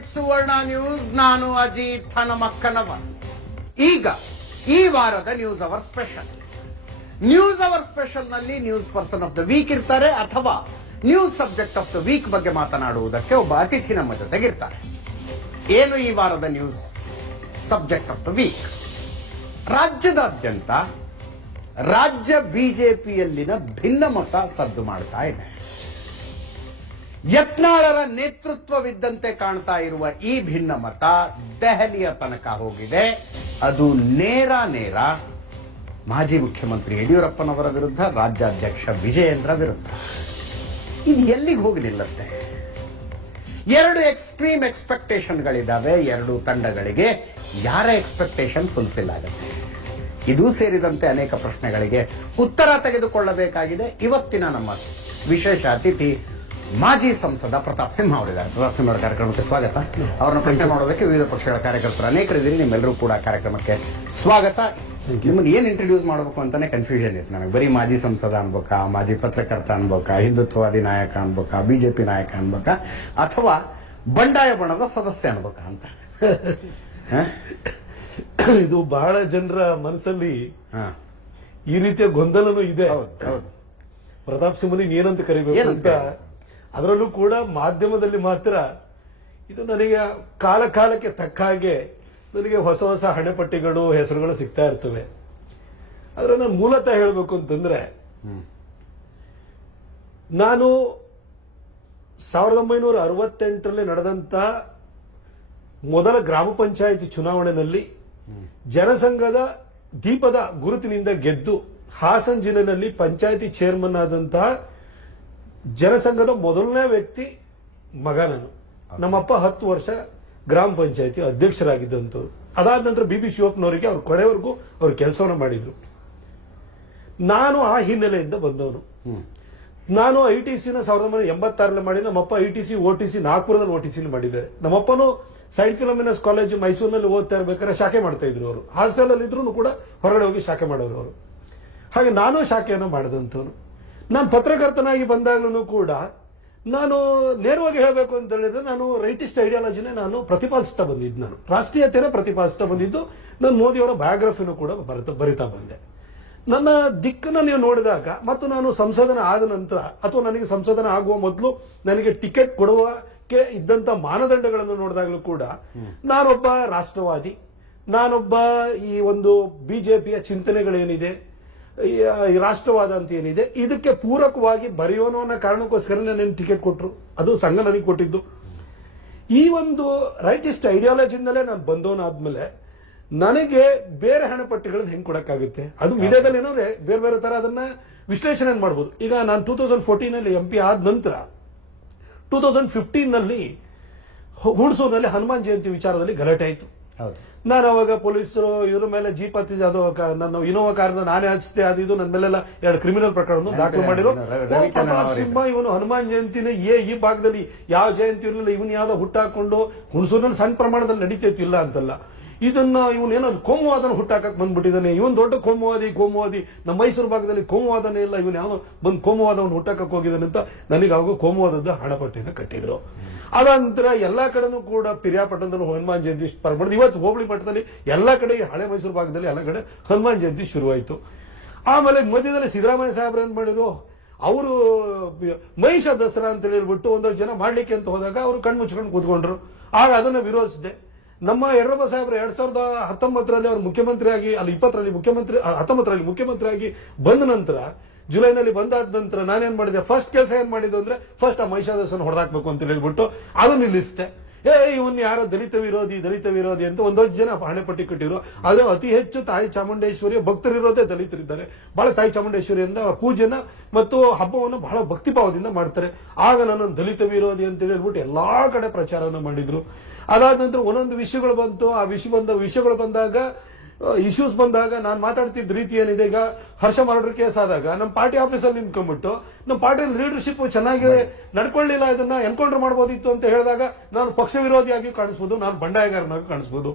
It Suvarna news. ನಾನು ಅಜಿತ್ ಹನಮಕ್ಕನವ. ಈಗ ಈ ವಾರದ news hour special. News hour special ನಲ್ಲಿ news person of the week ಇರ್ತಾರೆ, ಅಥವಾ news subject of the week ಬಗ್ಗೆ ಮಾತನಾಡುವುದಕ್ಕೆ ಒಬ್ಬ ಅತಿಥಿ ನಮ್ಮ ಜೊತೆಗಿರ್ತಾರೆ. ಏನು ಈ ವಾರದ news subject of the week? ರಾಜ್ಯದಾದ್ಯಂತ ರಾಜ್ಯ ಬಿಜೆಪಿಯಲ್ಲಿನ ಭಿನ್ನಮತ ಸದ್ದು ಮಾಡ್ತಾ ಇದೆ. ಯತ್ನಾಳರ ನೇತೃತ್ವವಿದ್ದಂತೆ ಕಾಣ್ತಾ ಇರುವ ಈ ಭಿನ್ನಮತ ದೆಹಲಿಯ ತನಕ ಹೋಗಿದೆ. ಅದು ನೇರ ಮಾಜಿ ಮುಖ್ಯಮಂತ್ರಿ ಯಡಿಯೂರಪ್ಪನವರ ವಿರುದ್ಧ, ರಾಜ್ಯಾಧ್ಯಕ್ಷ ವಿಜಯೇಂದ್ರ ವಿರುದ್ಧ. ಇದು ಎಲ್ಲಿಗೆ ಹೋಗಲಿಲ್ಲಂತೆ? ಎರಡು ಎಕ್ಸ್ಟ್ರೀಮ್ ಎಕ್ಸ್ಪೆಕ್ಟೇಷನ್ಗಳಿದ್ದಾವೆ ಎರಡು ತಂಡಗಳಿಗೆ. ಯಾರ ಎಕ್ಸ್ಪೆಕ್ಟೇಷನ್ ಫುಲ್ಫಿಲ್ ಆಗುತ್ತೆ? ಇದು ಸೇರಿದಂತೆ ಅನೇಕ ಪ್ರಶ್ನೆಗಳಿಗೆ ಉತ್ತರ ತೆಗೆದುಕೊಳ್ಳಬೇಕಾಗಿದೆ. ಇವತ್ತಿನ ನಮ್ಮ ವಿಶೇಷ ಅತಿಥಿ ಮಾಜಿ ಸಂಸದ ಪ್ರತಾಪ್ ಸಿಂಹ ಅವರಿದ್ದಾರೆ. ಪ್ರತಾಪ್ ಸಿಂಹ ಅವರ ಕಾರ್ಯಕ್ರಮಕ್ಕೆ ಸ್ವಾಗತ. ಅವರನ್ನ ಪ್ರಶ್ನೆ ಮಾಡೋದಕ್ಕೆ ವಿವಿಧ ಪಕ್ಷಗಳ ಕಾರ್ಯಕರ್ತರು ಅನೇಕರಿದ್ದೀರಿ. ನಿಮ್ಮೆಲ್ಲರೂ ಕೂಡ ಕಾರ್ಯಕ್ರಮಕ್ಕೆ ಸ್ವಾಗತ. ನಿಮ್ಮನ್ನು ಏನ್ ಇಂಟ್ರೊಡ್ಯೂಸ್ ಮಾಡಬೇಕು ಅಂತಾನೆ ಕನ್ಫ್ಯೂಷನ್ ಇತ್ತು ನನಗೆ. ಬರೀ ಮಾಜಿ ಸಂಸದ ಅನ್ಬೇಕಾ, ಮಾಜಿ ಪತ್ರಕರ್ತ ಅನ್ಬೇಕಾ, ಹಿಂದುತ್ವವಾದಿ ನಾಯಕ ಅನ್ಬೇಕಾ, ಬಿಜೆಪಿ ನಾಯಕ ಅನ್ಬೇಕಾ, ಅಥವಾ ಬಂಡಾಯ ಬಣದ ಸದಸ್ಯ ಅನ್ಬೇಕಾ ಅಂತ. ಇದು ಬಹಳ ಜನರ ಮನಸ್ಸಲ್ಲಿ ಈ ರೀತಿಯ ಗೊಂದಲನೂ ಇದೆ. ಪ್ರತಾಪ್ ಸಿಂಹನಿಗೆ ಏನಂತ ಕರಿಬೇಕು ಅಂತ. ಅದರಲ್ಲೂ ಕೂಡ ಮಾಧ್ಯಮದಲ್ಲಿ ಮಾತ್ರ ಇದು ನನಗೆ ಕಾಲಕ್ಕೆ ತಕ್ಕ ಹಾಗೆ ನನಗೆ ಹೊಸ ಹೊಸ ಹಣೆಪಟ್ಟಿಗಳು, ಹೆಸರುಗಳು ಸಿಗ್ತಾ ಇರ್ತವೆ. ಆದ್ರೆ ನಾನು ಮೂಲತಃ ಹೇಳಬೇಕು ಅಂತಂದ್ರೆ, ನಾನು 1968ರಲ್ಲಿ ನಡೆದಂತ ಮೊದಲ ಗ್ರಾಮ ಪಂಚಾಯಿತಿ ಚುನಾವಣೆಯಲ್ಲಿ ಜನಸಂಘದ ದೀಪದ ಗುರುತಿನಿಂದ ಗೆದ್ದು ಹಾಸನ ಜಿಲ್ಲೆಯಲ್ಲಿ ಪಂಚಾಯಿತಿ ಚೇರ್ಮನ್ ಆದಂತಹ ಜನಸಂಘದ ಮೊದಲನೇ ವ್ಯಕ್ತಿ ಮಗ ನಾನು. ನಮ್ಮಪ್ಪ 10 ವರ್ಷ ಗ್ರಾಮ ಪಂಚಾಯಿತಿ ಅಧ್ಯಕ್ಷರಾಗಿದ್ದಂಥವ್ರು. ಅದಾದ ನಂತರ ಬಿ ಶಿವಪ್ಪನವರಿಗೆ ಅವ್ರ ಕಡೆವರೆಗೂ ಅವ್ರ ಕೆಲಸವನ್ನ ಮಾಡಿದ್ರು. ನಾನು ಆ ಹಿನ್ನೆಲೆಯಿಂದ ಬಂದವನು. ನಾನು ITC 1986ರಲ್ಲಿ ಮಾಡಿ, ನಮ್ಮಪ್ಪ ITC OTC ನಾಗ್ಪುರದಲ್ಲಿ OTC ಮಾಡಿದ್ದಾರೆ. ನಮ್ಮಪ್ಪನು ಸೈಂಟ್ ಫಿಲೋಮಿನಸ್ ಕಾಲೇಜು ಮೈಸೂರಿನಲ್ಲಿ ಓದ್ತಾ ಇರ್ಬೇಕಾದ್ರೆ ಶಾಖೆ ಮಾಡ್ತಾ ಇದ್ರು ಅವರು. ಹಾಸ್ಟೆಲ್ ಅಲ್ಲಿ ಇದ್ರು ಕೂಡ ಹೊರಗಡೆ ಹೋಗಿ ಶಾಖೆ ಮಾಡೋರು ಅವರು. ಹಾಗೆ ನಾನು ಶಾಖೆಯನ್ನು ಮಾಡಿದಂಥವ್ರು. ನಾನು ಪತ್ರಕರ್ತನಾಗಿ ಬಂದಾಗಲೂ ಕೂಡ ನಾನು ನೇರವಾಗಿ ಹೇಳಬೇಕು ಅಂತ ಹೇಳಿದ್ರೆ, ನಾನು ರೈಟಿಸ್ಟ್ ಐಡಿಯಾಲಜಿನೇ ನಾನು ಪ್ರತಿಪಾದಿಸ್ತಾ ಬಂದಿದ್ದು. ನಾನು ರಾಷ್ಟ್ರೀಯತೆನೇ ಪ್ರತಿಪಾದಿಸ್ತಾ ಬಂದಿದ್ದು. ನಾನು ಮೋದಿಯವರ ಬಯೋಗ್ರಫಿನೂ ಕೂಡ ಬರಿತಾ ಬಂದೆ. ನನ್ನ ದಿಕ್ಕನ್ನು ನೀವು ನೋಡಿದಾಗ, ಮತ್ತು ನಾನು ಸಂಸದನ ಆದ ನಂತರ ಅಥವಾ ನನಗೆ ಸಂಸದನ ಆಗುವ ಮೊದಲು ನನಗೆ ಟಿಕೆಟ್ ಕೊಡುವಕ್ಕೆ ಇದ್ದಂತ ಮಾನದಂಡಗಳನ್ನು ನೋಡಿದಾಗಲೂ ಕೂಡ ನಾನೊಬ್ಬ ರಾಷ್ಟ್ರವಾದಿ, ನಾನೊಬ್ಬ ಈ ಒಂದು ಬಿಜೆಪಿಯ ಚಿಂತನೆಗಳೇನಿದೆ, ಈ ರಾಷ್ಟ್ರವಾದ ಅಂತ ಏನಿದೆ, ಇದಕ್ಕೆ ಪೂರಕವಾಗಿ ಬರೆಯೋನು ಅನ್ನೋ ಕಾರಣಕ್ಕೋಸ್ಕರ ನನಗೆ ಟಿಕೆಟ್ ಕೊಟ್ಟರು. ಅದು ಸಂಘ ನನಗೆ ಕೊಟ್ಟಿದ್ದು. ಈ ಒಂದು ರೈಟಿಸ್ಟ್ ಐಡಿಯಾಲಜಿಯಿಂದಲೇ ನಾನು ಬಂದವನಾದ್ಮೇಲೆ ನನಗೆ ಬೇರೆ ಹಣಪಟ್ಟಿಗಳನ್ನ ಹೆಂಗ್ ಕೊಡಕ್ಕಾಗುತ್ತೆ? ಅದು ಮೀಡಿಯಾದಲ್ಲಿ ಏನಂದ್ರೆ ಬೇರೆ ಬೇರೆ ತರ ಅದನ್ನ ವಿಶ್ಲೇಷಣೆ ಮಾಡಬಹುದು. ಈಗ ನಾನು 2014ನಲ್ಲಿ MP ಆದ ನಂತರ 2015ನಲ್ಲಿ ಹುಣಸೂರಿನಲ್ಲಿ ಹನುಮಾನ್ ಜಯಂತಿ ವಿಚಾರದಲ್ಲಿ ಗಲಾಟೆ ಆಯಿತು. ನಾನು ಅವಾಗ ಪೊಲೀಸರು ಇದ್ರ ಮೇಲೆ ಜೀಪ್ ಹತ್ತಿದ, ಅದು ನನ್ನ ಇನೋವಾ ಕಾರನ್ನ ನಾನೇ ಹಚ್ಚಿದೆ, ಅದು ಇದು ನನ್ನ ಮೇಲೆಲ್ಲ 2 ಕ್ರಿಮಿನಲ್ ಪ್ರಕರಣ ದಾಖಲು ಮಾಡಿರೋ. ಪ್ರತಾಪ್ ಸಿಂಹ ಇವನು ಹನುಮಾನ್ ಜಯಂತಿನ ಈ ಭಾಗದಲ್ಲಿ ಯಾವ ಜಯಂತಿ ಇರಲಿಲ್ಲ, ಇವನು ಯಾವ್ದೋ ಹುಟ್ಟಾಕೊಂಡು ಹುಣಸೂರಿನಲ್ಲಿ ಸಣ್ಣ ಪ್ರಮಾಣದಲ್ಲಿ ನಡೀತೈತಿ ಇಲ್ಲ ಅಂತಲ್ಲ, ಇದನ್ನ ಇವನೇನೋ ಕೋಮುವಾದನ ಹುಟ್ಟಾಕಕ್ ಬಂದ್ಬಿಟ್ಟಿದ್ದಾನೆ. ಇವನ್ ದೊಡ್ಡ ಕೋಮುವಾದಿ. ನಮ್ಮ ಮೈಸೂರು ಭಾಗದಲ್ಲಿ ಕೋಮುವಾದನೇ ಇಲ್ಲ, ಇವನ್ ಯಾವ್ದೋ ಬಂದು ಕೋಮುವಾದವನ್ನು ಹುಟ್ಟಾಕಕ್ ಹೋಗಿದ್ದಾನೆ ಅಂತ ನನಗೆ ಅವಾಗ ಕೋಮುವಾದದ ಹಣಪಟ್ಟಿನ ಕಟ್ಟಿದ್ರು. ಅದಂತರ ಎಲ್ಲಾ ಕಡೆನೂ ಕೂಡ ಪಿರಿಯಾಪಟ್ಟಣದಲ್ಲಿ ಹನುಮಾನ್ ಜಯಂತಿ ಮಾಡಿದ್ರು. ಇವತ್ತು ಹೋಬಳಿ ಮಟ್ಟದಲ್ಲಿ ಎಲ್ಲಾ ಕಡೆ, ಹಳೆ ಮೈಸೂರು ಭಾಗದಲ್ಲಿ ಎಲ್ಲ ಕಡೆ ಹನುಮಾನ್ ಜಯಂತಿ ಶುರುವಾಯಿತು. ಆಮೇಲೆ ಮಧ್ಯದಲ್ಲಿ ಸಿದ್ದರಾಮಯ್ಯ ಸಾಹೇಬ್ರು ಏನ್ ಮಾಡಿದ್ರು, ಅವರು ಮಹಿಷ ದಸರಾ ಅಂತ ಹೇಳ್ಬಿಟ್ಟು ಒಂದಷ್ಟು ಜನ ಮಾಡ್ಲಿಕ್ಕೆ ಅಂತ ಹೋದಾಗ ಅವರು ಕಣ್ಣು ಮುಚ್ಕೊಂಡು ಕೂತ್ಕೊಂಡ್ರು. ಆಗ ಅದನ್ನ ವಿರೋಧಿಸಿದೆ. ನಮ್ಮ ಯಡಿಯೂರಪ್ಪ ಸಾಹೇಬ್ರು 2019ರಲ್ಲಿ ಅವರು ಮುಖ್ಯಮಂತ್ರಿಯಾಗಿ, ಅಲ್ಲಿ 19ರಲ್ಲಿ ಮುಖ್ಯಮಂತ್ರಿಯಾಗಿ ಬಂದ ನಂತರ, ಜುಲೈನಲ್ಲಿ ಬಂದಾದ ನಂತರ ನಾನೇನ್ ಮಾಡಿದೆ, ಫಸ್ಟ್ ಕೆಲಸ ಏನ್ ಮಾಡಿದ್ದು ಅಂದ್ರೆ, ಫಸ್ಟ್ ಆ ಮಹಿಷಾದಸನ ಹೊಡೆದಾಕ್ಬೇಕು ಅಂತ ಹೇಳ್ಬಿಟ್ಟು ಅದು ನಿಲ್ಲಿಸಿದೆ. ಇವನ್ ಯಾರೋ ದಲಿತ ವಿರೋಧಿ ಅಂತ ಒಂದೊಂದು ಜನ ಹಣೆಪಟ್ಟಿ ಕಟ್ಟಿದ್ರು. ಆದ್ರೆ ಅತಿ ಹೆಚ್ಚು ತಾಯಿ ಚಾಮುಂಡೇಶ್ವರಿಯ ಭಕ್ತರಿರೋದೇ ದಲಿತರಿದ್ದಾರೆ. ಬಹಳ ತಾಯಿ ಚಾಮುಂಡೇಶ್ವರಿಯನ್ನ ಪೂಜೆನ ಮತ್ತು ಹಬ್ಬವನ್ನು ಬಹಳ ಭಕ್ತಿಭಾವದಿಂದ ಮಾಡ್ತಾರೆ. ಆಗ ನಾನು ದಲಿತ ವಿರೋಧಿ ಅಂತ ಹೇಳ್ಬಿಟ್ಟು ಎಲ್ಲಾ ಕಡೆ ಪ್ರಚಾರನ ಮಾಡಿದ್ರು. ಅದಾದ ನಂತರ ಒಂದೊಂದು ವಿಷಯಗಳು ಬಂತು. ಆ ವಿಷಯಗಳು ಬಂದಾಗ, ಇಶ್ಯೂಸ್ ಬಂದಾಗ ನಾನು ಮಾತಾಡ್ತಿದ್ದ ರೀತಿ ಏನಿದೆ, ಈಗ ಹರ್ಷ ಮರ್ಡರ್ ಕೇಸ್ ಆದಾಗ ನಮ್ಮ ಪಾರ್ಟಿ ಆಫೀಸಲ್ಲಿ ನಿಂತ್ಕೊಂಡ್ಬಿಟ್ಟು ನಮ್ಮ ಪಾರ್ಟಿ ಲೀಡರ್ಶಿಪ್ ಚೆನ್ನಾಗಿ ನಡ್ಕೊಳ್ಳಿಲ್ಲ, ಇದನ್ನ ಎನ್ಕೌಂಟರ್ ಮಾಡಬಹುದಿತ್ತು ಅಂತ ಹೇಳಿದಾಗ ನಾನು ಪಕ್ಷ ವಿರೋಧಿಯಾಗಿ ಕಾಣಿಸ್ಬೋದು, ನಾನು ಬಂಡಾಯಗಾರನಾಗಿ ಕಾಣಿಸ್ಬೋದು.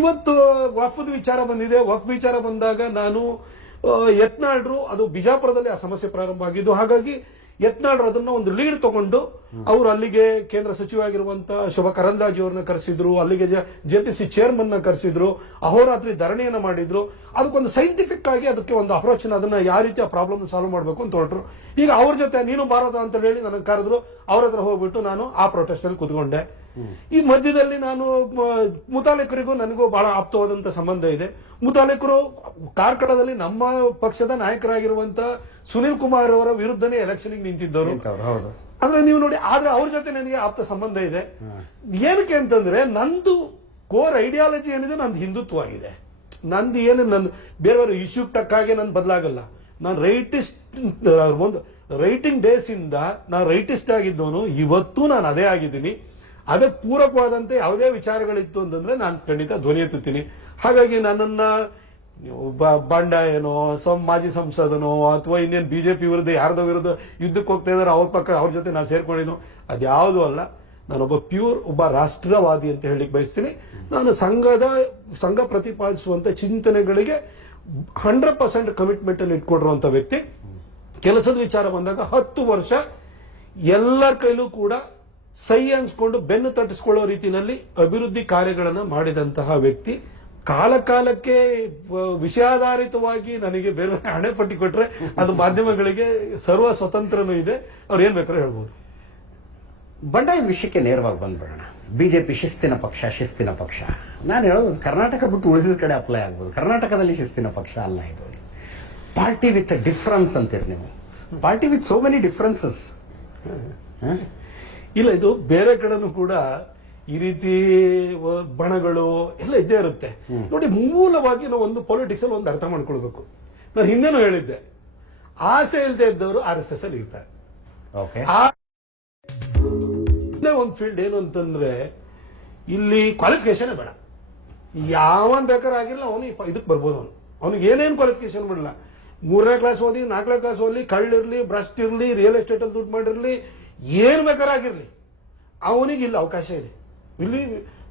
ಇವತ್ತು ವಫ್ದ್ ವಿಚಾರ ಬಂದಿದೆ. ವಫ್ ವಿಚಾರ ಬಂದಾಗ ನಾನು ಯತ್ನಾಳ್ರು, ಅದು ಬಿಜಾಪುರದಲ್ಲಿ ಆ ಸಮಸ್ಯೆ ಪ್ರಾರಂಭ ಆಗಿದ್ದು. ಹಾಗಾಗಿ ಯತ್ನಾಳ್ ಅದನ್ನ ಒಂದು ಲೀಡ್ ತಗೊಂಡು ಅವರು ಅಲ್ಲಿಗೆ ಕೇಂದ್ರ ಸಚಿವ ಆಗಿರುವಂತ ಶೋಭಾ ಕರಂದ್ಲಾಜೆ ಅವ್ರನ್ನ ಕರೆಸಿದ್ರು, ಅಲ್ಲಿಗೆ ಜೆಪಿಸಿ ಚೇರ್ಮನ್ ನ ಕರೆಸಿದ್ರು, ಅಹೋರಾತ್ರಿ ಧರಣಿಯನ್ನ ಮಾಡಿದ್ರು. ಅದಕ್ಕೊಂದು ಸೈಂಟಿಫಿಕ್ ಆಗಿ ಅದಕ್ಕೆ ಒಂದು ಅಪ್ರೋಚ್ ಅದನ್ನ ಯಾವ ರೀತಿ ಆ ಪ್ರಾಬ್ಲಮ್ ಸಾಲ್ವ್ ಮಾಡಬೇಕು ಅಂತ ಹೊರಟ್ರು. ಈಗ ಅವ್ರ ಜೊತೆ ನೀನು ಬಾರದ ಅಂತ ಹೇಳಿ ನನಗೆ ಕರೆದ್ರು, ಅವ್ರ ಹತ್ರ ಹೋಗ್ಬಿಟ್ಟು ನಾನು ಆ ಪ್ರೊಟೆಸ್ಟ್ ಅಲ್ಲಿ ಕುತ್ಕೊಂಡೆ. ಈ ಮಧ್ಯದಲ್ಲಿ ನಾನು ಮುತಾಲಿಕರಿಗೂ ನನಗೂ ಬಹಳ ಆಪ್ತವಾದಂತ ಸಂಬಂಧ ಇದೆ. ಮುತಾಲಿಕರು ಕಾರ್ಕಳದಲ್ಲಿ ನಮ್ಮ ಪಕ್ಷದ ನಾಯಕರಾಗಿರುವಂತ ಸುನಿಲ್ ಕುಮಾರ್ ಅವರ ವಿರುದ್ಧನೇ ಎಲೆಕ್ಷನ್ ನಿಂತಿದ್ದವರು. ಅಂದ್ರೆ ನೀವು ನೋಡಿ, ಆದ್ರೆ ಅವ್ರ ಜೊತೆ ನನಗೆ ಆಪ್ತ ಸಂಬಂಧ ಇದೆ. ಏನಕ್ಕೆ ಅಂತಂದ್ರೆ ನಂದು ಕೋರ್ ಐಡಿಯಾಲಜಿ ಏನಿದೆ, ನಂದು ಹಿಂದುತ್ವ ಆಗಿದೆ. ನಂದು ಏನು ನನ್ನ ಬೇರೆಯವರು ಇಶ್ಯೂಗೆ ತಕ್ಕಾಗೆ ನಾನು ಬದಲಾಗಲ್ಲ. ನಾನು ಒಂದು ರೈಟಿಂಗ್ ಡೇಸ್ ಇಂದ ನಾನು ರೈಟಿಸ್ಟ್ ಆಗಿದ್ದವನು, ಇವತ್ತು ನಾನು ಅದೇ ಆಗಿದ್ದೀನಿ. ಅದಕ್ಕೆ ಪೂರಕವಾದಂತೆ ಯಾವುದೇ ವಿಚಾರಗಳಿತ್ತು ಅಂತಂದ್ರೆ ನಾನು ಖಂಡಿತ ಧ್ವನಿ ಎತ್ತುತ್ತೀನಿ. ಹಾಗಾಗಿ ನನ್ನನ್ನ ಬಂಡಾಯನೋ ಮಾಜಿ ಸಂಸದನೋ ಅಥವಾ ಇನ್ನೇನು ಬಿಜೆಪಿ ವಿರುದ್ಧ ಯಾರ್ದೋ ವಿರುದ್ಧ ಯುದ್ಧಕ್ಕೆ ಹೋಗ್ತಾ ಇದಾರೆ ಅವ್ರ ಜೊತೆ ನಾನು ಸೇರ್ಕೊಂಡಿನೋ ಅದ್ಯಾವುದೂ ಅಲ್ಲ. ನಾನೊಬ್ಬ ಪ್ಯೂರ್ ಒಬ್ಬ ರಾಷ್ಟ್ರವಾದಿ ಅಂತ ಹೇಳಿಕ್ ಬಯಸ್ತೀನಿ. ನಾನು ಸಂಘ ಪ್ರತಿಪಾದಿಸುವಂತ ಚಿಂತನೆಗಳಿಗೆ 100% ಕಮಿಟ್ಮೆಂಟ್ ಅಲ್ಲಿ ಇಟ್ಕೊಂಡಿರುವಂತ ವ್ಯಕ್ತಿ. ಕೆಲಸದ ವಿಚಾರ ಬಂದಾಗ 10 ವರ್ಷ ಎಲ್ಲರ ಕೈಲೂ ಕೂಡ ಸೈ ಅನ್ಸ್ಕೊಂಡು ಬೆನ್ನು ತಟ್ಟಿಸ್ಕೊಳ್ಳೋ ರೀತಿಯಲ್ಲಿ ಅಭಿವೃದ್ಧಿ ಕಾರ್ಯಗಳನ್ನ ಮಾಡಿದಂತಹ ವ್ಯಕ್ತಿ. ಕಾಲಕ್ಕೆ ವಿಷಯಾಧಾರಿತವಾಗಿ ನನಗೆ ಬೇರೆ ಹಣೆ ಪಟ್ಟಿ ಕೊಟ್ರೆ ಅದು ಮಾಧ್ಯಮಗಳಿಗೆ ಸರ್ವ ಸ್ವತಂತ್ರನೂ ಇದೆ, ಅವ್ರು ಏನ್ ಬೇಕಾದ್ರೂ ಹೇಳ್ಬೋದು. ಬಂಡಾಯ ವಿಷಯಕ್ಕೆ ನೇರವಾಗಿ ಬಂದ್ಬಿಡೋಣ. ಬಿಜೆಪಿ ಶಿಸ್ತಿನ ಪಕ್ಷ. ನಾನು ಹೇಳೋದು ಕರ್ನಾಟಕ ಬಿಟ್ಟು ಉಳಿದ ಕಡೆ ಅಪ್ಲೈ ಆಗ್ಬೋದು. ಕರ್ನಾಟಕದಲ್ಲಿ ಶಿಸ್ತಿನ ಪಕ್ಷ ಅಲ್ಲ ಇದು. ಪಾರ್ಟಿ ವಿತ್ ಡಿಫರೆನ್ಸ್ ಅಂತೀರಿ ನೀವು. Party with so many differences. ಇಲ್ಲ, ಇದು ಬೇರೆ ಕಡೆನೂ ಕೂಡ ಈ ರೀತಿ ಬಣಗಳು ಎಲ್ಲ ಇದ್ದೇ ಇರುತ್ತೆ. ನೋಡಿ, ಮೂಲವಾಗಿ ನಾವು ಒಂದು ಪೊಲಿಟಿಕ್ಸ್ ಅಲ್ಲಿ ಒಂದು ಅರ್ಥ ಮಾಡ್ಕೊಳ್ಬೇಕು. ನಾನು ಹಿಂದೆನೂ ಹೇಳಿದ್ದೆ, ಆಸೆ ಇಲ್ಲದೆ ಇದ್ದವರು RSS ಅಲ್ಲಿ ಇರ್ತಾರೆ. ಒಂದು ಫೀಲ್ಡ್ ಏನು ಅಂತಂದ್ರೆ ಇಲ್ಲಿ ಕ್ವಾಲಿಫಿಕೇಶನ್ ಬೇಡ. ಯಾವನ್ ಬೇಕಾದ್ರೆ ಆಗಿರಲ್ಲ, ಅವನು ಇದಕ್ಕೆ ಬರ್ಬೋದು. ಅವನಿಗೆ ಏನೇನು ಕ್ವಾಲಿಫಿಕೇಶನ್ ಮಾಡಲ್ಲ. 3ನೇ ಕ್ಲಾಸ್ ಓದಿ, 4ನೇ ಕ್ಲಾಸ್ ಓದಿ, ಕಳ್ಳಿರ್ಲಿ, ಭ್ರಷ್ಟ್ ಇರ್ಲಿ, ರಿಯಲ್ ಎಸ್ಟೇಟ್ ಅಲ್ಲಿ ದುಡ್ಡು ಮಾಡಿರ್ಲಿ, ಏನ್ ಬೇಕಾದ್ರೆ ಆಗಿರ್ಲಿ, ಅವನಿಗೆ ಇಲ್ಲಿ ಅವಕಾಶ ಇದೆ. ಇಲ್ಲಿ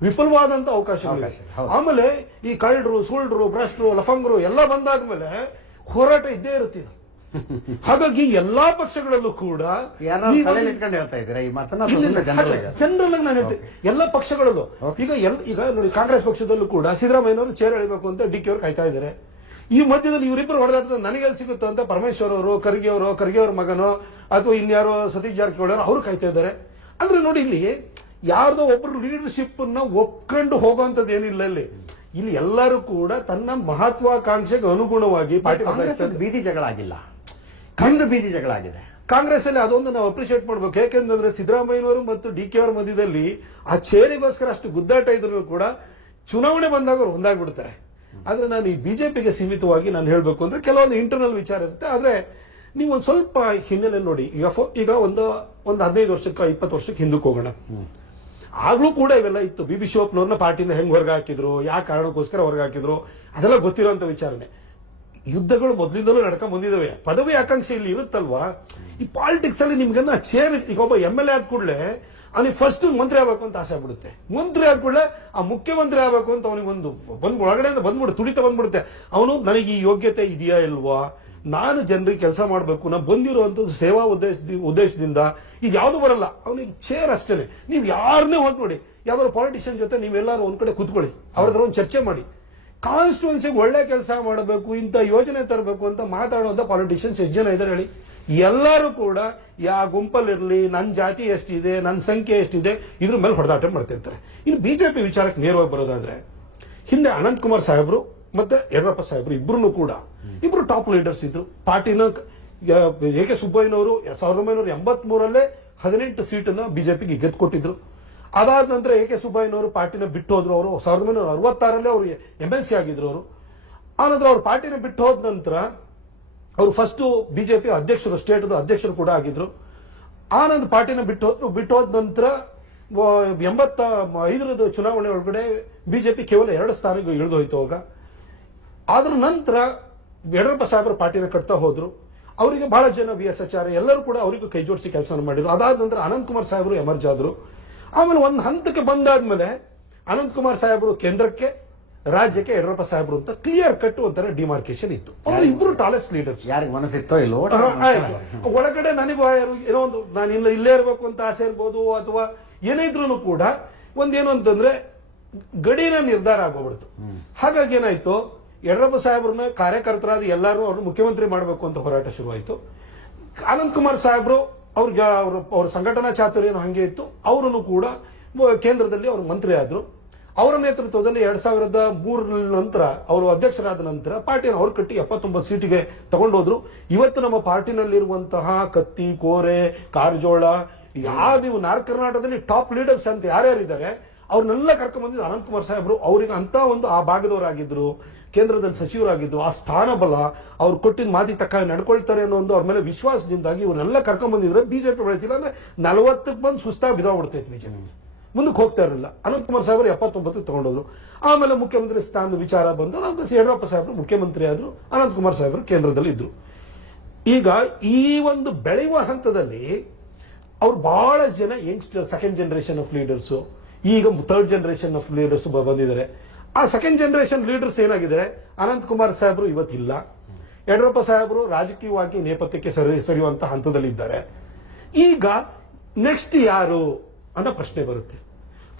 ವಿಪುಲವಾದಂತ ಅವಕಾಶಗಳಿದೆ. ಆಮೇಲೆ ಈ ಕಳ್ಳರು, ಸುಳ್ಳು, ಭ್ರಷ್ಟರು, ಲಫಂಗರು ಎಲ್ಲ ಬಂದಾದ್ಮೇಲೆ ಹೋರಾಟ ಇದ್ದೇ ಇರುತ್ತೆ. ಹಾಗಾಗಿ ಎಲ್ಲಾ ಪಕ್ಷಗಳಲ್ಲೂ ಕೂಡ ಜನರಲ್ ನಾನು ಹೇಳ್ತೇನೆ, ಎಲ್ಲ ಪಕ್ಷಗಳಲ್ಲೂ ಈಗ ನೋಡಿ, ಕಾಂಗ್ರೆಸ್ ಪಕ್ಷದಲ್ಲೂ ಕೂಡ ಸಿದ್ದರಾಮಯ್ಯನವರು ಚೇರ್ ಎಳಿಬೇಕು ಅಂತ DK ಅವರು ಕಾಯ್ತಾ ಇದ್ದಾರೆ. ಈ ಮಧ್ಯದಲ್ಲಿ ಇವರಿಬ್ಬರು ಹೊಡೆದಾಡ್ತಾರೆ, ನನಗೆಲ್ಲಿ ಸಿಗುತ್ತೋ ಅಂತ ಪರಮೇಶ್ವರ್ ಅವರು, ಖರ್ಗೆ ಅವ್ರ ಮಗನೋ ಅಥವಾ ಇನ್ಯಾರೋ ಸತೀಶ್ ಜಾರಕಿಹೊಳಿ ಅವರು ಕಾಯ್ತಾ ಇದ್ದಾರೆ. ಅಂದ್ರೆ ನೋಡಿ, ಇಲ್ಲಿ ಯಾರ್ದೋ ಒಬ್ರು ಲೀಡರ್ಶಿಪ್ ನ ಒಪ್ಕೊಂಡು ಹೋಗುವಂತದ್ದು ಏನಿಲ್ಲ. ಇಲ್ಲಿ ಎಲ್ಲರೂ ಕೂಡ ತನ್ನ ಮಹತ್ವಾಕಾಂಕ್ಷೆಗೆ ಅನುಗುಣವಾಗಿ ಪಾರ್ಟಿ ಬೀದಿ ಜಗಳ ಆಗಿಲ್ಲ, ಬೀದಿ ಜಗಳ ಆಗಿದೆ ಕಾಂಗ್ರೆಸ್ ಅಲ್ಲಿ. ಅದೊಂದು ನಾವು ಅಪ್ರಿಶಿಯೇಟ್ ಮಾಡ್ಬೇಕು. ಯಾಕೆಂದ್ರೆ ಸಿದ್ದರಾಮಯ್ಯನವರು ಮತ್ತು DK ಅವರ ಮಧ್ಯದಲ್ಲಿ ಆ ಚೇರಿಗೋಸ್ಕರ ಅಷ್ಟು ಗುದ್ದಾಟ ಇದ್ರು ಕೂಡ ಚುನಾವಣೆ ಬಂದಾಗ ಅವ್ರು ಒಂದಾಗ್ಬಿಡ್ತಾರೆ. ಆದ್ರೆ ನಾನು ಈ ಬಿಜೆಪಿಗೆ ಸೀಮಿತವಾಗಿ ನಾನು ಹೇಳ್ಬೇಕು ಅಂದ್ರೆ ಕೆಲವೊಂದು ಇಂಟರ್ನಲ್ ವಿಚಾರ ಇರುತ್ತೆ. ಆದ್ರೆ ನೀವು ಒಂದ್ ಸ್ವಲ್ಪ ಹಿನ್ನೆಲೆ ನೋಡಿ. ಈಗ ಒಂದು 15 ವರ್ಷಕ್ಕೆ 20 ವರ್ಷಕ್ಕೆ ಹಿಂದಕ್ಕೆ ಹೋಗೋಣ. ಆಗ್ಲೂ ಕೂಡ ಇವೆಲ್ಲ ಇತ್ತು. BB ಶಿವಪ್ಪನವ್ರನ್ನ ಪಾರ್ಟಿಯಿಂದ ಹೆಂಗ್ ಹೊರಗೆ ಹಾಕಿದ್ರು, ಯಾವ ಕಾರಣಕ್ಕೋಸ್ಕರ ಹೊರಗೆ ಹಾಕಿದ್ರು, ಅದೆಲ್ಲ ಗೊತ್ತಿರುವಂತ ವಿಚಾರನೆ. ಯುದ್ಧಗಳು ಮೊದಲಿಂದಲೂ ನಡ್ಕೊಂಡ್ ಬಂದಿದ್ದಾವೆ. ಪದವಿ ಆಕಾಂಕ್ಷೆ ಇಲ್ಲಿ ಇರುತ್ತಲ್ವಾ. ಈ ಪಾಲಿಟಿಕ್ಸ್ ಅಲ್ಲಿ ನಿಮ್ಗನ್ನ ಚೇರ್, ಈಗ ಒಬ್ಬ MLA ಆದ ಕೂಡಲೇ ಅವನಿಗೆ ಫಸ್ಟ್ ಮಂತ್ರಿ ಆಗ್ಬೇಕು ಅಂತ ಆಸೆ ಆಗ್ಬಿಡುತ್ತೆ. ಮಂತ್ರಿ ಆದ ಕೂಡಲೇ ಆ ಮುಖ್ಯಮಂತ್ರಿ ಆಗ್ಬೇಕು ಅಂತ ಅವನಿಗೆ ಒಳಗಡೆ ಬಂದ್ಬಿಡುತ್ತೆ, ತುಡಿತ ಬಂದ್ಬಿಡುತ್ತೆ. ಅವನು ನನಗೆ ಈ ಯೋಗ್ಯತೆ ಇದೆಯಾ ಇಲ್ವಾ, ನಾನು ಜನರಿಗೆ ಕೆಲಸ ಮಾಡಬೇಕು, ನಾನು ಬಂದಿರುವಂತದ್ದು ಸೇವಾ ಉದ್ದೇಶದಿಂದ, ಇದು ಯಾವ್ದು ಬರಲ್ಲ. ಅವನಿಗೆ ಚೇರ್ ಅಷ್ಟೇನೆ. ನೀವು ಯಾರನ್ನೇ ಹೋಗಿ ನೋಡಿ, ಯಾವ್ದಾದ್ರು ಪಾಲಿಟಿಷಿಯನ್ ಜೊತೆ ನೀವೆಲ್ಲಾರು ಒಂದ್ ಕಡೆ ಕೂತ್ಕೊಳ್ಳಿ, ಅವ್ರ ಹತ್ರ ಒಂದು ಚರ್ಚೆ ಮಾಡಿ. ಕಾನ್ಸ್ಟಿಟ್ಯೂನ್ಸಿಗೆ ಒಳ್ಳೆ ಕೆಲಸ ಮಾಡಬೇಕು, ಇಂಥ ಯೋಜನೆ ತರಬೇಕು ಅಂತ ಮಾತಾಡುವಂತ ಪಾಲಿಟಿಷಿಯನ್ಸ್ ಎಷ್ಟು ಜನ ಇದ್ದಾರೆ ಹೇಳಿ? ಎಲ್ಲರೂ ಕೂಡ ಗುಂಪಲ್ಲಿರ್ಲಿ, ನನ್ನ ಜಾತಿ ಎಷ್ಟಿದೆ, ನನ್ನ ಸಂಖ್ಯೆ ಎಷ್ಟಿದೆ, ಇದ್ರ ಮೇಲೆ ಹೊಡೆದಾಟ ಮಾಡ್ತಿರ್ತಾರೆ. ಇನ್ನು ಬಿಜೆಪಿ ವಿಚಾರಕ್ಕೆ ನೇರವಾಗಿ ಬರೋದಾದ್ರೆ, ಹಿಂದೆ ಅನಂತಕುಮಾರ್ ಸಾಹೇಬ್ರು ಮತ್ತೆ ಯಡಿಯೂರಪ್ಪ ಸಾಹೇಬ್ರು ಇಬ್ರು ಟಾಪ್ ಲೀಡರ್ಸ್ ಇದ್ರು. ಪಾರ್ಟಿನ AK ಸುಬ್ಬಯ್ಯನವರು 1983 18 ಸೀಟನ್ನ ಬಿಜೆಪಿಗೆ ಗೆದ್ದುಕೊಟ್ಟಿದ್ರು. ಅದಾದ ನಂತರ AK ಸುಬ್ಬಯ್ಯನವರು ಪಾರ್ಟಿನ ಬಿಟ್ಟು ಹೋದ್ರು. ಅವರು 1966 ಅವರು MLC ಆಗಿದ್ರು. ಅವರು ಆನಂತರ ಅವ್ರು ಪಾರ್ಟಿನ ಬಿಟ್ಟು ಹೋದ ನಂತರ ಅವರು ಫಸ್ಟ್ ಬಿಜೆಪಿ ಅಧ್ಯಕ್ಷರು, ಸ್ಟೇಟ್ ಅಧ್ಯಕ್ಷರು ಕೂಡ ಆಗಿದ್ರು. ಆನಂದ್ ಪಾರ್ಟಿನ ಬಿಟ್ಟು ಹೋದ ನಂತರ 85 ಚುನಾವಣೆ ಒಳಗಡೆ ಬಿಜೆಪಿ ಕೇವಲ 2 ಸ್ಥಾನಕ್ಕೆ ಇಳಿದು ಹೋಯ್ತು. ಅವಾಗ ಅದ್ರ ನಂತರ ಯಡಿಯೂರಪ್ಪ ಸಾಹೇಬರು ಪಾರ್ಟಿನ ಕಟ್ತಾ ಹೋದ್ರು. ಅವರಿಗೆ ಬಹಳ ಜನ VS ಆಚಾರ್ಯ ಎಲ್ಲರೂ ಕೂಡ ಅವರಿಗೂ ಕೈ ಜೋಡಿಸಿ ಕೆಲಸ ಮಾಡಿದ್ರು. ಅದಾದ ನಂತರ ಅನಂತಕುಮಾರ್ ಸಾಹೇಬರು ಎಮರ್ಜ್ ಆದ್ರು. ಆಮೇಲೆ ಒಂದು ಹಂತಕ್ಕೆ ಬಂದಾದ್ಮೇಲೆ ಅನಂತಕುಮಾರ್ ಸಾಹೇಬರು ಕೇಂದ್ರಕ್ಕೆ, ರಾಜ್ಯಕ್ಕೆ ಯಡಿಯೂರಪ್ಪ ಸಾಹೇಬ್ರು ಅಂತ ಕ್ಲಿಯರ್ ಕಟ್ ಒಂಥರ ಡಿಮಾರ್ಕೇಶನ್ ಇತ್ತು. ಅವ್ರು ಇಬ್ರು ಟಾಲೆಸ್ಟ್ ಲೀಡರ್ಸ್. ಯಾರಿಗೆ ಮನಸ್ಸಿತ್ತೋ ಇಲ್ಲೋ ಒಳಗಡೆ ನನಗೂ ಏನೋ ಒಂದು ನಾನು ಇಲ್ಲೇ ಇರಬೇಕು ಅಂತ ಆಸೆ ಇರ್ಬೋದು, ಅಥವಾ ಏನೇ ಇದ್ರು ಕೂಡ ಒಂದೇನು ಅಂತಂದ್ರೆ ಗಡಿನ ನಿರ್ಧಾರ ಆಗೋಗ್ಬಿಡ್ತು. ಹಾಗಾಗಿ ಏನಾಯ್ತು, ಯಡಿಯೂರಪ್ಪ ಸಾಹೇಬ್ರನ್ನ ಕಾರ್ಯಕರ್ತರಾದ ಎಲ್ಲರೂ ಅವ್ರನ್ನ ಮುಖ್ಯಮಂತ್ರಿ ಮಾಡಬೇಕು ಅಂತ ಹೋರಾಟ ಶುರುವಾಯಿತು. ಅನಂತ್ ಕುಮಾರ್ ಸಾಹೇಬ್ರು ಅವ್ರಿಗೆ ಅವ್ರ ಸಂಘಟನಾ ಚಾತುರ್ಯನು ಹಂಗೆ ಇತ್ತು. ಅವರನ್ನು ಕೂಡ ಕೇಂದ್ರದಲ್ಲಿ ಅವರು ಮಂತ್ರಿ ಆದ್ರು. ಅವರ ನೇತೃತ್ವದಲ್ಲಿ 2003 ನಂತರ ಅವರು ಅಧ್ಯಕ್ಷರಾದ ನಂತರ ಪಾರ್ಟಿಯನ್ನು ಅವ್ರು ಕಟ್ಟಿ 79 ಸೀಟಿಗೆ ತಗೊಂಡೋದ್ರು. ಇವತ್ತು ನಮ್ಮ ಪಾರ್ಟಿನಲ್ಲಿರುವಂತಹ ಕತ್ತಿ, ಕೋರೆ, ಕಾರಜೋಳ, ನೀವು ನಾರ್ತ್ ಕರ್ನಾಟಕದಲ್ಲಿ ಟಾಪ್ ಲೀಡರ್ಸ್ ಅಂತ ಯಾರ್ಯಾರಿದ್ದಾರೆ ಅವ್ರನ್ನೆಲ್ಲ ಕರ್ಕೊಂಡ್ ಬಂದಿದ್ದು ಅನಂತ್ ಕುಮಾರ್ ಸಾಹೇಬ್ರು. ಅವ್ರಿಗೆ ಅಂತ ಒಂದು ಆ ಭಾಗದವರಾಗಿದ್ರು, ಕೇಂದ್ರದಲ್ಲಿ ಸಚಿವರಾಗಿದ್ದು, ಆ ಸ್ಥಾನ ಬಲ ಅವ್ರು ಕೊಟ್ಟಿದ್ದ ಮಾತಿ ತಕ್ಕ ನಡ್ಕೊಳ್ತಾರೆ ಅನ್ನೋ ಒಂದು ಅವ್ರ ಮೇಲೆ ವಿಶ್ವಾಸದಿಂದಾಗಿ ಇವನ್ನೆಲ್ಲ ಕರ್ಕೊಂಡ್ ಬಂದಿದ್ರೆ ಬಿಜೆಪಿ ಬೆಳೆತಿಲ್ಲ ಅಂದ್ರೆ 40ಕ್ಕೆ ಬಂದು ಸುಸ್ತಾಗಿ ಬಿದ್ದೋಗ್ಬಿಡ್ತೈತೆ ಬಿಜೆಪಿ, ಮುಂದಕ್ಕೆ ಹೋಗ್ತಾ ಇರಲಿಲ್ಲ. ಅನಂತ್ ಕುಮಾರ್ ಸಾಹೇಬ್ರು 79 ತಗೊಂಡೋದ್ರು. ಆಮೇಲೆ ಮುಖ್ಯಮಂತ್ರಿ ಸ್ಥಾನದ ವಿಚಾರ ಬಂದು ಯಡಿಯೂರಪ್ಪ ಸಾಹೇಬ್ರು ಮುಖ್ಯಮಂತ್ರಿ ಆದ್ರು, ಅನಂತ್ ಕುಮಾರ್ ಸಾಹೇಬ್ರು ಕೇಂದ್ರದಲ್ಲಿ ಇದ್ರು. ಈಗ ಈ ಒಂದು ಬೆಳೆಯುವ ಹಂತದಲ್ಲಿ ಅವ್ರು ಬಹಳ ಜನ youngster, second generation of leaders, ಈಗ ಥರ್ಡ್ ಜನರೇಷನ್ ಆಫ್ ಲೀಡರ್ಸ್ ಬಂದಿದ್ದಾರೆ. ಆ ಸೆಕೆಂಡ್ ಜನರೇಷನ್ ಲೀಡರ್ಸ್ ಏನಾಗಿದ್ದಾರೆ, ಅನಂತ್ ಕುಮಾರ್ ಸಾಹೇಬ್ರು ಇವತ್ತಿಲ್ಲ, ಯಡಿಯೂರಪ್ಪ ಸಾಹೇಬ್ರು ರಾಜಕೀಯವಾಗಿ ನೇಪಥ್ಯಕ್ಕೆ ಸರಿಯುವಂತ ಹಂತದಲ್ಲಿದ್ದಾರೆ. ಈಗ ನೆಕ್ಸ್ಟ್ ಯಾರು ಅನ್ನೋ ಪ್ರಶ್ನೆ ಬರುತ್ತೆ.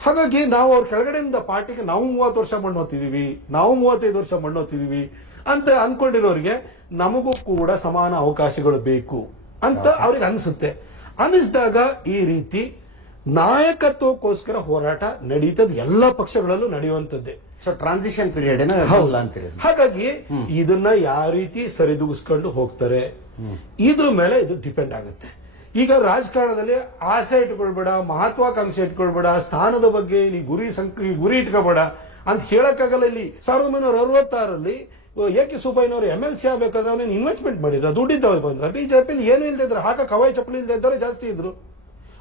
ಹಾಗಾಗಿ ನಾವು ಅವ್ರ ಕೆಳಗಡೆಯಿಂದ ಪಾರ್ಟಿಗೆ ನಾವು 30 ವರ್ಷ ಮಣ್ಣು ಹೊತ್ತಿದೀವಿ, ನಾವು 35 ವರ್ಷ ಮಣ್ಣು ಹೊತ್ತಿದೀವಿ ಅಂತ ಅನ್ಕೊಂಡಿರೋರಿಗೆ ನಮಗೂ ಕೂಡ ಸಮಾನ ಅವಕಾಶಗಳು ಬೇಕು ಅಂತ ಅವ್ರಿಗೆ ಅನಿಸುತ್ತೆ. ಅನಿಸಿದಾಗ ಈ ರೀತಿ ನಾಯಕತ್ವಕ್ಕೋಸ್ಕರ ಹೋರಾಟ ನಡೀತದ ಎಲ್ಲ ಪಕ್ಷಗಳಲ್ಲೂ ನಡೆಯುವಂತದ್ದೇ. ಸೊ ಟ್ರಾನ್ಸಿಷನ್ ಪೀರಿಯಡ್ ಅಂತೀರಿ. ಹಾಗಾಗಿ ಇದನ್ನ ಯಾವ ರೀತಿ ಸರಿದೂಗಿಸ್ಕೊಂಡು ಹೋಗ್ತಾರೆ ಇದ್ರ ಮೇಲೆ ಇದು ಡಿಪೆಂಡ್ ಆಗುತ್ತೆ. ಈಗ ರಾಜಕಾರಣದಲ್ಲಿ ಆಸೆ ಇಟ್ಕೊಳ್ಬೇಡ, ಮಹತ್ವಾಕಾಂಕ್ಷೆ ಇಟ್ಕೊಳ್ಬೇಡ, ಸ್ಥಾನದ ಬಗ್ಗೆ ನೀ ಗುರಿ ಇಟ್ಕೋಬೇಡ ಅಂತ ಹೇಳಕ್ಕಾಗಲ್ಲ. ಇಲ್ಲಿ 1966 ಎ.ಕೆ. ಸುಬ್ಬಯ್ಯನವರು MLC ಆಗ್ಬೇಕಾದ್ರೆ ಅವನೇನು ಇನ್ವೆಸ್ಟ್ಮೆಂಟ್ ಮಾಡಿದ್ರು, ದುಡ್ಡಿದ್ದವ್ರು ಬಂದ್ರ. ಬಿಜೆಪಿಲಿ ಏನು ಇಲ್ದಿದ್ರೆ ಹಾಕ ಕವಾಯಿ ಚಪ್ಪಲಿ ಇಲ್ದೇ ಇದ್ದವ್ರೆ ಜಾಸ್ತಿ ಇದ್ರು.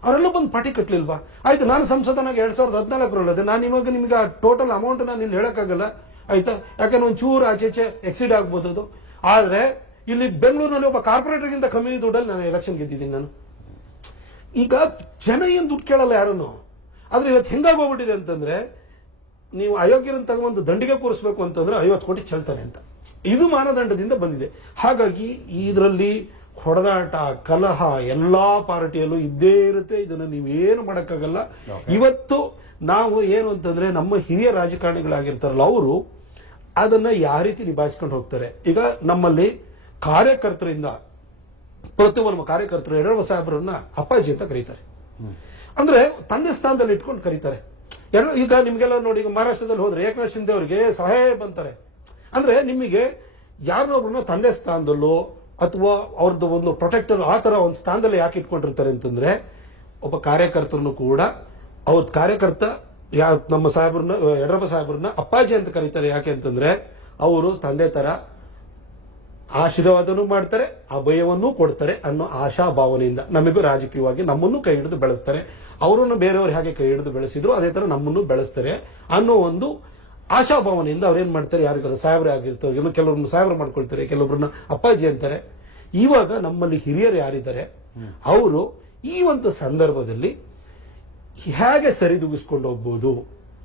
ಅವರೆಲ್ಲ ಬಂದು ಪಾರ್ಟಿ ಕಟ್ಲಿಲ್ವಾ? ಆಯ್ತು, ನಾನು ಸಂಸದನಾಗ 2014 ನಾನು ಇವಾಗ ನಿಮ್ಗೆ ಟೋಟಲ್ ಅಮೌಂಟ್ ನಾನು ಇಲ್ಲಿ ಹೇಳಕ್ಕಾಗಲ್ಲ, ಆಯ್ತಾ? ಯಾಕಂದ್ರೆ ಒಂದು ಚೂರು ಆಚೆಚೆ ಎಕ್ಸಿಡ್ ಆಗ್ಬೋದು ಅದು. ಆದ್ರೆ ಇಲ್ಲಿ ಬೆಂಗಳೂರಿನಲ್ಲಿ ಒಬ್ಬ ಕಾರ್ಪೊರೇಟರ್ಗಿಂತ ಕಮ್ಮಿ ದುಡ್ಡಲ್ಲಿ ನಾನು ಎಲೆಕ್ಷನ್ ಗೆದ್ದಿದ್ದೀನಿ ನಾನು. ಈಗ ಜನ ಏನ್ ದುಡ್ಡು ಕೇಳಲ್ಲ ಯಾರನ್ನು. ಆದ್ರೆ ಇವತ್ತು ಹೆಂಗಾಗೋಗ್ಬಿಟ್ಟಿದೆ ಅಂತಂದ್ರೆ, ನೀವು ಅಯೋಗ್ಯರನ್ನು ತಗೊಂಡು ದಂಡಿಗೆ ಕೂರಿಸಬೇಕು ಅಂತಂದ್ರೆ 50 ಕೋಟಿ ಚೆಲ್ತಾನೆ ಅಂತ, ಇದು ಮಾನದಂಡದಿಂದ ಬಂದಿದೆ. ಹಾಗಾಗಿ ಇದರಲ್ಲಿ ಹೊಡೆದಾಟ, ಕಲಹ ಎಲ್ಲಾ ಪಾರ್ಟಿಯಲ್ಲೂ ಇದ್ದೇ ಇರುತ್ತೆ. ಇದನ್ನ ನೀವೇನು ಮಾಡಕ್ಕಾಗಲ್ಲ. ಇವತ್ತು ನಾವು ಏನು ಅಂತಂದ್ರೆ, ನಮ್ಮ ಹಿರಿಯ ರಾಜಕಾರಣಿಗಳಾಗಿರ್ತಾರಲ್ಲ ಅವರು ಅದನ್ನ ಯಾವ ರೀತಿ ನಿಭಾಯಿಸ್ಕೊಂಡು ಹೋಗ್ತಾರೆ. ಈಗ ನಮ್ಮಲ್ಲಿ ಕಾರ್ಯಕರ್ತರಿಂದ ಪ್ರತಿಯೊಬ್ಬ ಕಾರ್ಯಕರ್ತರು ಯಡಿಯೂರಪ್ಪ ಸಾಹೇಬ್ರನ್ನ ಅಪ್ಪಾಜಿ ಅಂತ ಕರೀತಾರೆ. ಅಂದ್ರೆ ತಂದೆ ಸ್ಥಾನದಲ್ಲಿ ಇಟ್ಕೊಂಡು ಕರೀತಾರೆ. ಈಗ ನಿಮ್ಗೆಲ್ಲ ನೋಡಿ, ಈಗ ಮಹಾರಾಷ್ಟ್ರದಲ್ಲಿ ಹೋದ್ರೆ ಏಕನಾಥ್ ಶಿಂದೆ ಅವರಿಗೆ ಸಾಹೇಬ್ ಅಂತಾರೆ. ಅಂದ್ರೆ ನಿಮಗೆ ಯಾರನ್ನೊಬ್ರನ್ನ ತಂದೆ ಸ್ಥಾನದಲ್ಲೋ ಅಥವಾ ಅವ್ರದ್ದು ಒಂದು ಪ್ರೊಟೆಕ್ಟರ್ ಆ ತರ ಒಂದು ಸ್ಥಾನದಲ್ಲಿ ಯಾಕೆ ಇಟ್ಕೊಂಡಿರ್ತಾರೆ ಅಂತಂದ್ರೆ, ಒಬ್ಬ ಕಾರ್ಯಕರ್ತರನ್ನು ಕೂಡ ಅವ್ರ ಕಾರ್ಯಕರ್ತ ನಮ್ಮ ಸಾಹೇಬ್ರನ್ನ, ಯಡಿಯೂರಪ್ಪ ಸಾಹೇಬ್ರನ್ನ ಅಪ್ಪಾಜಿ ಅಂತ ಕರೀತಾರೆ. ಯಾಕೆ ಅಂತಂದ್ರೆ ಅವರು ತಂದೆ ತರ ಆಶೀರ್ವಾದನೂ ಮಾಡ್ತಾರೆ, ಅಭಯವನ್ನೂ ಕೊಡ್ತಾರೆ ಅನ್ನೋ ಆಶಾ ಭಾವನೆಯಿಂದ ನಮಗೂ ರಾಜಕೀಯವಾಗಿ ನಮ್ಮನ್ನು ಕೈ ಹಿಡಿದು ಬೆಳೆಸ್ತಾರೆ. ಅವರನ್ನು ಬೇರೆಯವರು ಹೇಗೆ ಕೈ ಹಿಡಿದು ಬೆಳೆಸಿದ್ರು ಅದೇ ತರ ನಮ್ಮನ್ನು ಬೆಳೆಸ್ತಾರೆ ಅನ್ನೋ ಒಂದು ಆಶಾಭಾವನೆಯಿಂದ ಅವ್ರೇನ್ ಮಾಡ್ತಾರೆ, ಯಾರಿಗಾದ್ರು ಸಾಹೇಬ್ರೆ ಆಗಿರ್ತಾರೆ, ಕೆಲವ್ರನ್ನ ಸಾಹೇಬ್ರು ಮಾಡ್ಕೊಳ್ತಾರೆ, ಕೆಲವೊಬ್ಬರನ್ನ ಅಪ್ಪಾಜಿ ಅಂತಾರೆ. ಇವಾಗ ನಮ್ಮಲ್ಲಿ ಹಿರಿಯರು ಯಾರಿದ್ದಾರೆ ಅವರು ಈ ಒಂದು ಸಂದರ್ಭದಲ್ಲಿ ಹೇಗೆ ಸರಿದೂಗಿಸ್ಕೊಂಡು ಹೋಗ್ಬೋದು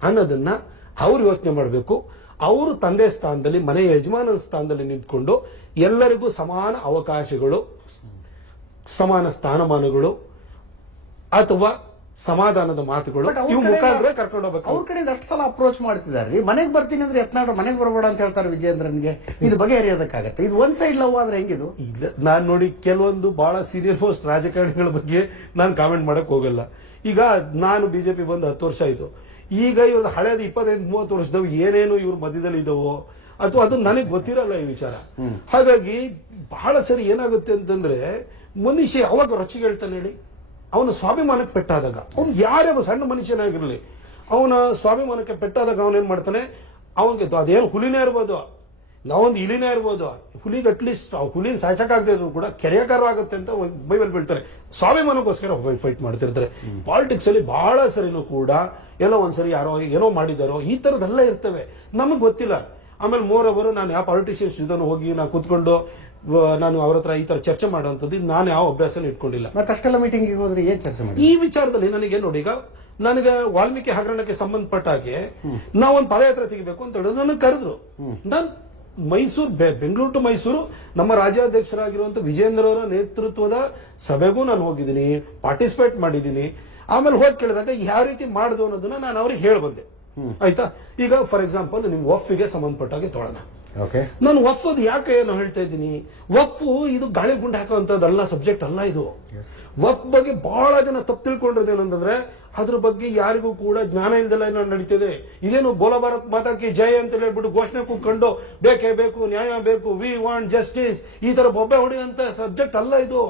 ಅನ್ನೋದನ್ನ ಅವ್ರು ಯೋಚನೆ ಮಾಡಬೇಕು. ಅವರು ತಂದೆ ಸ್ಥಾನದಲ್ಲಿ, ಮನೆಯ ಯಜಮಾನನ ಸ್ಥಾನದಲ್ಲಿ ನಿಂತ್ಕೊಂಡು ಎಲ್ಲರಿಗೂ ಸಮಾನ ಅವಕಾಶಗಳು, ಸಮಾನ ಸ್ಥಾನಮಾನಗಳು ಅಥವಾ ಸಮಾಧಾನದ ಮಾತುಗಳು ಇವು ಮುಖಾಂತರ ಕರ್ಕೊಂಡು ಹೋಗ್ಬೇಕು. ಅವ್ರ ಕಡೆಯಿಂದ ಅಷ್ಟು ಸಲ ಅಪ್ರೋಚ್ ಮಾಡ್ತಿದ್ದಾರೆ. ಮನೆಗೆ ಬರ್ತೀನಿ ಅಂದ್ರೆ ಯತ್ನಾಳ್ ಮನೆಗೆ ಬರಬೇಡ ಅಂತ ಹೇಳ್ತಾರೆ ವಿಜಯೇಂದ್ರನ್ಗೆ. ಇದು ಬಗೆಹರಿಯೋದಕ್ಕಾಗತ್ತೆ? ಇದು ಒನ್ ಸೈಡ್ ಲವ್ ಆದ್ರೆ ಹೆಂಗಿದು? ಇಲ್ಲ, ನಾನ್ ನೋಡಿ ಕೆಲವೊಂದು ಬಹಳ ಸೀನಿಯರ್ ಮೋಸ್ಟ್ ರಾಜಕಾರಣಿಗಳ ಬಗ್ಗೆ ನಾನು ಕಾಮೆಂಟ್ ಮಾಡಕ್ ಹೋಗಲ್ಲ. ಈಗ ನಾನು ಬಿಜೆಪಿ ಬಂದು 10 ವರ್ಷ ಆಯ್ತು. ಈಗ ಇವ್ರು ಹಳೇದು 25-30 ವರ್ಷದವು ಏನೇನು ಇವ್ರ ಮಧ್ಯದಲ್ಲಿ ಇದಾವೋ ಅಥವಾ ಅದು ನನಗೆ ಗೊತ್ತಿರಲ್ಲ ಈ ವಿಚಾರ. ಹಾಗಾಗಿ ಬಹಳ ಸರಿ ಏನಾಗುತ್ತೆ ಅಂತಂದ್ರೆ, ಮನುಷ್ಯ ಅವಾಗ ರೊಚ್ಚಿಗೆ ಹೇಳ್ತಾನೆ ಹೇಳಿ, ಅವನ ಸ್ವಾಭಿಮಾನಕ್ಕೆ ಪೆಟ್ಟಾದಾಗ, ಅವ್ನು ಯಾರೇ ಸಣ್ಣ ಮನುಷ್ಯನಾಗಿರ್ಲಿ, ಅವನ ಸ್ವಾಭಿಮಾನಕ್ಕೆ ಪೆಟ್ಟಾದಾಗ ಅವನೇನ್ ಮಾಡ್ತಾನೆ, ಅವನಿಗೆ ಅದೇನು ಹುಲಿನೇ ಇರ್ಬೋದು, ನಾವೊಂದು ಇಲಿನೇ ಇರ್ಬೋದು, ಹುಲಿಗೆ ಅಟ್ಲೀಸ್ಟ್ ಹುಲಿನ ಸಾಯ್ಸಕ್ಕಾಗದೇ ಇದ್ರು ಕೂಡ ಕೆರೆಯಕಾರ ಆಗುತ್ತೆ ಅಂತ ಬೈಬಲ್ ಬೀಳ್ತಾರೆ. ಸ್ವಾಭಿಮಾನಕ್ಕೋಸ್ಕರ ಫೈಟ್ ಮಾಡ್ತಿರ್ತಾರೆ. ಪಾಲಿಟಿಕ್ಸ್ ಅಲ್ಲಿ ಬಹಳ ಸರಿನೂ ಕೂಡ ಎಲ್ಲೋ ಒಂದ್ಸರಿ ಯಾರೋ ಏನೋ ಮಾಡಿದಾರೋ ಈ ತರದೆಲ್ಲ ಇರ್ತವೆ, ನಮಗ್ ಗೊತ್ತಿಲ್ಲ. ಆಮೇಲೆ ಮೋರವರು ನಾನು ಯಾವ ಪಾಲಿಟಿಷಿಯನ್ಸ್ ಇದನ್ನು ಹೋಗಿ ನಾ ಕೂತ್ಕೊಂಡು ನಾನು ಅವ್ರ ಹತ್ರ ಈ ತರ ಚರ್ಚೆ ಮಾಡುವಂಥದ್ದು ನಾನು ಯಾವ ಅಭ್ಯಾಸನ ಇಟ್ಕೊಂಡಿಲ್ಲ. ಮತ್ತೆ ಅಷ್ಟೆಲ್ಲ ಮೀಟಿಂಗ್ ಹೋದ್ರೆ ಏನ್ ಚರ್ಚೆ ಮಾಡಿ ಈ ವಿಚಾರದಲ್ಲಿ ನನಗೆ ನೋಡಿ, ಈಗ ನನಗೆ ವಾಲ್ಮೀಕಿ ಹಗರಣಕ್ಕೆ ಸಂಬಂಧಪಟ್ಟ ಹಾಗೆ ನಾವೊಂದು ಪಾದಯಾತ್ರೆ ತೆಗಿಬೇಕು ಅಂತ ಹೇಳಿದ್ರು, ನನಗೆ ಕರೆದ್ರು. ನಾನು ಮೈಸೂರು ಬೆಂಗಳೂರು ಟು ಮೈಸೂರು ನಮ್ಮ ರಾಜ್ಯಾಧ್ಯಕ್ಷರಾಗಿರುವಂತ ವಿಜೇಂದ್ರ ಅವರ ನೇತೃತ್ವದ ಸಭೆಗೂ ನಾನು ಹೋಗಿದ್ದೀನಿ, ಪಾರ್ಟಿಸಿಪೇಟ್ ಮಾಡಿದ್ದೀನಿ. ಆಮೇಲೆ ಹೋಗಿ ಕೇಳಿದಾಗ ಯಾವ ರೀತಿ ಮಾಡುದು ಅನ್ನೋದನ್ನ ನಾನು ಅವ್ರಿಗೆ ಹೇಳಿ ಬಂದೆ. ಆಯ್ತಾ, ಈಗ ಫಾರ್ ಎಕ್ಸಾಂಪಲ್ ನಿಮ್ ವಫ್ಗೆ ಸಂಬಂಧಪಟ್ಟಾಗೆ ತೊಗೊಳ್ಳೋಣ. ನಾನು ವಫ್ ಅದು ಯಾಕೆ ನಾನು ಹೇಳ್ತಾ ಇದ್ದೀನಿ, ವಫ್ ಇದು ಗಾಳಿ ಗುಂಡು ಹಾಕುವಂತದ್ದಲ್ಲ, ಸಬ್ಜೆಕ್ಟ್ ಅಲ್ಲ ಇದು. ವಫ್ ಬಗ್ಗೆ ಬಹಳ ಜನ ತಪ್ಪು ತಿಳ್ಕೊಂಡಿರೋದು ಏನಂತಂದ್ರೆ ಅದ್ರ ಬಗ್ಗೆ ಯಾರಿಗೂ ಕೂಡ ಜ್ಞಾನ ಇಲ್ದೆಲ್ಲ ಏನೋ ನಡೀತಿದೆ. ಇದೇನು ಬೋಲ ಭಾರತ್ ಮಾತಾ ಕಿ ಜೈ ಅಂತ ಹೇಳ್ಬಿಟ್ಟು ಘೋಷಣೆ ಕೂತ್ಕೊಂಡು ಬೇಕೇ ಬೇಕು, ನ್ಯಾಯ ಬೇಕು, ವಿ ವಾಂಟ್ ಜಸ್ಟಿಸ್, ಈ ತರ ಬೊಬ್ಬೆ ಹೊಡೆಯುವಂತ ಸಬ್ಜೆಕ್ಟ್ ಅಲ್ಲ ಇದು.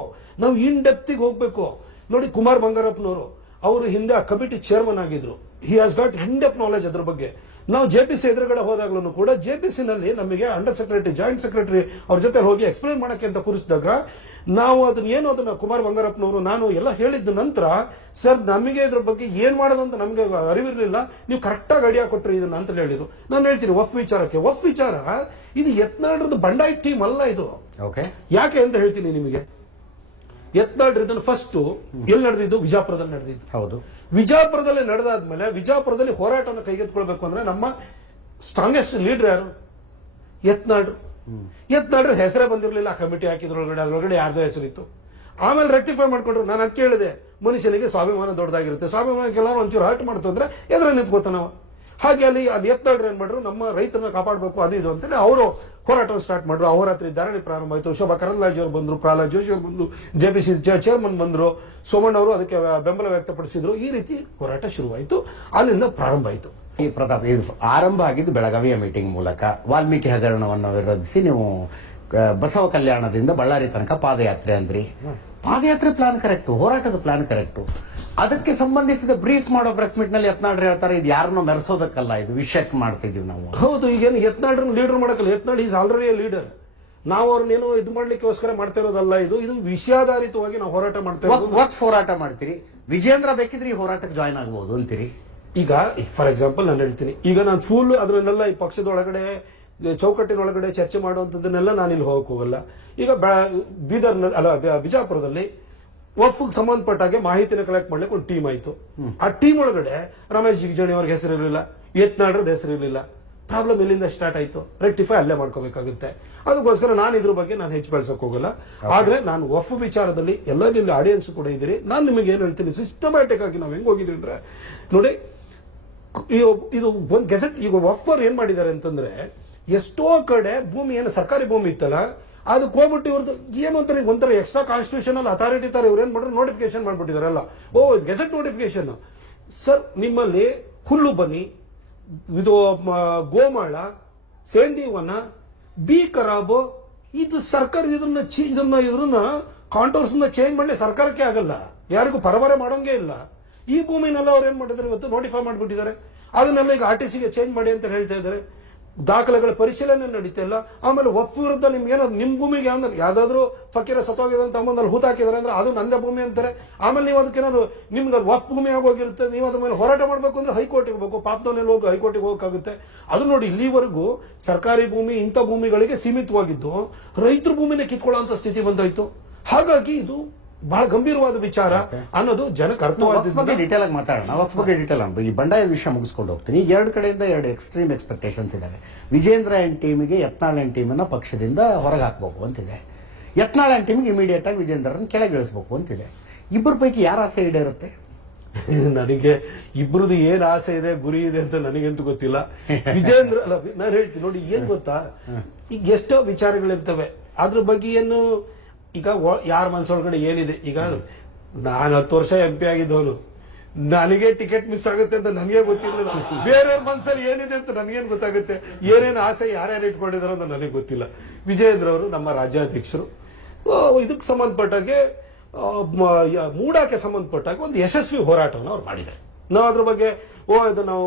ನಾವು ಇನ್ ಡೆಪ್ತಿಗೆ ಹೋಗ್ಬೇಕು. ನೋಡಿ, ಕುಮಾರ್ ಬಂಗಾರಪ್ಪನವರು ಅವರು ಹಿಂದೆ ಆ ಕಮಿಟಿ ಚೇರ್ಮನ್ ಆಗಿದ್ರು. He has got in depth knowledge ಅದ್ರ ಬಗ್ಗೆ. ನಾವು ಜೆಪಿಸಿ ಎದುರುಗಡೆ ಹೋದಾಗ್ಲೂ ಕೂಡ ಜೆಪಿಸಿ ನಲ್ಲಿ ನಮಗೆ ಅಂಡರ್ ಸೆಕ್ರೆಟರಿ, ಜಾಯಿಂಟ್ ಸೆಕ್ರೆಟರಿ ಅವ್ರ ಜೊತೆ ಹೋಗಿ ಎಕ್ಸ್ಪ್ಲೈನ್ ಮಾಡಕ್ಕೆ ಅಂತ ಕೂರಿಸಿದಾಗ ನಾವು ಅದನ್ನ ಕುಮಾರ್ ಬಂಗಾರಪ್ಪನವರು ನಾನು ಎಲ್ಲ ಹೇಳಿದ ನಂತರ, ಸರ್ ನಮಗೆ ಇದ್ರ ಬಗ್ಗೆ ಏನ್ ಮಾಡೋದು ಅಂತ ನಮಗೆ ಅರಿವಿರ್ಲಿಲ್ಲ, ನೀವು ಕರೆಕ್ಟ್ ಆಗಿ ಐಡಿಯಾ ಕೊಟ್ರಿ ಇದನ್ನ ಅಂತ ಹೇಳಿದ್ರು. ನಾನು ಹೇಳ್ತೀನಿ ವಫ್ ವಿಚಾರಕ್ಕೆ, ವಫ್ ವಿಚಾರ ಇದು ಯತ್ನಾಳ್ರದ್ದು ಬಂಡಾಯ ಟೀಮ್ ಅಲ್ಲ ಇದು. ಯಾಕೆ ಅಂತ ಹೇಳ್ತೀನಿ ನಿಮಗೆ. ಯತ್ನಾಳ್ ಇದನ್ನು ಫಸ್ಟ್ ಎಲ್ಲಿ ನಡೆದಿದ್ದು, ವಿಜಾಪುರದಲ್ಲಿ ನಡೆದಿದ್ದು. ಹೌದು, ವಿಜಾಪುರದಲ್ಲಿ ನಡೆದಾದ್ಮೇಲೆ ವಿಜಾಪುರದಲ್ಲಿ ಹೋರಾಟವನ್ನು ಕೈಗೆತ್ತಿಕೊಳ್ಬೇಕು ಅಂದ್ರೆ ನಮ್ಮ ಸ್ಟ್ರಾಂಗೆಸ್ಟ್ ಲೀಡರ್ ಯಾರು, ಯತ್ನಾಳ್. ಯತ್ನಾಳ್ ಹೆಸರೇ ಬಂದಿರಲಿಲ್ಲ, ಕಮಿಟಿ ಹಾಕಿದ್ರೊಳಗಡೆ ಅದ್ರೊಳಗಡೆ ಯಾರ್ದೋ ಹೆಸರಿತ್ತು. ಆಮೇಲೆ ರೆಕ್ಟಿಫೈ ಮಾಡ್ಕೊಂಡ್ರು. ನಾನು ಅಂತ ಕೇಳಿದೆ, ಮನುಷ್ಯನಿಗೆ ಸ್ವಾಭಿಮಾನ ದೊಡ್ಡದಾಗಿರುತ್ತೆ, ಸ್ವಾಭಿಮಾನಕ್ಕೆಲ್ಲರೂ ಒಂಚೂರು ಹರ್ಟ್ ಮಾಡ್ತು ಅಂದ್ರೆ ಎದುರು ನಿಂತ್ಕೋತಾನವ. ಹಾಗೆ ಅಲ್ಲಿ ಯತ್ನಾಳ್ ಏನ್ ಮಾಡ್ರು, ನಮ್ಮ ರೈತರನ್ನ ಕಾಪಾಡಬೇಕು ಅದು ಇದು ಅಂತೇಳಿ ಅವರು ಹೋರಾಟವನ್ನು ಸ್ಟಾರ್ಟ್ ಮಾಡ್ರು. ಅಹೋರಾತ್ರಿ ಧರಣಿ ಪ್ರಾರಂಭ ಆಯಿತು. ಶೋಭಾ ಕರಂದ್ಲಾಜೆ ಅವರು ಬಂದ್ರು, ಪ್ರಹ್ಲಾದ್ ಜೋಶಿ ಅವರು ಬಂದ್ರು, ಜೆಪಿಸಿ ಚೇರ್ಮನ್ ಬಂದ್ರು, ಸೋಮಣ್ಣ ಅವರು ಅದಕ್ಕೆ ಬೆಂಬಲ ವ್ಯಕ್ತಪಡಿಸಿದ್ರು. ಈ ರೀತಿ ಹೋರಾಟ ಶುರುವಾಯಿತು, ಅಲ್ಲಿಂದ ಪ್ರಾರಂಭ ಆಯಿತು. ಈ ಪ್ರತಾಪ್, ಇದು ಆರಂಭ ಆಗಿದ್ದು ಬೆಳಗಾವಿಯ ಮೀಟಿಂಗ್ ಮೂಲಕ. ವಾಲ್ಮೀಕಿ ಹಗರಣವನ್ನು ವಿರೋಧಿಸಿ ನೀವು ಬಸವ ಕಲ್ಯಾಣದಿಂದ ಬಳ್ಳಾರಿ ತನಕ ಪಾದಯಾತ್ರೆ ಅಂದ್ರಿ. ಪಾದಯಾತ್ರೆ ಪ್ಲಾನ್ ಕರೆಕ್ಟು, ಹೋರಾಟದ ಪ್ಲಾನ್ ಕರೆಕ್ಟು. ಅದಕ್ಕೆ ಸಂಬಂಧಿಸಿದ ಬ್ರೀಫ್ ಮಾಡೋ ಪ್ರೆಸ್ ಮೀಟ್ ನಲ್ಲಿ ಯತ್ನಾಳ್ ಹೇಳ್ತಾರೆ, ಇದು ಯಾರನ್ನೋ ಮೆರೆಸೋದಕ್ಕಲ್ಲ, ಇದು ವಿಷಯಕ್ಕೆ ಮಾಡ್ತಿದೀವಿ ನಾವು. ಹೌದು, ಈಗೇನು ಯತ್ನಾಳ್ ಲೀಡರ್ ಮಾಡಕ್ಕಲ್ಲ, Yatnal is already a leader. ನಾವು ಅವ್ರನ್ನೇನು ಇದು ಮಾಡ್ಲಿಕ್ಕೋಸ್ಕರ ಮಾಡ್ತಾ ಇರೋದಲ್ಲ, ಇದು ವಿಷಯಾಧಾರಿತವಾಗಿ ನಾವು ಹೋರಾಟ ಮಾಡ್ತಾ ಇರೋದು. ವಕ್ಫ್ ಹೋರಾಟ ಮಾಡ್ತೀರಿ, ವಿಜೇಂದ್ರ ಬೇಕಿದ್ರೆ ಈ ಹೋರಾಟಕ್ಕೆ ಜಾಯ್ನ್ ಆಗಬಹುದು ಅಂತೀರಿ. ಈಗ ಫಾರ್ ಎಕ್ಸಾಂಪಲ್ ನಾನು ಹೇಳ್ತೀನಿ, ಈಗ ನಾನು ಫುಲ್ ಅದನ್ನೆಲ್ಲ ಈ ಪಕ್ಷದೊಳಗಡೆ ಚೌಕಟ್ಟಿನೊಳಗಡೆ ಚರ್ಚೆ ಮಾಡುವಂತದ್ದನ್ನೆಲ್ಲ ನಾನು ಇಲ್ಲಿ ಹೋಗಕ್ ಹೋಗಲ್ಲ. ಈಗ ಬೀದರ್ ಅಲ್ಲ ಬಿಜಾಪುರದಲ್ಲಿ ವಫ್ ಸಂಬಂಧಪಟ್ಟಾಗೆ ಮಾಹಿತಿನ ಕಲೆಕ್ಟ್ ಮಾಡ್ಲಿಕ್ಕೆ ಒಂದು ಟೀಮ್ ಆಯ್ತು. ಆ ಟೀಮ್ ಒಳಗಡೆ ರಮೇಶ್ ಜಿಗಜಿಣಿ ಅವ್ರಿಗೆ ಹೆಸರಿರಲಿಲ್ಲ, ಯತ್ನಾಳ್ರದ ಹೆಸರಿರಲಿಲ್ಲ. ಪ್ರಾಬ್ಲಮ್ ಎಲ್ಲಿಂದ ಸ್ಟಾರ್ಟ್ ಆಯ್ತು, ರೆಕ್ಟಿಫೈ ಅಲ್ಲೇ ಮಾಡ್ಕೋಬೇಕಾಗುತ್ತೆ. ಅದಕ್ಕೋಸ್ಕರ ನಾನು ಇದ್ರ ಬಗ್ಗೆ ನಾನು ಹೆಚ್ಚು ಬೆಳೆಸಕ್ ಹೋಗಲ್ಲ. ಆದ್ರೆ ನಾನು ವಫ್ ವಿಚಾರದಲ್ಲಿ ಎಲ್ಲ ನಿಲ್ಲಿ ಆಡಿಯನ್ಸ್ ಕೂಡ ಇದ್ದೀರಿ. ನಾನು ನಿಮಗೆ ಏನ್ ಹೇಳ್ತೀನಿ, ಸಿಸ್ಟಮ್ಯಾಟಿಕ್ ಆಗಿ ನಾವು ಹೆಂಗ್ ಹೋಗಿದ್ದೀವಿ ಅಂದ್ರೆ, ನೋಡಿ ಇದು ಒಂದು ಗೆಜೆಟ್. ಈಗ ವಫ್ ಅವ್ರು ಏನ್ ಮಾಡಿದ್ದಾರೆ ಅಂತಂದ್ರೆ, ಎಷ್ಟೋ ಕಡೆ ಭೂಮಿ ಏನು ಸರ್ಕಾರಿ ಭೂಮಿ ಇತ್ತಲ್ಲ, ಅದಕ್ಕೆ ಹೋಗ್ಬಿಟ್ಟು ಇವ್ರದ್ದು ಏನು ಅಂತಾರೆ, ಒಂಥರ ಎಕ್ಸ್ಟ್ರಾ ಕಾನ್ಸ್ಟಿಟ್ಯೂಷನಲ್ ಅಥಾರಿಟಿ ತರ ಇವ್ರು ಏನ್ ಮಾಡ್ರು, ನೋಟಿಫಿಕೇಶನ್ ಮಾಡ್ಬಿಟ್ಟಿದಾರಲ್ಲ. Gazette notification. ಸರ್, ನಿಮ್ಮಲ್ಲಿ ಹುಲ್ಲು ಬನ್ನಿ, ಇದು ಗೋಮಾಳ, ಸೇಂದಿವನ, ಬಿ ಖರಾಬು, ಇದು ಸರ್ಕಾರ ಇದನ್ನ ಕಾಂಟೋರ್ಸ್ ಚೇಂಜ್ ಮಾಡಲಿ ಸರ್ಕಾರಕ್ಕೆ ಆಗಲ್ಲ, ಯಾರಿಗೂ ಪರಬರ ಮಾಡೋಂಗೇ ಇಲ್ಲ. ಈ ಭೂಮಿನೆಲ್ಲ ಅವ್ರು ಏನ್ ಮಾಡಿದ್ದಾರೆ, ಇವತ್ತು ನೋಟಿಫೈ ಮಾಡ್ಬಿಟ್ಟಿದ್ದಾರೆ. ಅದನ್ನೆಲ್ಲ ಈಗ RTCಗೆ ಚೇಂಜ್ ಮಾಡಿ ಅಂತ ಹೇಳ್ತಾ ಇದ್ದಾರೆ. ದಾಖಲೆಗಳ ಪರಿಶೀಲನೆ ನಡೀತಾ ಇಲ್ಲ. ಆಮೇಲೆ ವಫ್ ವಿರುದ್ಧ ನಿಮ್ಗೆ ಏನೋ ನಿಮ್ ಭೂಮಿಗೆ ಅಂದ್ರೆ ಯಾವ್ದಾದ್ರು ಫಕೀರ ಸತ್ತೋಗಿದೆ ಅಂತ ತಮ್ಮಲ್ಲಿ ಹೂತ್ ಹಾಕಿದಾರೆ ಅಂದ್ರೆ ಅದು ನಂದೇ ಭೂಮಿ ಅಂತಾರೆ. ಆಮೇಲೆ ನೀವು ಅದಕ್ಕೇನಾದ್ರು ನಿಮ್ಗೆ ಅದು ವಫ್ ಭೂಮಿ ಆಗೋಗಿರುತ್ತೆ, ನೀವು ಅದ್ರ ಮೇಲೆ ಹೋರಾಟ ಮಾಡ್ಬೇಕು ಅಂದ್ರೆ ಹೈಕೋರ್ಟ್ಗೆ ಹೋಗ್ಬೇಕು, ಪಾಪ್ದವನಲ್ಲಿ ಹೋಗಿ ಹೈಕೋರ್ಟ್ಗೆ ಹೋಗಕ್ಕಾಗುತ್ತೆ. ಅದು ನೋಡಿ, ಇಲ್ಲಿವರೆಗೂ ಸರ್ಕಾರಿ ಭೂಮಿ ಇಂಥ ಭೂಮಿಗಳಿಗೆ ಸೀಮಿತವಾಗಿದ್ದು ರೈತರ ಭೂಮಿನೇ ಕಿತ್ಕೊಳ್ಳೋ ಸ್ಥಿತಿ ಬಂದಾಯ್ತು. ಹಾಗಾಗಿ ಇದು ಬಹಳ ಗಂಭೀರವಾದ ವಿಚಾರ ಅನ್ನೋದು ಜನಕ್ಕೆ ಅರ್ಥವಾದ. ಡೀಟೇಲ್ ಆಗಿ ಮಾತಾಡೋಣ, ವಕ್ಫ್ ಬಗ್ಗೆ ಡೀಟೇಲ್ ಆಗಿ. ಈ ಬಂಡಾಯ ವಿಷಯ ಮುಗಿಸ್ಕೊಂಡು ಹೋಗ್ತೀನಿ. ಈಗ ಎರಡು ಕಡೆಯಿಂದ ಎರಡು ಎಕ್ಸ್ಟ್ರೀಮ್ ಎಕ್ಸ್ಪೆಕ್ಟೇಷನ್ಸ್ ಇದಾವೆ. ವಿಜೇಂದ್ರ ಅಂಡ್ ಟೀಮಿಗೆ ಯತ್ನಾಳ್ ಅಂಡ್ ಟೀಮನ್ನ ಪಕ್ಷದಿಂದ ಹೊರಗೆ ಹಾಕಬೇಕು ಅಂತಿದೆ. ಯತ್ನಾಳ್ ಅಂಡ್ ಟೀಮ್ಗೆ ಇಮಿಡಿಯೇಟ್ ಆಗಿ ವಿಜೇಂದ್ರನ್ ಕೆಳಗಿಳಿಸಬೇಕು ಅಂತಿದೆ. ಇಬ್ಬರ ಪೈಕಿ ಯಾರ ಆಸೆ ಈಡೇರುತ್ತೆ? ನನಗೆ ಇಬ್ರದ್ದು ಏನ್ ಆಸೆ ಇದೆ, ಗುರಿ ಇದೆ ಅಂತ ನನಗಂತೂ ಗೊತ್ತಿಲ್ಲ. ವಿಜೇಂದ್ರ ಅಲ್ಲ, ನಾನು ಹೇಳ್ತೀನಿ ನೋಡಿ, ಏನ್ ಗೊತ್ತಾ, ಈಗ ಎಷ್ಟೋ ವಿಚಾರಗಳಿರ್ತವೆ, ಅದ್ರ ಬಗ್ಗೆ ಏನು ಈಗ ಯಾರ ಮನಸ್ಸೊಳಗಡೆ ಏನಿದೆ. ಈಗ ನಾನು 10 ವರ್ಷ MP ಆಗಿದ್ದವನು, ನನಗೆ ಟಿಕೆಟ್ ಮಿಸ್ ಆಗುತ್ತೆ ಅಂತ ನನಗೆ ಗೊತ್ತಿರಲಿಲ್ಲ. ಬೇರೆಯವ್ರ ಮನಸ್ಸಲ್ಲಿ ಏನಿದೆ ಅಂತ ನನಗೇನ್ ಗೊತ್ತಾಗುತ್ತೆ, ಏನೇನು ಆಸೆ ಯಾರ್ಯಾರು ಇಟ್ಕೊಂಡಿದಾರೋ ಅಂತ ನನಗೆ ಗೊತ್ತಿಲ್ಲ. ವಿಜಯೇಂದ್ರ ಅವರು ನಮ್ಮ ರಾಜ್ಯಾಧ್ಯಕ್ಷರು. ಇದಕ್ಕೆ ಸಂಬಂಧಪಟ್ಟಾಗೆ ಮೂಡಾಕ್ಕೆ ಸಂಬಂಧಪಟ್ಟಾಗ ಒಂದು ಯಶಸ್ವಿ ಹೋರಾಟವನ್ನು ಅವ್ರು ಮಾಡಿದ್ದಾರೆ. ನಾವು ಅದ್ರ ಬಗ್ಗೆ ಇದು ನಾವು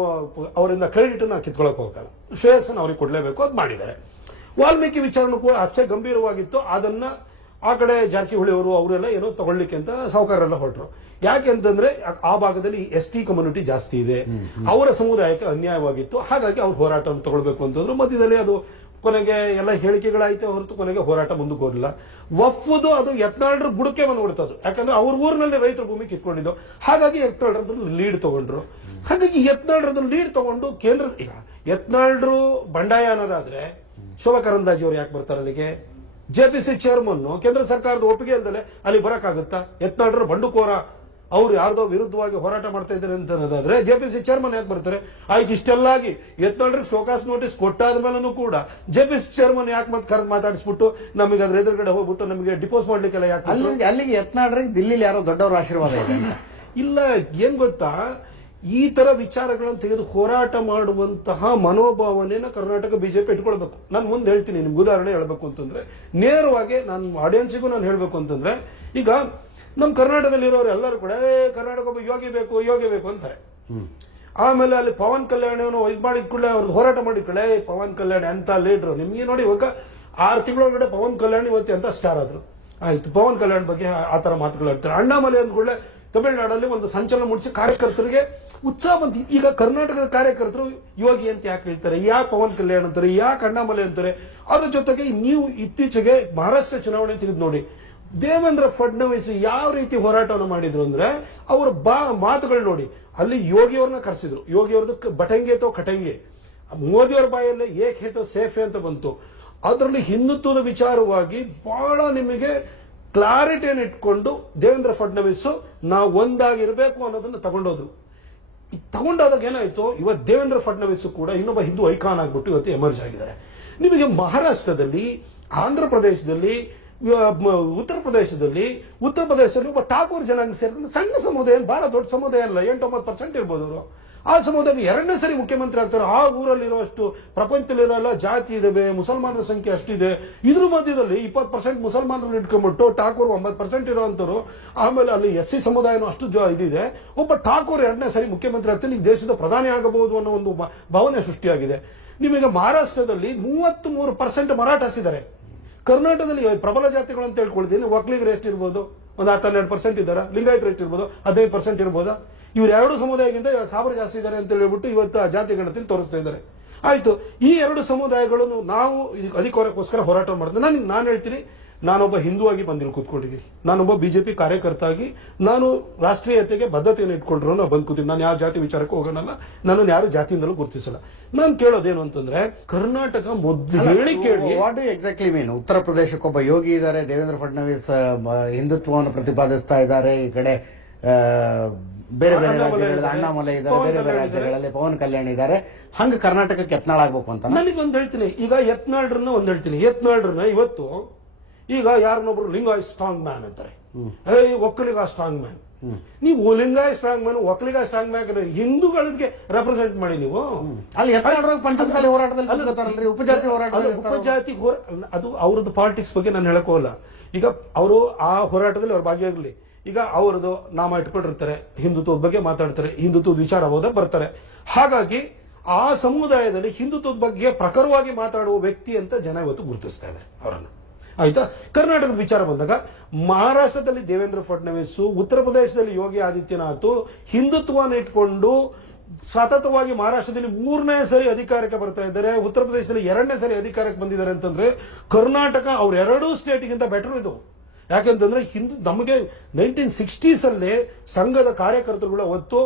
ಅವರಿಂದ ಕ್ರೆಡಿಟ್ ನಾವು ಕಿತ್ಕೊಳಕ್ ಹೋಗಲ್ಲ, ಶ್ರೇಯಸ್ಸನ್ನು ಅವ್ರಿಗೆ ಕೊಡ್ಲೇಬೇಕು, ಅದು ಮಾಡಿದ್ದಾರೆ. ವಾಲ್ಮೀಕಿ ವಿಚಾರನೂ ಕೂಡ ಅಷ್ಟೇ ಗಂಭೀರವಾಗಿತ್ತು. ಅದನ್ನ ಆ ಕಡೆ ಜಾರಕಿಹೊಳಿ ಅವರು ಅವರೆಲ್ಲ ಏನೋ ತಗೊಳ್ಳಿಕ್ಕೆ ಅಂತ ಸಾಹುಕಾರರೆಲ್ಲ ಹೊರಟರು. ಯಾಕೆಂತಂದ್ರೆ ಆ ಭಾಗದಲ್ಲಿ ST ಕಮ್ಯುನಿಟಿ ಜಾಸ್ತಿ ಇದೆ, ಅವರ ಸಮುದಾಯಕ್ಕೆ ಅನ್ಯಾಯವಾಗಿತ್ತು. ಹಾಗಾಗಿ ಅವ್ರು ಹೋರಾಟವನ್ನು ತಗೊಳ್ಬೇಕು ಅಂತಂದ್ರು. ಮಧ್ಯದಲ್ಲಿ ಅದು ಕೊನೆಗೆ ಎಲ್ಲ ಹೇಳಿಕೆಗಳಾಯ್ತು ಹೊರತು ಕೊನೆಗೆ ಹೋರಾಟ ಮುಂದಕ್ಕೆ ಹೋಗಲಿಲ್ಲ. ವಫ್ದು ಅದು ಯತ್ನಾಳರ ಬುಡಕ್ಕೆ ಬಂದ್ಬಿಡ್ತದು, ಯಾಕಂದ್ರೆ ಅವ್ರ ಊರಿನಲ್ಲಿ ರೈತರ ಭೂಮಿ ಕಿತ್ಕೊಂಡಿದ್ದು. ಹಾಗಾಗಿ ಯತ್ನಾಳರದ್ದು ಲೀಡ್ ತಗೊಂಡ್ರು. ಹಾಗಾಗಿ ಯತ್ನಾಳರದ್ದು ಲೀಡ್ ತಗೊಂಡು ಕೇಂದ್ರ, ಈಗ ಯತ್ನಾಳರು ಬಂಡಾಯ ಅನ್ನೋದಾದ್ರೆ ಶೋಭಾ ಕರಂದ್ಲಾಜೆ ಅವರು ಯಾಕೆ ಬರ್ತಾರೆ ಅಲ್ಲಿಗೆ? ಜೆಪಿಸಿ ಚೇರ್ಮನ್ ಕೇಂದ್ರ ಸರ್ಕಾರದ ಒಪ್ಪಿಗೆ ಇಲ್ದಲೆ ಅಲ್ಲಿ ಬರಕ್ಕಾಗುತ್ತಾ? ಯತ್ನಾಳರು ಬಂಡುಕೋರ, ಅವ್ರು ಯಾರ್ದೋ ವಿರುದ್ಧವಾಗಿ ಹೋರಾಟ ಮಾಡ್ತಾ ಇದ್ದಾರೆ ಅಂತ ಅನ್ನೋದಾದ್ರೆ ಜೆಪಿಸಿ ಚೇರ್ಮನ್ ಯಾಕೆ ಬರ್ತಾರೆ? ಆಯ್ತು, ಇಷ್ಟೆಲ್ಲಾಗಿ ಯತ್ನಾಳರಿಗೆ ಶೋಕಾಸ್ ನೋಟಿಸ್ ಕೊಟ್ಟಾದ ಮೇಲೂ ಕೂಡ ಜೆಪಿಸಿ ಚೇರ್ಮನ್ ಯಾಕೆ ಮತ್ತೆ ಕರೆದು ಮಾತಾಡಿಸ್ಬಿಟ್ಟು ನಮಗೆ ಅದ್ರ ಎದುರುಗಡೆ ಹೋಗ್ಬಿಟ್ಟು ನಮಗೆ ಡಿಪೋಸ್ ಮಾಡ್ಲಿಕ್ಕೆಲ್ಲ ಯಾಕೆ? ಅಲ್ಲಿಗೆ ಯತ್ನಾಳರಿಗೆ ದಿಲ್ಲಿಲಿ ಯಾರೋ ದೊಡ್ಡವರ ಆಶೀರ್ವಾದ ಇದೆ ಇಲ್ಲ. ಏನ್ ಗೊತ್ತಾ, ಈ ತರ ವಿಚಾರಗಳನ್ನು ತೆಗೆದು ಹೋರಾಟ ಮಾಡುವಂತಹ ಮನೋಭಾವನೆನ ಕರ್ನಾಟಕ ಬಿಜೆಪಿ ಇಟ್ಕೊಳ್ಬೇಕು. ನಾನು ಮುಂದೆ ಹೇಳ್ತೀನಿ, ನಿಮ್ಗೆ ಉದಾಹರಣೆ ಹೇಳ್ಬೇಕು ಅಂತಂದ್ರೆ, ನೇರವಾಗಿ ನಾನು ಆಡಿಯನ್ಸಿಗೂ ನಾನು ಹೇಳ್ಬೇಕು ಅಂತಂದ್ರೆ, ಈಗ ನಮ್ ಕರ್ನಾಟಕದಲ್ಲಿರೋರು ಎಲ್ಲರೂ ಕೂಡ ಕರ್ನಾಟಕ ಒಬ್ಬ ಯೋಗಿ ಬೇಕು ಯೋಗಿ ಬೇಕು ಅಂತಾರೆ. ಆಮೇಲೆ ಅಲ್ಲಿ ಪವನ್ ಕಲ್ಯಾಣ್ ಇದು ಮಾಡಿದ ಕೂಡಲೇ ಅವ್ರದ್ದು ಹೋರಾಟ ಮಾಡಿದ ಕೂಡಲೇ ಪವನ್ ಕಲ್ಯಾಣ್ ಅಂತ ಲೀಡ್ರು. ನಿಮ್ಗೆ ನೋಡಿ, ಇವಾಗ 6 ತಿಂಗಳೊಳಗಡೆ ಪವನ್ ಕಲ್ಯಾಣ್ ಇವತ್ತು ಅಂತ ಸ್ಟಾರ್ ಆದ್ರು. ಆಯ್ತು, ಪವನ್ ಕಲ್ಯಾಣ್ ಬಗ್ಗೆ ಆತರ ಮಾತುಗಳು ಹೇಳ್ತಾರೆ. ಅಣ್ಣಾಮಲೈ ಅಂದ ಕೂಡಲೇ ತಮಿಳುನಾಡಲ್ಲಿ ಒಂದು ಸಂಚಲನ ಮೂಡಿಸಿ ಕಾರ್ಯಕರ್ತರಿಗೆ ಉತ್ಸಾಹ ಬಂತು. ಈಗ ಕರ್ನಾಟಕದ ಕಾರ್ಯಕರ್ತರು ಯೋಗಿ ಅಂತ ಯಾಕೆ ಹೇಳ್ತಾರೆ, ಯಾಕೆ ಪವನ್ ಕಲ್ಯಾಣ್ ಅಂತಾರೆ, ಯಾಕೆ ಅಣ್ಣಾಮಲೈ ಅಂತಾರೆ? ಅದ್ರ ಜೊತೆಗೆ ನೀವು ಇತ್ತೀಚೆಗೆ ಮಹಾರಾಷ್ಟ್ರ ಚುನಾವಣೆ ತೆಗೆದು ನೋಡಿ, ದೇವೇಂದ್ರ ಫಡ್ನವೀಸ್ ಯಾವ ರೀತಿ ಹೋರಾಟವನ್ನು ಮಾಡಿದ್ರು ಅಂದ್ರೆ, ಅವರ ಮಾತುಗಳು ನೋಡಿ. ಅಲ್ಲಿ ಯೋಗಿ ಅವ್ರನ್ನ ಕರೆಸಿದ್ರು, ಯೋಗಿ ಅವ್ರದ್ದು ಬಟಂಗೆ ತೋ ಕಟಂಗೆ, ಮೋದಿಯವರ ಬಾಯಲ್ಲಿ ಏಕ್ ಹೇತೋ ಸೇಫೆ ಅಂತ ಬಂತು. ಅದರಲ್ಲಿ ಹಿಂದುತ್ವದ ವಿಚಾರವಾಗಿ ಬಹಳ ನಿಮಗೆ ಕ್ಲಾರಿಟಿಯನ್ನು ಇಟ್ಕೊಂಡು ದೇವೇಂದ್ರ ಫಡ್ನವೀಸ್ ನಾವು ಒಂದಾಗಿರ್ಬೇಕು ಅನ್ನೋದನ್ನ ತಗೊಂಡೋದ್ರು. ತಗೊಂಡಾದಾಗ ಏನಾಯ್ತು, ಇವತ್ತು ದೇವೇಂದ್ರ ಫಡ್ನವೀಸ್ ಕೂಡ ಇನ್ನೊಬ್ಬ ಹಿಂದೂ ಐಕಾನ್ ಆಗ್ಬಿಟ್ಟು ಇವತ್ತು ಎಮರ್ಜ್ ಆಗಿದ್ದಾರೆ. ನಿಮಗೆ ಮಹಾರಾಷ್ಟ್ರದಲ್ಲಿ, ಆಂಧ್ರ ಪ್ರದೇಶದಲ್ಲಿ, ಉತ್ತರ ಪ್ರದೇಶದಲ್ಲಿ ಒಬ್ಬ ಠಾಕೂರ್ ಜನಾಂಗ ಸೇರಿದ ಸಣ್ಣ ಸಮುದಾಯ, ಬಹಳ ದೊಡ್ಡ ಸಮುದಾಯ ಅಲ್ಲ, 8-9% ಇರ್ಬೋದು ಅವರು. ಆ ಸಮುದಾಯ 2ನೇ ಸರಿ ಮುಖ್ಯಮಂತ್ರಿ ಆಗ್ತಾರೆ. ಆ ಊರಲ್ಲಿರುವಷ್ಟು ಪ್ರಪಂಚದಲ್ಲಿರೋ ಜಾತಿ ಇದಾವೆ, ಮುಸಲ್ಮಾನರ ಸಂಖ್ಯೆ ಅಷ್ಟಿದೆ. ಇದ್ರ ಮಧ್ಯದಲ್ಲಿ 20% ಮುಸಲ್ಮಾನರನ್ನು ಇಟ್ಕೊಂಡ್ಬಿಟ್ಟು ಠಾಕೂರ್ 9% ಇರುವಂತರು, ಆಮೇಲೆ ಅಲ್ಲಿ SC ಸಮುದಾಯನೂ ಅಷ್ಟು ಇದಿದೆ. ಒಬ್ಬ ಠಾಕೂರ್ 2ನೇ ಸರಿ ಮುಖ್ಯಮಂತ್ರಿ ಆಗ್ತಾನೆ, ಈಗ ದೇಶದ ಪ್ರಧಾನಿ ಆಗಬಹುದು ಅನ್ನೋ ಒಂದು ಭಾವನೆ ಸೃಷ್ಟಿಯಾಗಿದೆ. ನಿಮಗೆ ಮಹಾರಾಷ್ಟ್ರದಲ್ಲಿ 33% ಮರಾಠಾಸ್ ಇದ್ದಾರೆ. ಕರ್ನಾಟಕದಲ್ಲಿ ಪ್ರಬಲ ಜಾತಿಗಳು ಅಂತ ಹೇಳ್ಕೊಳ್ತೀನಿ, ಒಕ್ಕಲಿಗರು ಎಷ್ಟಿರ್ಬೋದು? ಒಂದು 10-12% ಇದ್ದಾರಾ? ಲಿಂಗಾಯತರು ಎಷ್ಟಿರ್ಬೋದು? 15% ಇರ್ಬೋದಾ? ಇವ್ರು 2 ಸಮುದಾಯಕ್ಕಿಂತ 1000 ಜಾಸ್ತಿ ಇದ್ದಾರೆ ಅಂತ ಹೇಳ್ಬಿಟ್ಟು ಇವತ್ತು ಆ ಜಾತಿ ಗಣತಿಯಲ್ಲಿ ತೋರಿಸ್ತಾ ಇದ್ದಾರೆ. ಆಯ್ತು, ಈ 2 ಸಮುದಾಯಗಳನ್ನು ನಾವು ಅಧಿಕಾರಕ್ಕೋಸ್ಕರ ಹೋರಾಟ ಮಾಡ್ತೀವಿ. ನಾನು ಹೇಳ್ತೀನಿ, ನಾನೊಬ್ಬ ಹಿಂದೂ ಆಗಿ ಬಂದಿಲ್ಲಿ ಕೂತ್ಕೊಂಡಿದ್ದೀನಿ, ನಾನೊಬ್ಬ ಬಿಜೆಪಿ ಕಾರ್ಯಕರ್ತ ಆಗಿ ನಾನು ರಾಷ್ಟ್ರೀಯತೆಗೆ ಬದ್ಧತೆಯನ್ನು ಇಟ್ಕೊಂಡ್ರು ನಾವು ಬಂದ್ ಕೂತೀನಿ. ನಾನು ಯಾವ ಜಾತಿ ವಿಚಾರಕ್ಕೂ ಹೋಗೋಣಲ್ಲ, ನಾನು ಯಾರು ಜಾತಿಯಿಂದಲೂ ಗುರುತಿಸಲ್ಲ. ನಾನು ಕೇಳೋದೇನು ಅಂತಂದ್ರೆ, ಕರ್ನಾಟಕ ಮೊದಲು ಹೇಳಿ ಕೇಳಿ, ವಾಟ್ ಡು ಎಕ್ಸಾಕ್ಟ್ಲಿ ಮೀನ್? ಉತ್ತರ ಪ್ರದೇಶಕ್ಕೊಬ್ಬ ಯೋಗಿ ಇದ್ದಾರೆ, ದೇವೇಂದ್ರ ಫಡ್ನವೀಸ್ ಹಿಂದುತ್ವವನ್ನು ಪ್ರತಿಪಾದಿಸ್ತಾ ಇದ್ದಾರೆ. ಈ ಕಡೆ ಬೇರೆ ಬೇರೆ ರಾಜ್ಯಗಳಲ್ಲಿ ಅಣ್ಣಾಮಲೈ ಇದ್ದಾರೆ, ಬೇರೆ ಬೇರೆ ರಾಜ್ಯಗಳಲ್ಲಿ ಪವನ್ ಕಲ್ಯಾಣ್ ಇದ್ದಾರೆ. ಹಂಗ ಕರ್ನಾಟಕಕ್ಕೆ ಯತ್ನಾಳ್ ಆಗ್ಬೇಕು ಅಂತ ನನಗೊಂದು ಹೇಳ್ತೀನಿ. ಈಗ ಯತ್ನಾಳ್ರನ್ನ ಒಂದ್ ಹೇಳ್ತೀನಿ, ಯತ್ನಾಳ್ರನ್ನ ಇವತ್ತು ಈಗ ಯಾರನ್ನೊಬ್ರು ಲಿಂಗಾಯತ್ ಸ್ಟ್ರಾಂಗ್ ಮ್ಯಾನ್ ಅಂತಾರೆ, ಒಕ್ಕಲಿಗ ಸ್ಟ್ರಾಂಗ್ ಮ್ಯಾನ್. ನೀವು Lingayat strong man, Vokkaliga strong man ಹಿಂದೂಗಳಿಗೆ ರೆಪ್ರೆಸೆಂಟ್ ಮಾಡಿ ನೀವು. ಅಲ್ಲಿ ಪಂಚಮಸಾಲಿ ಹೋರಾಟದಲ್ಲಿ ಉಪಜಾತಿ ಹೋರಾಟ, ಉಪಜಾತಿ ಅದು ಅವ್ರದ್ದು ಪಾಲಿಟಿಕ್ಸ್ ಬಗ್ಗೆ ನಾನು ಹೇಳಕ್ ಹೋಗಲ್ಲ. ಈಗ ಅವರು ಆ ಹೋರಾಟದಲ್ಲಿ ಅವ್ರ ಭಾಗಿಯಾಗಲಿ. ಈಗ ಅವ್ರದ್ದು ನಾಮ ಇಟ್ಕೊಂಡಿರ್ತಾರೆ, ಹಿಂದುತ್ವದ ಬಗ್ಗೆ ಮಾತಾಡ್ತಾರೆ, ಹಿಂದುತ್ವದ ವಿಚಾರ ಹೋದ ಬರ್ತಾರೆ. ಹಾಗಾಗಿ ಆ ಸಮುದಾಯದಲ್ಲಿ ಹಿಂದುತ್ವದ ಬಗ್ಗೆ ಪ್ರಖರವಾಗಿ ಮಾತಾಡುವ ವ್ಯಕ್ತಿ ಅಂತ ಜನ ಇವತ್ತು ಗುರುತಿಸ್ತಾ ಇದ್ದಾರೆ ಅವರನ್ನು. ಆಯ್ತಾ? ಕರ್ನಾಟಕದ ವಿಚಾರ ಬಂದಾಗ ಮಹಾರಾಷ್ಟ್ರದಲ್ಲಿ ದೇವೇಂದ್ರ ಫಡ್ನವೀಸ್, ಉತ್ತರ ಪ್ರದೇಶದಲ್ಲಿ ಯೋಗಿ ಆದಿತ್ಯನಾಥ್ ಹಿಂದುತ್ವವನ್ನು ಇಟ್ಕೊಂಡು ಸತತವಾಗಿ ಮಹಾರಾಷ್ಟ್ರದಲ್ಲಿ 3ನೇ ಸರಿ ಅಧಿಕಾರಕ್ಕೆ ಬರ್ತಾ ಇದ್ದಾರೆ, ಉತ್ತರ ಪ್ರದೇಶದಲ್ಲಿ 2ನೇ ಸರಿ ಅಧಿಕಾರಕ್ಕೆ ಬಂದಿದ್ದಾರೆ ಅಂತಂದ್ರೆ ಕರ್ನಾಟಕ ಅವ್ರ 2 ಸ್ಟೇಟ್ಗಿಂತ ಬೆಟರ್ ಇದು. ಯಾಕಂತಂದ್ರೆ ನಮಗೆ 1960s ಅಲ್ಲೇ ಸಂಘದ ಕಾರ್ಯಕರ್ತರುಗಳ ಹೊತ್ತು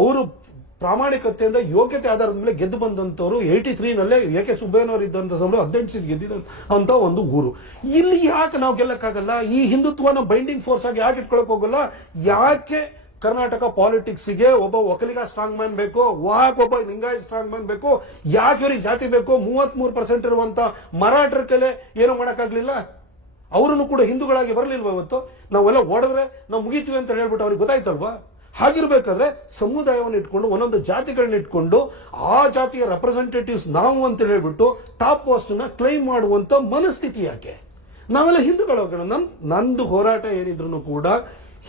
ಅವರು ಪ್ರಾಮಾಣಿಕತೆಯಿಂದ ಯೋಗ್ಯತೆ ಆಧಾರದ ಮೇಲೆ ಗೆದ್ದು ಬಂದಂತವರು 83ನಲ್ಲೇ ಎ.ಕೆ. ಸುಬ್ಬಯ್ಯನವರು ಇದ್ದಂತ ಸಮಯ 18 ಸೀಟ್ ಗೆದ್ದಿದ್ದಂತ ಒಂದು ಊರು. ಇಲ್ಲಿ ಯಾಕೆ ನಾವು ಗೆಲ್ಲಕ್ಕಾಗಲ್ಲ? ಈ ಹಿಂದುತ್ವನ ಬೈಂಡಿಂಗ್ ಫೋರ್ಸ್ ಆಗಿ ಯಾಕೆ ಇಟ್ಕೊಳಕ್ ಹೋಗಲ್ಲ? ಯಾಕೆ ಕರ್ನಾಟಕ ಪಾಲಿಟಿಕ್ಸ್ಗೆ ಒಬ್ಬ ಒಕ್ಕಲಿಗ ಸ್ಟ್ರಾಂಗ್ ಮ್ಯಾನ್ ಬೇಕು, ಯಾಕೆ ಒಬ್ಬ ಲಿಂಗಾಯತ್ ಸ್ಟ್ರಾಂಗ್ ಮ್ಯಾನ್ ಬೇಕು, ಯಾಕೆ ಇವ್ರಿಗೆ ಜಾತಿ ಬೇಕು? 33% ಇರುವಂತ ಮರಾಠರ ಕಲೆ ಏನು ಮಾಡಕ್ಕಾಗ್ಲಿಲ್ಲ? ಅವರನ್ನು ಕೂಡ ಹಿಂದೂಗಳಾಗಿ ಬರಲಿಲ್ವಾ? ಇವತ್ತು ನಾವೆಲ್ಲ ಓಡಿದ್ರೆ ನಾವು ಮುಗಿತೀವಿ ಅಂತ ಹೇಳ್ಬಿಟ್ಟು ಅವ್ರಿಗೆ ಗೊತ್ತಾಯ್ತಲ್ವಾ? ಹಾಗಿರ್ಬೇಕಾದ್ರೆ ಸಮುದಾಯವನ್ನು ಇಟ್ಕೊಂಡು ಒಂದೊಂದು ಜಾತಿಗಳನ್ನ ಇಟ್ಕೊಂಡು ಆ ಜಾತಿಯ ರೆಪ್ರೆಸೆಂಟೇಟಿವ್ಸ್ ನಾವು ಅಂತ ಹೇಳ್ಬಿಟ್ಟು ಟಾಪ್ ಪೋಸ್ಟ್ ನ ಕ್ಲೈಮ್ ಮಾಡುವಂತ ಮನಸ್ಥಿತಿ ಯಾಕೆ? ನಾವೆಲ್ಲ ಹಿಂದೂಗಳೊಳಗಡೆ ನಂದು ಹೋರಾಟ ಏನಿದ್ರು ಕೂಡ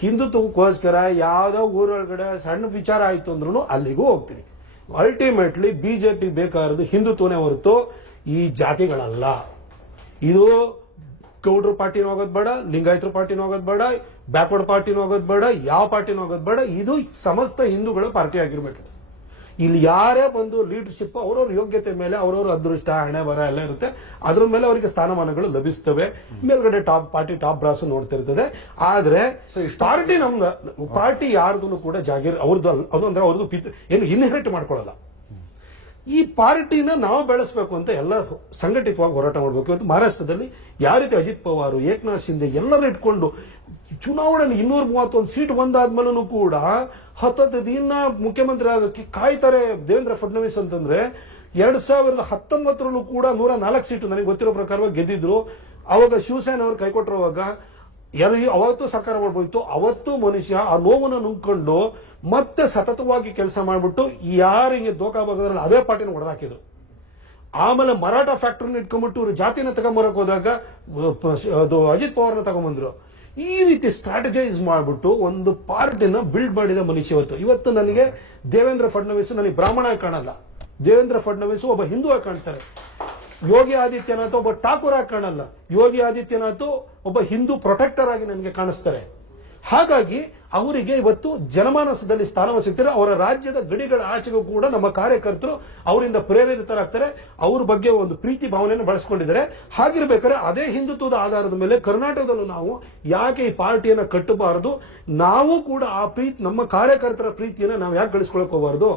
ಹಿಂದುತ್ವಕ್ಕೋಸ್ಕರ ಯಾವ್ದೋ ಊರೊಳಗಡೆ ಸಣ್ಣ ವಿಚಾರ ಆಯ್ತು ಅಂದ್ರೂ ಅಲ್ಲಿಗೂ ಹೋಗ್ತೀನಿ. ಅಲ್ಟಿಮೇಟ್ಲಿ ಬಿಜೆಪಿ ಬೇಕಾಗಿರೋದು ಹಿಂದುತ್ವನೇ ಹೊರತು ಈ ಜಾತಿಗಳಲ್ಲ. ಇದು ಗೌಡ್ರ ಪಾರ್ಟಿನೂ ಹೋಗೋದು ಬೇಡ, ಲಿಂಗಾಯತರ ಪಾರ್ಟಿನೂ ಹೋಗೋದು ಬೇಡ, ಬ್ಯಾಕ್ವರ್ಡ್ ಪಾರ್ಟಿನೂ ಹೋಗೋದು ಬೇಡ, ಯಾವ ಪಾರ್ಟಿನೂ ಹೋಗೋದು ಬೇಡ. ಇದು ಸಮಸ್ತ ಹಿಂದೂಗಳ ಪಾರ್ಟಿ ಆಗಿರ್ಬೇಕು. ಇಲ್ಲಿ ಯಾರೇ ಬಂದು ಲೀಡರ್ಶಿಪ್ ಅವರವ್ರ ಯೋಗ್ಯತೆ ಮೇಲೆ ಅವರವ್ರ ಅದೃಷ್ಟ ಹಣೆ ಬರ ಎಲ್ಲ ಇರುತ್ತೆ, ಅದ್ರ ಮೇಲೆ ಅವರಿಗೆ ಸ್ಥಾನಮಾನಗಳು ಲಭಿಸ್ತವೆ. ಮೇಲ್ಗಡೆ ಪಾರ್ಟಿ ಟಾಪ್ ಬ್ರಾಸ್ ನೋಡ್ತಿರ್ತದೆ. ಆದ್ರೆ ಪಾರ್ಟಿ ಪಾರ್ಟಿ ಯಾರ್ದು ಕೂಡ ಜಾಗೀರ್ ಅವ್ರದ್ದು ಅದು ಅಂದ್ರೆ ಅವ್ರದ್ದು ಏನು ಇನ್ಹೆರಿಟ್ ಮಾಡ್ಕೊಳ್ಳಲ್ಲ. ಈ ಪಾರ್ಟಿನ ನಾವು ಬೆಳೆಸಬೇಕು ಅಂತ ಎಲ್ಲ ಸಂಘಟಿತವಾಗಿ ಹೋರಾಟ ಮಾಡಬೇಕು. ಇವತ್ತು ಮಹಾರಾಷ್ಟ್ರದಲ್ಲಿ ಯಾವ ರೀತಿ ಅಜಿತ್ ಪವಾರ್, ಏಕನಾಥ್ ಶಿಂದೆ ಎಲ್ಲರೂ ಇಟ್ಕೊಂಡು ಚುನಾವಣೆ 231 ಸೀಟ್ ಬಂದಾದ್ಮೇಲೂ ಕೂಡ 10 ದಿನ ಮುಖ್ಯಮಂತ್ರಿ ಆಗೋಕ್ಕೆ ಕಾಯ್ತಾರೆ ದೇವೇಂದ್ರ ಫಡ್ನವೀಸ್ ಅಂತಂದ್ರೆ 2019 ಕೂಡ 104 ಸೀಟು ನನಗೆ ಗೊತ್ತಿರೋ ಪ್ರಕಾರವಾಗಿ ಗೆದ್ದಿದ್ರು. ಅವಾಗ ಶಿವಸೇನೆ ಅವರು ಕೈಕೊಟ್ಟಿರುವಾಗ ಅವತ್ತು ಸರ್ಕಾರ ಮಾಡ್ಬೋದಿತ್ತು. ಅವತ್ತು ಮನುಷ್ಯ ಆ ನೋವನ್ನು ನುಂಗ್ಕೊಂಡು ಮತ್ತೆ ಸತತವಾಗಿ ಕೆಲಸ ಮಾಡಿಬಿಟ್ಟು ಯಾರಿಗೆ ದೋಖಾ ಭಾಗದಲ್ಲಿ ಅದೇ ಪಾರ್ಟಿನ ಹೊಡೆದಾಕಿದ್ರು. ಆಮೇಲೆ ಮರಾಠ ಫ್ಯಾಕ್ಟರಿನ ಇಟ್ಕೊಂಡ್ಬಿಟ್ಟು ಇವರು ಜಾತಿನ ತಗೊಂಬರಕ್ ಹೋದಾಗ ಅದು ಅಜಿತ್ ಪವಾರ್ನ ತಗೊಂಡ್ಬಂದ್ರು. ಈ ರೀತಿ ಸ್ಟ್ರಾಟಜೈಸ್ ಮಾಡ್ಬಿಟ್ಟು ಒಂದು ಪಾರ್ಟಿನ ಬಿಲ್ಡ್ ಮಾಡಿದ ಮನುಷ್ಯ ಇವತ್ತು ನನಗೆ ದೇವೇಂದ್ರ ಫಡ್ನವೀಸ್ ನನಗೆ ಬ್ರಾಹ್ಮಣ ಕಾಣಲ್ಲ, ದೇವೇಂದ್ರ ಫಡ್ನವೀಸ್ ಒಬ್ಬ ಹಿಂದೂ ಆಗಿ ಕಾಣ್ತಾರೆ. ಯೋಗಿ ಆದಿತ್ಯನಾಥ್ ಒಬ್ಬ ಠಾಕೂರ್ ಆಗಿ ಕಾಣಲ್ಲ, ಯೋಗಿ ಆದಿತ್ಯನಾಥ್ ಒಬ್ಬ ಹಿಂದೂ ಪ್ರೊಟೆಕ್ಟರ್ ಆಗಿ ನನಗೆ ಕಾಣಿಸ್ತಾರೆ. ಹಾಗಾಗಿ ಅವರಿಗೆ ಇವತ್ತು ಜನಮಾನಸದಲ್ಲಿ ಸ್ಥಾನವನ್ನು ಸಿಗ್ತಾರೆ. ಅವರ ರಾಜ್ಯದ ಗಡಿಗಳ ಆಚೆಗೂ ಕೂಡ ನಮ್ಮ ಕಾರ್ಯಕರ್ತರು ಅವರಿಂದ ಪ್ರೇರಿತರಾಗ್ತಾರೆ, ಅವ್ರ ಬಗ್ಗೆ ಒಂದು ಪ್ರೀತಿ ಭಾವನೆಯನ್ನು ಬಳಸ್ಕೊಂಡಿದ್ದಾರೆ. ಹಾಗಿರ್ಬೇಕಾದ್ರೆ ಅದೇ ಹಿಂದುತ್ವದ ಆಧಾರದ ಮೇಲೆ ಕರ್ನಾಟಕದಲ್ಲೂ ನಾವು ಯಾಕೆ ಈ ಪಾರ್ಟಿಯನ್ನು ಕಟ್ಟಬಾರದು, ನಾವು ಕೂಡ ಆ ಪ್ರೀತಿ ನಮ್ಮ ಕಾರ್ಯಕರ್ತರ ಪ್ರೀತಿಯನ್ನು ನಾವು ಯಾಕೆ ಗಳಿಸ್ಕೊಳಕ್ ಹೋಗಬಾರ್ದು.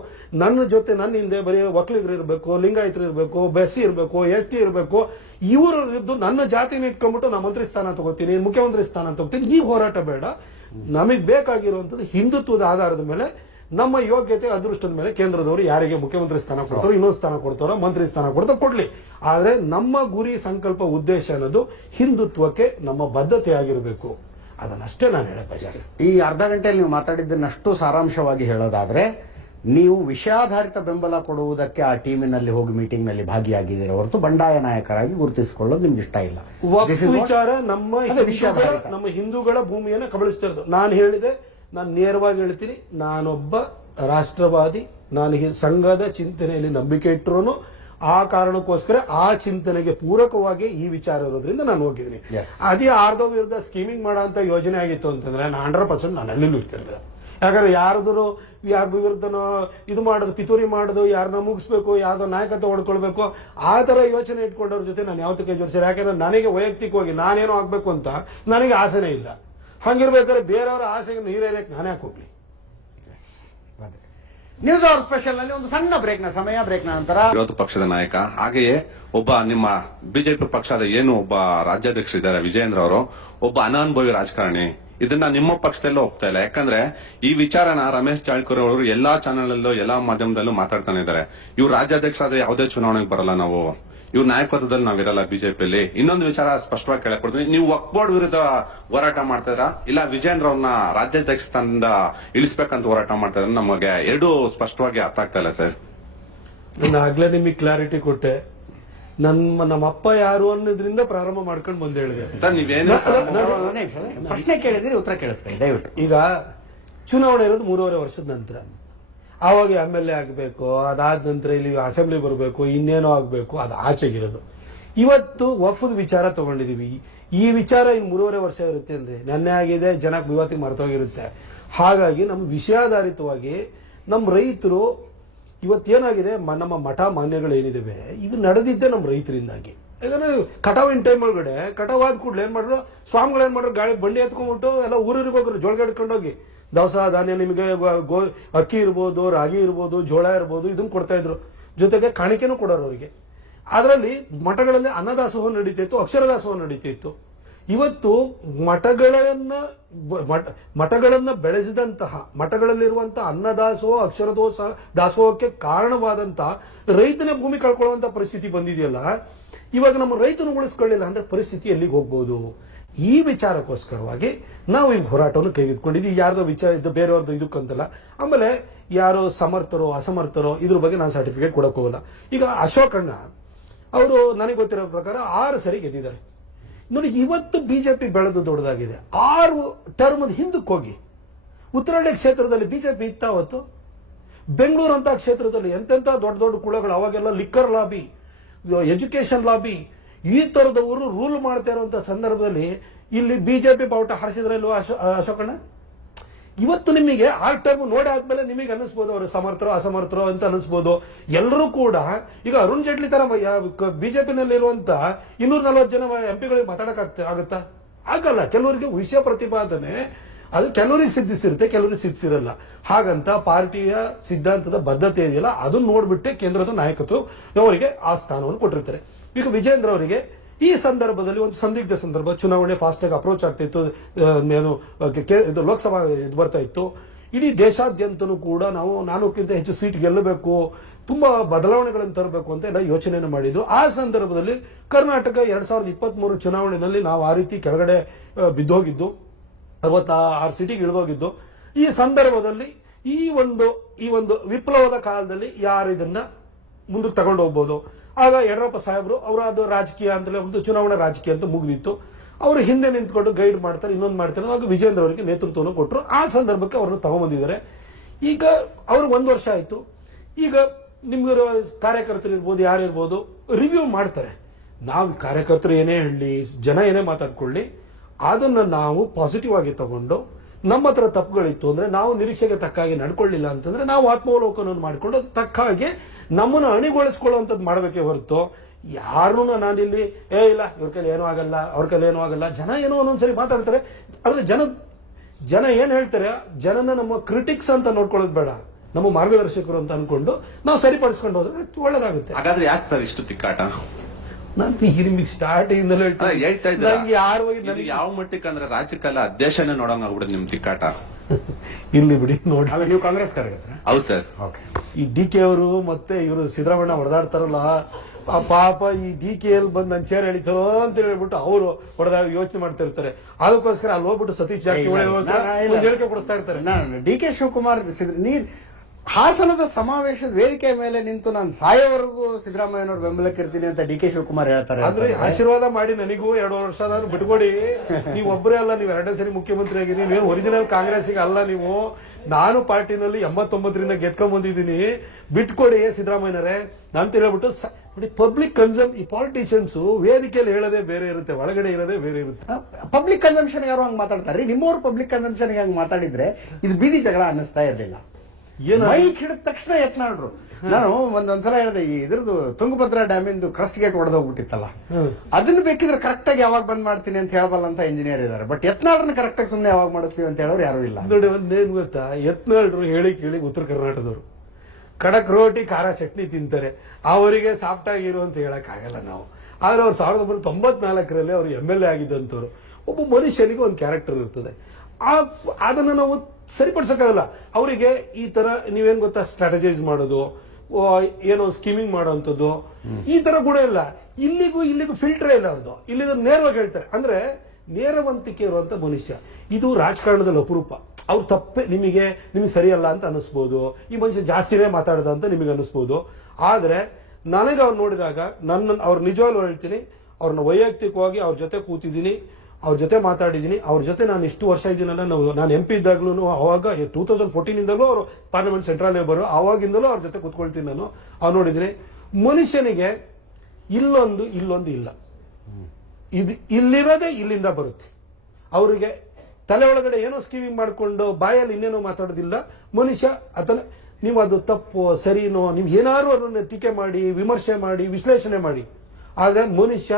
ನನ್ನ ಜೊತೆ ನನ್ನ ಹಿಂದೆ ಬರೀ ಒಕ್ಕಲಿಗರು ಇರಬೇಕು, ಲಿಂಗಾಯತರು ಇರಬೇಕು, ಬೆಸ್ಸಿ ಇರಬೇಕು, ಎಸ್ ಟಿ ಇರಬೇಕು, ಇವರು ಇದ್ದು ನನ್ನ ಜಾತಿನ ಇಟ್ಕೊಂಡ್ಬಿಟ್ಟು ನಾನು ಮಂತ್ರಿ ಸ್ಥಾನ ತಗೋತೀನಿ, ಮುಖ್ಯಮಂತ್ರಿ ಸ್ಥಾನ ತಗೋತೀನಿ. ಈ ಹೋರಾಟ ಬೇಡ. ನಮಗೆ ಬೇಕಾಗಿರುವಂತದ್ದು ಹಿಂದುತ್ವದ ಆಧಾರದ ಮೇಲೆ ನಮ್ಮ ಯೋಗ್ಯತೆ ಅದೃಷ್ಟದ ಮೇಲೆ ಕೇಂದ್ರದವರು ಯಾರಿಗೆ ಮುಖ್ಯಮಂತ್ರಿ ಸ್ಥಾನ ಕೊಡ್ತಾರೋ, ಇನ್ನೊಂದು ಸ್ಥಾನ ಕೊಡ್ತಾರೋ, ಮಂತ್ರಿ ಸ್ಥಾನ ಕೊಡ್ತಾರೋ ಕೊಡ್ಲಿ. ಆದ್ರೆ ನಮ್ಮ ಗುರಿ ಸಂಕಲ್ಪ ಉದ್ದೇಶ ಅನ್ನೋದು ಹಿಂದುತ್ವಕ್ಕೆ ನಮ್ಮ ಬದ್ಧತೆ ಆಗಿರಬೇಕು. ಅದನ್ನಷ್ಟೇ ನಾನು ಹೇಳಬಯಸ್ತೇನೆ. ಈ ಅರ್ಧ ಗಂಟೆಯಲ್ಲಿ ನೀವು ಮಾತಾಡಿದ್ದನ್ನಷ್ಟು ಸಾರಾಂಶವಾಗಿ ಹೇಳೋದಾದ್ರೆ, ನೀವು ವಿಷಯಾಧಾರಿತ ಬೆಂಬಲ ಕೊಡುವುದಕ್ಕೆ ಆ ಟೀಮಿನಲ್ಲಿ ಹೋಗಿ ಮೀಟಿಂಗ್ ನಲ್ಲಿ ಭಾಗಿಯಾಗಿದ್ದೀರ ಹೊರತು ಬಂಡಾಯ ನಾಯಕರಾಗಿ ಗುರುತಿಸಿಕೊಳ್ಳೋದು ನಿಮ್ಗೆ ಇಷ್ಟ ಇಲ್ಲ. ವಿಚಾರ ನಮ್ಮ ಹಿಂದೂಗಳ ಭೂಮಿಯನ್ನು ಕಬಳಿಸ್ತಿರೋದು. ನಾನು ಹೇಳಿದೆ, ನಾನು ನೇರವಾಗಿ ಹೇಳ್ತೀನಿ, ನಾನೊಬ್ಬ ರಾಷ್ಟ್ರವಾದಿ, ನಾನು ಸಂಘದ ಚಿಂತನೆಯಲ್ಲಿ ನಂಬಿಕೆ ಇಟ್ಟರು. ಆ ಕಾರಣಕ್ಕೋಸ್ಕರ ಆ ಚಿಂತನೆಗೆ ಪೂರಕವಾಗಿ ಈ ವಿಚಾರ ಇರೋದ್ರಿಂದ ನಾನು ಹೋಗಿದ್ದೀನಿ. ಅದೇ ಆರ್ದ ವಿರುದ್ಧ ಸ್ಕೀಮಿಂಗ್ ಮಾಡೋ ಅಂತ ಯೋಜನೆ ಆಗಿತ್ತು ಅಂತಂದ್ರೆ 100% ನಾನು ಅಲ್ಲಿ ಇರ್ತಿರ್ಲಿಲ್ಲ. ಯಾಕಂದ್ರೆ ಯಾರದ್ರು ಯಾರ ವಿರುದ್ಧನೋ ಇದು ಮಾಡೋದು, ಪಿತೂರಿ ಮಾಡೋದು, ಯಾರನ್ನ ಮುಗಿಸ್ಬೇಕು, ಯಾವ್ದೋ ನಾಯಕತ್ವ ಹೊಡ್ಕೊಳ್ಬೇಕು, ಆ ತರ ಯೋಚನೆ ಇಟ್ಕೊಂಡವ್ರ ಜೊತೆ ನಾನು ಯಾವತ್ತೂ ಕೈ ಜೋಡಿಸಿಲ್ಲ. ಯಾಕಂದ್ರೆ ನನಗೆ ವೈಯಕ್ತಿಕವಾಗಿ ನಾನೇನೋ ಆಗ್ಬೇಕು ಅಂತ ನನಗೆ ಆಸೆನೇ ಇಲ್ಲ. ಹಂಗಿರ್ಬೇಕಾದ್ರೆ ಬೇರೆಯವರ ಆಸೆಗೆ ನೀರೇರಕ್ಕೆ ನಾನೇ ಹಾಕೋಗ್ಲಿ. ನ್ಯೂಸ್ ಅವರ್ ಸ್ಪೆಷಲ್ ನಲ್ಲಿ ಒಂದು ಸಣ್ಣ ಬ್ರೇಕ್ ನ ಸಮಯ. ಬ್ರೇಕ್ ನ ನಂತರ ವಿರೋಧ ಪಕ್ಷದ ನಾಯಕ ಹಾಗೆಯೇ ಒಬ್ಬ ನಿಮ್ಮ ಬಿಜೆಪಿ ಪಕ್ಷದ ಏನು ಒಬ್ಬ ರಾಜ್ಯಾಧ್ಯಕ್ಷರಿದ್ದಾರೆ ವಿಜಯೇಂದ್ರ ಅವರು, ಒಬ್ಬ ಅನಾನುಭವಿ ರಾಜಕಾರಣಿ. ಇದನ್ನ ನಿಮ್ಮ ಪಕ್ಷದಲ್ಲೂ ಹೋಗ್ತಾ ಇಲ್ಲ. ಯಾಕಂದ್ರೆ ಈ ವಿಚಾರನ ರಮೇಶ್ ಜಾರಕಿಹೊಳಿ ಅವರು ಎಲ್ಲಾ ಚಾನೆಲ್ ಅಲ್ಲೂ ಎಲ್ಲಾ ಮಾಧ್ಯಮದಲ್ಲೂ ಮಾತಾಡ್ತಾನೆ ಇದ್ದಾರೆ. ಇವ್ರು ರಾಜ್ಯಾಧ್ಯಕ್ಷ ಆದ್ರೆ ಯಾವುದೇ ಚುನಾವಣೆಗೆ ಬರಲ್ಲ, ನಾವು ಇವ್ರ ನಾಯಕತ್ವದಲ್ಲಿ ನಾವಿರಲ್ಲ ಬಿಜೆಪಿಯಲ್ಲಿ. ಇನ್ನೊಂದು ವಿಚಾರ ಸ್ಪಷ್ಟವಾಗಿ ಕೇಳಕೊಡ್ತೀನಿ, ನೀವು ವಕ್ಫ್ ಬೋರ್ಡ್ ವಿರುದ್ಧ ಹೋರಾಟ ಮಾಡ್ತಾ ಇದ್ರ ಇಲ್ಲ ವಿಜಯೇಂದ್ರ ಅವ್ರನ್ನ ರಾಜ್ಯಾಧ್ಯಕ್ಷ ಸ್ಥಾನದಿಂದ ಇಳಿಸ್ಬೇಕಂತ ಹೋರಾಟ ಮಾಡ್ತಾ ಇದ್ರೆ ನಮಗೆ ಎರಡು ಸ್ಪಷ್ಟವಾಗಿ ಅರ್ಥ ಆಗ್ತಾ ಇಲ್ಲ ಸರ್. ನಾನು ಆಗ್ಲೇ ನಿಮಗೆ ಕ್ಲಾರಿಟಿ ಕೊಟ್ಟೆ. ನಮ್ಮ ಅಪ್ಪ ಯಾರು ಅನ್ನೋದ್ರಿಂದ ಪ್ರಾರಂಭ ಮಾಡ್ಕೊಂಡು ಬಂದು ಹೇಳಿದೆ ಸರ್. ನೀವೇನು ಪ್ರಶ್ನೆ ಕೇಳಿದ್ರೆ ಉತ್ತರ ಕೇಳಿಸ್ಕೊಳ್ಳಿ ದಯವಿಟ್ಟು. ಈಗ ಚುನಾವಣೆ ಇರೋದು 3.5 ವರ್ಷದ ನಂತರ. ಆವಾಗ MLA ಆಗಬೇಕು, ಅದಾದ ನಂತರ ಇಲ್ಲಿ ಅಸೆಂಬ್ಲಿ ಬರಬೇಕು, ಇನ್ನೇನೋ ಆಗಬೇಕು, ಅದು ಆಚೆಗಿರೋದು. ಇವತ್ತು ವಫ್ದ್ ವಿಚಾರ ತಗೊಂಡಿದೀವಿ. ಈ ವಿಚಾರ ಇನ್ನು 3.5 ವರ್ಷ ಇರುತ್ತೆ ಅಂದ್ರೆ ನೆನ್ನೆ ಆಗಿದೆ, ಜನಕ್ಕೆ ಇವತ್ತಿಗೆ ಮರ್ತೋಗಿರುತ್ತೆ. ಹಾಗಾಗಿ ನಮ್ಮ ವಿಷಯಾಧಾರಿತವಾಗಿ ನಮ್ಮ ರೈತರು ಇವತ್ತೇನಾಗಿದೆ, ನಮ್ಮ ಮಠ ಮಾನ್ಯಗಳು ಏನಿದಾವೆ ಇವು ನಡೆದಿದ್ದೆ ನಮ್ಮ ರೈತರಿಂದಾಗಿ. ಯಾಕಂದ್ರೆ ಕಟಾವಿನ ಟೈಮ್ ಒಳಗಡೆ ಕಟಾವಾದ ಕೂಡಲೇ ಏನ್ ಮಾಡ್ರು, ಸ್ವಾಮಿಗಳು ಏನ್ ಮಾಡ್ರು, ಗಾಳಿ ಬಂಡಿ ಎತ್ಕೊಂಡ್ಬಿಟ್ಟು ಎಲ್ಲ ಊರಿಗೆ ಹೋಗ್ರು, ಜೋಳ ಹಿಡ್ಕೊಂಡೋಗಿ ದವಸ ಧಾನ್ಯ ನಿಮಗೆ ಅಕ್ಕಿ ಇರ್ಬೋದು, ರಾಗಿ ಇರ್ಬೋದು, ಜೋಳ ಇರ್ಬೋದು, ಇದನ್ನ ಕೊಡ್ತಾ ಇದ್ರು. ಜೊತೆಗೆ ಕಾಣಿಕೆನೂ ಕೊಡೋರು ಅವರಿಗೆ. ಅದರಲ್ಲಿ ಮಠಗಳಲ್ಲಿ ಅನ್ನದಾಸೋಹ ನಡೀತಿತ್ತು, ಅಕ್ಷರದಾಸೋಹ ನಡೀತಿತ್ತು. ಇವತ್ತು ಮಠಗಳನ್ನ ಬೆಳೆಸಿದಂತಹ ಮಠಗಳಲ್ಲಿರುವಂತಹ ಅನ್ನದಾಸೋಹ, ದಾಸೋಹಕ್ಕೆ ಕಾರಣವಾದಂತಹ ರೈತನ ಭೂಮಿ ಕಳ್ಕೊಳ್ಳುವಂತ ಪರಿಸ್ಥಿತಿ ಬಂದಿದೆಯಲ್ಲ. ಇವಾಗ ನಮ್ಮ ರೈತನ ಉಳಿಸ್ಕೊಳ್ಳಿಲ್ಲ ಅಂದ್ರೆ ಪರಿಸ್ಥಿತಿ ಎಲ್ಲಿಗೆ ಹೋಗ್ಬೋದು? ಈ ವಿಚಾರಕ್ಕೋಸ್ಕರವಾಗಿ ನಾವು ಈ ಹೋರಾಟವನ್ನು ಕೈಗೆತ್ತಿಕೊಂಡಿದ್ದೀವಿ. ಯಾರ್ದೋ ವಿಚಾರ ಇದ್ದು ಬೇರೆಯವ್ರದ್ದು ಇದಕ್ಕಂತಲ್ಲ. ಆಮೇಲೆ ಯಾರು ಸಮರ್ಥರೋ ಅಸಮರ್ಥರೋ ಇದ್ರ ಬಗ್ಗೆ ನಾನು ಸರ್ಟಿಫಿಕೇಟ್ ಕೊಡಕ್ ಹೋಗಲ್ಲ. ಈಗ ಅಶೋಕಣ್ಣ ಅವರು ನನಗೆ ಗೊತ್ತಿರೋ ಪ್ರಕಾರ 6 ಸರಿ ಗೆದ್ದಿದ್ದಾರೆ ನೋಡಿ. ಇವತ್ತು ಬಿಜೆಪಿ ಬೆಳೆದು ದೊಡ್ಡದಾಗಿದೆ. 6 ಟರ್ಮ್ ಹಿಂದಕ್ಕೆ ಹೋಗಿ ಉತ್ತರಾಡಿ ಕ್ಷೇತ್ರದಲ್ಲಿ ಬಿಜೆಪಿ ಇತ್ತ ಅವತ್ತು. ಬೆಂಗಳೂರು ಅಂತ ಕ್ಷೇತ್ರದಲ್ಲಿ ಎಂತೆಂತ ದೊಡ್ಡ ದೊಡ್ಡ ಕುಳಗಳು, ಅವಾಗೆಲ್ಲ ಲಿಕ್ಕರ್ ಲಾಬಿ, ಎಜುಕೇಶನ್ ಲಾಬಿ, ಈ ತರದವರು ರೂಲ್ ಮಾಡ್ತಾ ಇರುವಂತ ಸಂದರ್ಭದಲ್ಲಿ ಇಲ್ಲಿ ಬಿಜೆಪಿ ಬಾವುಟ ಹಾರಿಸಿದ್ರಲ್ವ ಅಶೋಕಣ್ಣ? ಇವತ್ತು ನಿಮಗೆ 6 ಟರ್ಮ್ ನೋಡಾದ್ಮೇಲೆ ನಿಮಗೆ ಅನ್ನಿಸ್ಬೋದು ಅವರು ಸಮರ್ಥರೋ ಅಸಮರ್ಥರೋ ಅಂತ ಅನ್ನಿಸ್ಬೋದು. ಎಲ್ಲರೂ ಕೂಡ ಈಗ ಅರುಣ್ ಜೇಟ್ಲಿ ತರ ಬಿಜೆಪಿನಲ್ಲಿರುವಂತ 240 ಜನ ಎಂಪಿಗಳಿಗೆ ಮಾತಾಡಕ್ ಆಗುತ್ತಾ? ಆಗಲ್ಲ. ಕೆಲವರಿಗೆ ವಿಷಯ ಪ್ರತಿಪಾದನೆ ಅದು ಕೆಲವರಿಗೆ ಸಿದ್ಧಿಸಿರುತ್ತೆ, ಕೆಲವರಿಗೆ ಸಿದ್ಧಿಸಿರಲ್ಲ. ಹಾಗಂತ ಪಾರ್ಟಿಯ ಸಿದ್ಧಾಂತದ ಬದ್ಧತೆ ಇದೆಯಲ್ಲ ಅದನ್ನ ನೋಡ್ಬಿಟ್ಟೆ ಕೇಂದ್ರದ ನಾಯಕತ್ವ ಅವರಿಗೆ ಆ ಸ್ಥಾನವನ್ನು ಕೊಟ್ಟಿರ್ತಾರೆ. ಈಗ ವಿಜೇಂದ್ರ ಅವರಿಗೆ ಈ ಸಂದರ್ಭದಲ್ಲಿ ಒಂದು ಸಂದಿಗ್ಧ ಸಂದರ್ಭ, ಚುನಾವಣೆ ಫಾಸ್ಟ್ ಆಗಿ ಅಪ್ರೋಚ್ ಆಗ್ತಾ ಇತ್ತು, ಇದು ಲೋಕಸಭಾ ಇದು ಬರ್ತಾ ಇತ್ತು. ಇಡೀ ದೇಶಾದ್ಯಂತನೂ ಕೂಡ ನಾವು 400ಕ್ಕಿಂತ ಹೆಚ್ಚು ಸೀಟ್ ಗೆಲ್ಲಬೇಕು, ತುಂಬಾ ಬದಲಾವಣೆಗಳನ್ನು ತರಬೇಕು ಅಂತ ಎಲ್ಲ ಯೋಚನೆಯನ್ನು ಮಾಡಿದ್ರು. ಆ ಸಂದರ್ಭದಲ್ಲಿ ಕರ್ನಾಟಕ 2023 ಚುನಾವಣೆಯಲ್ಲಿ ನಾವು ಆ ರೀತಿ ಕೆಳಗಡೆ ಬಿದ್ದೋಗಿದ್ದು, 66 ಸೀಟಿಗೆ ಇಳಿದೋಗಿದ್ದು. ಈ ಸಂದರ್ಭದಲ್ಲಿ ಈ ಒಂದು ವಿಪ್ಲವದ ಕಾಲದಲ್ಲಿ ಯಾರು ಇದನ್ನ ಮುಂದಕ್ಕೆ ತಗೊಂಡು ಹೋಗ್ಬೋದು? ಆಗ ಯಡಿಯೂರಪ್ಪ ಸಾಹೇಬರು ಅವರ ಅದು ರಾಜಕೀಯ ಅಂತಲೇ ಒಂದು ಚುನಾವಣಾ ರಾಜಕೀಯ ಅಂತ ಮುಗಿದಿತ್ತು. ಅವರು ಹಿಂದೆ ನಿಂತ್ಕೊಂಡು ಗೈಡ್ ಮಾಡ್ತಾರೆ, ಇನ್ನೊಂದು ಮಾಡ್ತಾರೆ. ಆಗ ವಿಜೇಂದ್ರ ಅವರಿಗೆ ನೇತೃತ್ವವನ್ನು ಕೊಟ್ಟರು. ಆ ಸಂದರ್ಭಕ್ಕೆ ಅವ್ರನ್ನ ತಗೊಂಡ್ಬಂದಿದ್ದಾರೆ. ಈಗ ಅವರು 1 ವರ್ಷ ಆಯ್ತು. ಈಗ ನಿಮ್ಗೆ ಕಾರ್ಯಕರ್ತರು ಇರ್ಬೋದು, ಯಾರಿರ್ಬೋದು, ರಿವ್ಯೂ ಮಾಡ್ತಾರೆ. ನಾವು ಕಾರ್ಯಕರ್ತರು ಏನೇ ಹೇಳಿ, ಜನ ಏನೇ ಮಾತಾಡ್ಕೊಳ್ಳಿ, ಅದನ್ನ ನಾವು ಪಾಸಿಟಿವ್ ಆಗಿ ತಗೊಂಡು ನಮ್ಮ ಹತ್ರ ತಪ್ಪುಗಳಿತ್ತು ಅಂದ್ರೆ ನಾವು ನಿರೀಕ್ಷೆಗೆ ತಕ್ಕಾಗಿ ನಡ್ಕೊಳ್ಳಿಲ್ಲ ಅಂತಂದ್ರೆ ನಾವು ಆತ್ಮಾವಲೋಕನವನ್ನು ಮಾಡಿಕೊಂಡು ಅದು ತಕ್ಕ ಹಾಗೆ ನಮ್ಮನ್ನು ಅಣಿಗೊಳಿಸ್ಕೊಳ್ಳುವಂಥದ್ದು ಮಾಡಬೇಕೇ ಹೊರತು ಯಾರನ್ನೂ ನಾನಿಲ್ಲಿ ಇಲ್ಲ ಇವ್ರ ಕೈಲಿ ಏನೂ ಆಗಲ್ಲ, ಅವ್ರ ಕೈಲಿ ಏನೂ ಆಗಲ್ಲ. ಜನ ಏನೋ ಒಂದೊಂದ್ಸರಿ ಮಾತಾಡ್ತಾರೆ. ಆದ್ರೆ ಜನ ಏನ್ ಹೇಳ್ತಾರೆ, ಜನನ ನಮ್ಮ ಕ್ರಿಟಿಕ್ಸ್ ಅಂತ ನೋಡ್ಕೊಳ್ಳೋದು ಬೇಡ, ನಮ್ಮ ಮಾರ್ಗದರ್ಶಕರು ಅಂತ ಅನ್ಕೊಂಡು ನಾವು ಸರಿಪಡಿಸ್ಕೊಂಡು ಹೋದ್ರೆ ಒಳ್ಳೇದಾಗುತ್ತೆ. ಹಾಗಾದ್ರೆ ಯಾಕೆ ಸರ್ ಇಷ್ಟು ತಿಕ್ಕಾಟ? ನಾನು ನಿಮಗೆ ಸ್ಟಾರ್ಟಿಂಗ್ ಹೇಳ್ತಾ ಇದ್ದೆ ಯಾವ ಮಟ್ಟಕ್ಕೆ ಅಂದ್ರೆ ರಾಜ್ಯಕ್ಕೆಲ್ಲ ಅಧ್ಯಕ್ಷನೇ ನೋಡಂಗ ಆಗ್ಬಿಡುತ್ತೆ ನಿಮ್ ತಿಕ್ಕಾಟ. ಇಲ್ಲಿ ಬಿಡಿ ನೋಡಿ, ನೀವು ಕಾಂಗ್ರೆಸ್ ಹೌದು ಸರ್. ಈ DK ಅವರು ಮತ್ತೆ ಇವರು ಸಿದ್ದರಾಮಯ್ಯ ಹೊಡೆದಾಡ್ತಾರಲ್ಲ, ಪಾಪ ಈ DK ಎಲ್ಲಿ ಬಂದು ನನ್ನ ಚೇರ್ ಎಳಿತಾರೋ ಅಂತ ಹೇಳ್ಬಿಟ್ಟು ಅವರು ಹೊಡೆದಾಡ ಯೋಚನೆ ಮಾಡ್ತಾ ಇರ್ತಾರೆ. ಅದಕ್ಕೋಸ್ಕರ ಅಲ್ಲಿ ಹೋಗ್ಬಿಟ್ಟು ಸತೀಶ್ ಜಾರಕಿಹೊಳಿ ಹೇಳಿಕೆ ಕೊಡಿಸ್ತಾ ಇರ್ತಾರೆ. DK ಶಿವಕುಮಾರ್ ಹಾಸನದ ಸಮಾವೇಶದ ವೇದಿಕೆ ಮೇಲೆ ನಿಂತು ನಾನು ಸಾಯೋವರೆಗೂ ಸಿದ್ದರಾಮಯ್ಯನವ್ರ ಬೆಂಬಲಕ್ಕೆ ಇರ್ತೀನಿ ಅಂತ DK ಶಿವಕುಮಾರ್ ಹೇಳ್ತಾರೆ. ಅಂದ್ರೆ ಆಶೀರ್ವಾದ ಮಾಡಿ ನನಗೂ 2 ವರ್ಷ ಬಿಟ್ಕೊಡಿ. ನೀವು ಒಬ್ಬರೇ ಅಲ್ಲ, ನೀವು 2ನೇ ಸರಿ ಮುಖ್ಯಮಂತ್ರಿ ಆಗಿರಿ. ನೀವು ಒರಿಜಿನಲ್ ಕಾಂಗ್ರೆಸ್ಸಿಗೆ ಅಲ್ಲ. ನೀವು ನಾನು ಪಾರ್ಟಿನಲ್ಲಿ 89ರಿಂದ ಗೆದ್ಕೊಂಡ್ ಬಂದಿದ್ದೀನಿ, ಬಿಟ್ಕೊಡಿ ಸಿದ್ದರಾಮಯ್ಯನವರೇ ಅಂತ ಹೇಳ್ಬಿಟ್ಟು ನೋಡಿ. ಪಬ್ಲಿಕ್ ಕನ್ಸಮ್ ಈ ಪಾಲಿಟಿಷಿಯನ್ಸ್ ವೇದಿಕೆಯಲ್ಲಿ ಹೇಳೋದೇ ಬೇರೆ ಇರುತ್ತೆ, ಒಳಗಡೆ ಇರೋದೇ ಬೇರೆ ಇರುತ್ತೆ. ಪಬ್ಲಿಕ್ ಕನ್ಸಂಪ್ಷನ್ ಯಾರು ಹಂಗ್ ಮಾತಾಡ್ತಾರೆ? ನಿಮ್ಮವ್ರು ಪಬ್ಲಿಕ್ ಕನ್ಸಂಪ್ಷನ್ ಹಂಗ್ ಮಾತಾಡಿದ್ರೆ ಇದು ಬೀದಿ ಜಗಳ ಅನ್ನಿಸ್ತಾ ಇರಲಿಲ್ಲ. ಮೈಕ್ ಹಿಡಿದ ತಕ್ಷಣ ಯತ್ನಾಳ್ರು, ನಾನು ಒಂದೊಂದ್ಸಲ ಹೇಳಿದೆ, ಇದ್ರದ್ದು ತುಂಗಭದ್ರಾ ಡ್ಯಾಮಿಂದು ಕ್ರಸ್ಟ್ ಗೇಟ್ ಹೊಡೆದೋಗ್ಬಿಟ್ಟಿತ್ತಲ್ಲ, ಅದನ್ನ ಬೇಕಿದ್ರೆ ಕರೆಕ್ಟ್ ಆಗಿ ಯಾವಾಗ ಬಂದ್ ಮಾಡ್ತೀನಿ ಅಂತ ಹೇಳಬಲ್ಲ ಅಂತ ಇಂಜಿನಿಯರ್ ಇದಾರೆ. ಬಟ್ ಯತ್ನಾಳ್ರನ್ನ ಕರೆಕ್ಟ್ ಆಗಿ ಸುಮ್ಮನೆ ಯಾವಾಗ ಮಾಡಿಸ್ತೀವಿ ಅಂತ ಹೇಳೋರು ಯಾರು ಇಲ್ಲ. ನೋಡಿ, ಒಂದೇನ್ ಗೊತ್ತಾ, ಯತ್ನಾಳ್ರು ಹೇಳಿ ಕೇಳಿ ಉತ್ತರ ಕರ್ನಾಟಕದವರು ಖಡಕ್ ರೋಟಿ ಖಾರ ಚಟ್ನಿ ತಿಂತಾರೆ. ಅವರಿಗೆ ಸಾಫ್ಟ್ ಆಗಿರು ಅಂತ ಹೇಳಕ್ ಆಗಲ್ಲ ನಾವು. ಆದ್ರೆ ಅವ್ರು 1994ರಲ್ಲಿ ಅವರು MLA ಆಗಿದ್ದಂಥವ್ರು. ಒಬ್ಬ ಮನುಷ್ಯನಿಗೆ ಒಂದು ಕ್ಯಾರೆಕ್ಟರ್ ಇರ್ತದೆ, ಅದನ್ನ ನಾವು ಸರಿಪಡಿಸಕ್ಕಾಗಲ್ಲ. ಅವರಿಗೆ ಈ ತರ ನೀವೇನ್ ಗೊತ್ತಾ, ಸ್ಟ್ರಾಟಜೈಸ್ ಮಾಡೋದು, ಏನೋ ಸ್ಕೀಮಿಂಗ್ ಮಾಡೋಂಥದ್ದು, ಈ ತರ ಕೂಡ ಇಲ್ಲ. ಇಲ್ಲಿಗೂ ಫಿಲ್ಟರ್ ಇಲ್ಲ ಅವ್ರದ್ದು. ಇಲ್ಲಿ ನೇರವಾಗಿ ಹೇಳ್ತಾರೆ. ಅಂದ್ರೆ ನೇರವಂತಿಕೆ ಇರುವಂತ ಮನುಷ್ಯ. ಇದು ರಾಜಕಾರಣದಲ್ಲಿ ಅಪರೂಪ. ಅವ್ರು ತಪ್ಪೆ ನಿಮಗೆ ಸರಿಯಲ್ಲ ಅಂತ ಅನಿಸ್ಬೋದು, ಈ ಮನುಷ್ಯ ಜಾಸ್ತಿನೇ ಮಾತಾಡ್ದ ಅಂತ ನಿಮಗೆ ಅನಿಸ್ಬೋದು. ಆದ್ರೆ ನನಗೆ ಅವ್ರು ನೋಡಿದಾಗ ಅವ್ರ ನಿಜವಾಗ್ಲೂ ಹೇಳ್ತೀನಿ, ಅವ್ರನ್ನ ವೈಯಕ್ತಿಕವಾಗಿ ಅವ್ರ ಜೊತೆ ಕೂತಿದ್ದೀನಿ, ಅವ್ರ ಜೊತೆ ಮಾತಾಡಿದ್ದೀನಿ. ಅವ್ರ ಜೊತೆ ನಾನು ಇಷ್ಟು ವರ್ಷ ಇದ್ದೀನಲ್ಲ, ನಾನು MP ಇದ್ದಾಗ್ಲೂ, ಅವಾಗ 2014ಇಂದಲೂ ಅವರು ಪಾರ್ಲಿಮೆಂಟ್ ಸೆಂಟ್ರಲ್ ಲೇಬರ್, ಅವಾಗಿಂದಲೂ ಅವ್ರ ಜೊತೆ ಕೂತ್ಕೊಳ್ತೀನಿ ನಾನು. ಅವ್ರು ನೋಡಿದ್ದೀನಿ, ಮನುಷ್ಯನಿಗೆ ಇಲ್ಲೊಂದು ಇಲ್ಲ, ಇದು ಇಲ್ಲಿರೋದೇ ಇಲ್ಲಿಂದ ಬರುತ್ತೆ. ಅವರಿಗೆ ತಲೆ ಒಳಗಡೆ ಏನೋ ಸ್ಕೀಮಿಂಗ್ ಮಾಡಿಕೊಂಡು ಬಾಯಲ್ಲಿ ಇನ್ನೇನೋ ಮಾತಾಡೋದಿಲ್ಲ ಮನುಷ್ಯ. ಅದನ್ನ ನೀವು ಅದು ತಪ್ಪು ಸರಿನೋ ನೀವು ಏನಾದ್ರು ಅದನ್ನ ಟೀಕೆ ಮಾಡಿ, ವಿಮರ್ಶೆ ಮಾಡಿ, ವಿಶ್ಲೇಷಣೆ ಮಾಡಿ, ಆದ್ರೆ ಮನುಷ್ಯ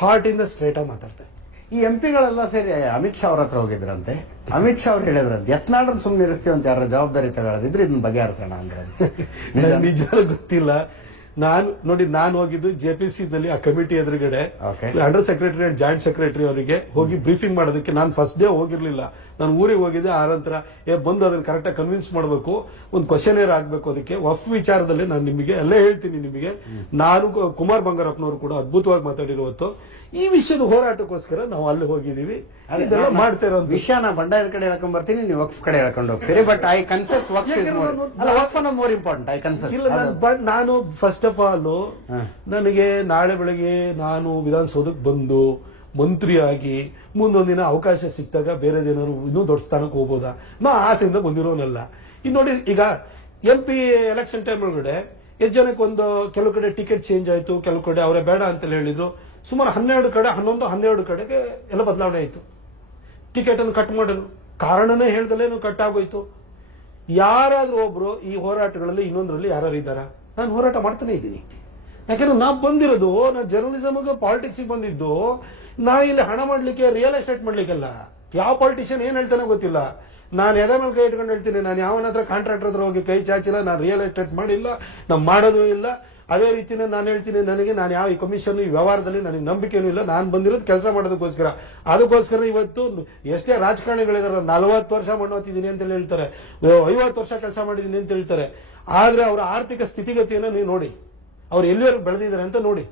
ಹಾರ್ಟ್ ಇಂದ ಸ್ಟ್ರೈಟ್ ಆಗಿ ಮಾತಾಡ್ತಾರೆ. ಈ MP ಗಳೆಲ್ಲ ಸೇರಿ ಅಮಿತ್ ಶಾ ಅವ್ರ ಹತ್ರ ಹೋಗಿದ್ರಂತೆ. ಅಮಿತ್ ಶಾ ಅವ್ರು ಹೇಳಿದ್ರಂತೆ, ಯತ್ನಾಳ್ರನ್ನ ಸುಮ್ಮನೆ ಇರಿಸ್ತೀವಿ ಅಂತ ಯಾರ ಜವಾಬ್ದಾರಿ ತಗೊಳ್ಳೋದಿದ್ರೆ ಇದನ್ನ ಬಗೆಹರಿಸೋಣ ಅಂದ್ರೆ. ನಿಜವಾಗ್ಲೂ ಗೊತ್ತಿಲ್ಲ. ನಾನು ಹೋಗಿದ್ದು JPC ನಲ್ಲಿ ಆ ಕಮಿಟಿ ಎದುರುಗಡೆ under secretary and joint secretary ಅವರಿಗೆ ಹೋಗಿ ಬ್ರೀಫಿಂಗ್ ಮಾಡೋದಕ್ಕೆ. ನಾನು ಫಸ್ಟ್ ಡೇ ಹೋಗಿರ್ಲಿಲ್ಲ, ನಾನು ಊರಿಗೆ ಹೋಗಿದ್ದೆ. ಆ ನಂತರ ಬಂದು ಅದನ್ನ ಕರೆಕ್ಟ್ ಆಗಿ ಕನ್ವಿನ್ಸ್ ಮಾಡಬೇಕು, ಒಂದು ಕ್ವಶನೇರ್ ಆಗ್ಬೇಕು. ಅದಕ್ಕೆ ವಫ್ ವಿಚಾರದಲ್ಲಿ ನಾನು ನಿಮಗೆ ಎಲ್ಲ ಹೇಳ್ತೀನಿ. ನಿಮಗೆ ನಾನು ಕುಮಾರ್ ಬಂಗಾರಪ್ಪನವರು ಕೂಡ ಅದ್ಭುತವಾಗಿ ಮಾತಾಡಿರುವತ್ತು. ಈ ವಿಷಯದ ಹೋರಾಟಕ್ಕೋಸ್ಕರ ನಾವು ಅಲ್ಲಿ ಹೋಗಿದೀವಿ. ಇದೆಲ್ಲ ಮಾಡ್ತಾ ಇರೋ ವಿಷಯನ ಬಂಡಾಯದ ಕಡೆ ಹೇಳ್ಕೊಂಡ್ ಬರ್ತೀನಿ, ನೀವು ವಕ್ಫ್ ಕಡೆ ಹೇಳ್ಕೊಂಡು ಹೋಗ್ತೀರಿ. But I confess Waqf more important. I confess but ನಾನು ಫಸ್ಟ್ ಆಫ್ ಆಲ್ ನನಗೆ ನಾಳೆ ಬೆಳಗ್ಗೆ ನಾನು ವಿಧಾನಸೌಧಕ್ಕೆ ಬಂದು ಮಂತ್ರಿಯಾಗಿ ಮುಂದೊಂದಿನ ಅವಕಾಶ ಸಿಕ್ತಾಗ ಬೇರೆದೇನಾದ್ರು ಇನ್ನೂ ದೊಡ್ಡ ಸ್ಥಾನಕ್ಕೆ ಹೋಗ್ಬೋದಾ, ನಾ ಆಸೆಯಿಂದ ಬಂದಿರೋನಲ್ಲ. ಈಗ ನೋಡಿ, ಈಗ MP ಎಲೆಕ್ಷನ್ ಟೈಮ್ ಒಳಗಡೆ ಎಷ್ಟು ಜನಕ್ಕೆ ಕೆಲವು ಕಡೆ ಟಿಕೆಟ್ ಚೇಂಜ್ ಆಯ್ತು, ಕೆಲವು ಕಡೆ ಅವರೇ ಬೇಡ ಅಂತ ಹೇಳಿದ್ರು. ಸುಮಾರು 11 ಕಡೆಗೆ ಎಲ್ಲ ಬದಲಾವಣೆ ಆಯ್ತು. ಟಿಕೆಟ್ ಅನ್ನು ಕಟ್ ಮಾಡಲು ಕಾರಣನೇ ಹೇಳ್ದಲ್ಲೇನು ಕಟ್ಟಾಗೋಯ್ತು. ಯಾರಾದ್ರೂ ಒಬ್ರು ಈ ಹೋರಾಟಗಳಲ್ಲಿ ಇನ್ನೊಂದರಲ್ಲಿ ಯಾರು ಇದ್ದಾರ? ನಾನು ಹೋರಾಟ ಮಾಡ್ತಾನೆ ಇದ್ದೀನಿ. ಯಾಕೆಂದ್ರೆ ನಾ ಬಂದಿರೋದು, ನಾ ಜರ್ನಲಿಸಮ್ಗೆ ಪಾಲಿಟಿಕ್ಸ್ ಬಂದಿದ್ದು, ನಾ ಇಲ್ಲಿ ಹಣ ಮಾಡ್ಲಿಕ್ಕೆ, ರಿಯಲ್ ಎಸ್ಟೇಟ್ ಮಾಡ್ಲಿಕ್ಕೆಲ್ಲ. ಯಾವ ಪಾಲಿಟಿಷಿಯನ್ ಏನ್ ಹೇಳ್ತಾನೆ ಗೊತ್ತಿಲ್ಲ. ನಾನು ಎದೆ ಮೇಲೆ ಕೈ ಇಟ್ಕೊಂಡು ಹೇಳ್ತೀನಿ, ನಾನು ಯಾವನ ಹತ್ರ ಕಾಂಟ್ರಾಕ್ಟರ್ ಹತ್ರ ಹೋಗಿ ಕೈ ಚಾಚಿಲ್ಲ, ನಾನು ರಿಯಲ್ ಎಸ್ಟೇಟ್ ಮಾಡಿಲ್ಲ, ನಾವು ಮಾಡೋದು ಇಲ್ಲ. ಅದೇ ರೀತಿನೇ ನಾನು ಹೇಳ್ತೀನಿ, ನಾನು ಯಾವ ಈ ಕಮಿಷನ್ ಈ ವ್ಯವಹಾರದಲ್ಲಿ ನನಗೆ ನಂಬಿಕೆನೂ ಇಲ್ಲ. ನಾನು ಬಂದಿರೋದು ಕೆಲಸ ಮಾಡೋದಕ್ಕೋಸ್ಕರ. ಅದಕ್ಕೋಸ್ಕರ ಇವತ್ತು ಎಷ್ಟೇ ರಾಜಕಾರಣಿಗಳಿದಾರೆ, 40 ವರ್ಷ ಮಣ್ಣೋತಿದ್ದೀನಿ ಅಂತ ಹೇಳ್ತಾರೆ, 50 ವರ್ಷ ಕೆಲಸ ಮಾಡಿದ್ದೀನಿ ಅಂತ ಹೇಳ್ತಾರೆ. ಆದ್ರೆ ಅವರ ಆರ್ಥಿಕ ಸ್ಥಿತಿಗತಿಯನ್ನು ನೀವು ನೋಡಿ, ಅವ್ರು ಎಲ್ಲಿವರೆಗೂ ಬೆಳೆದಿದ್ದಾರೆ ಅಂತ ನೋಡಿ,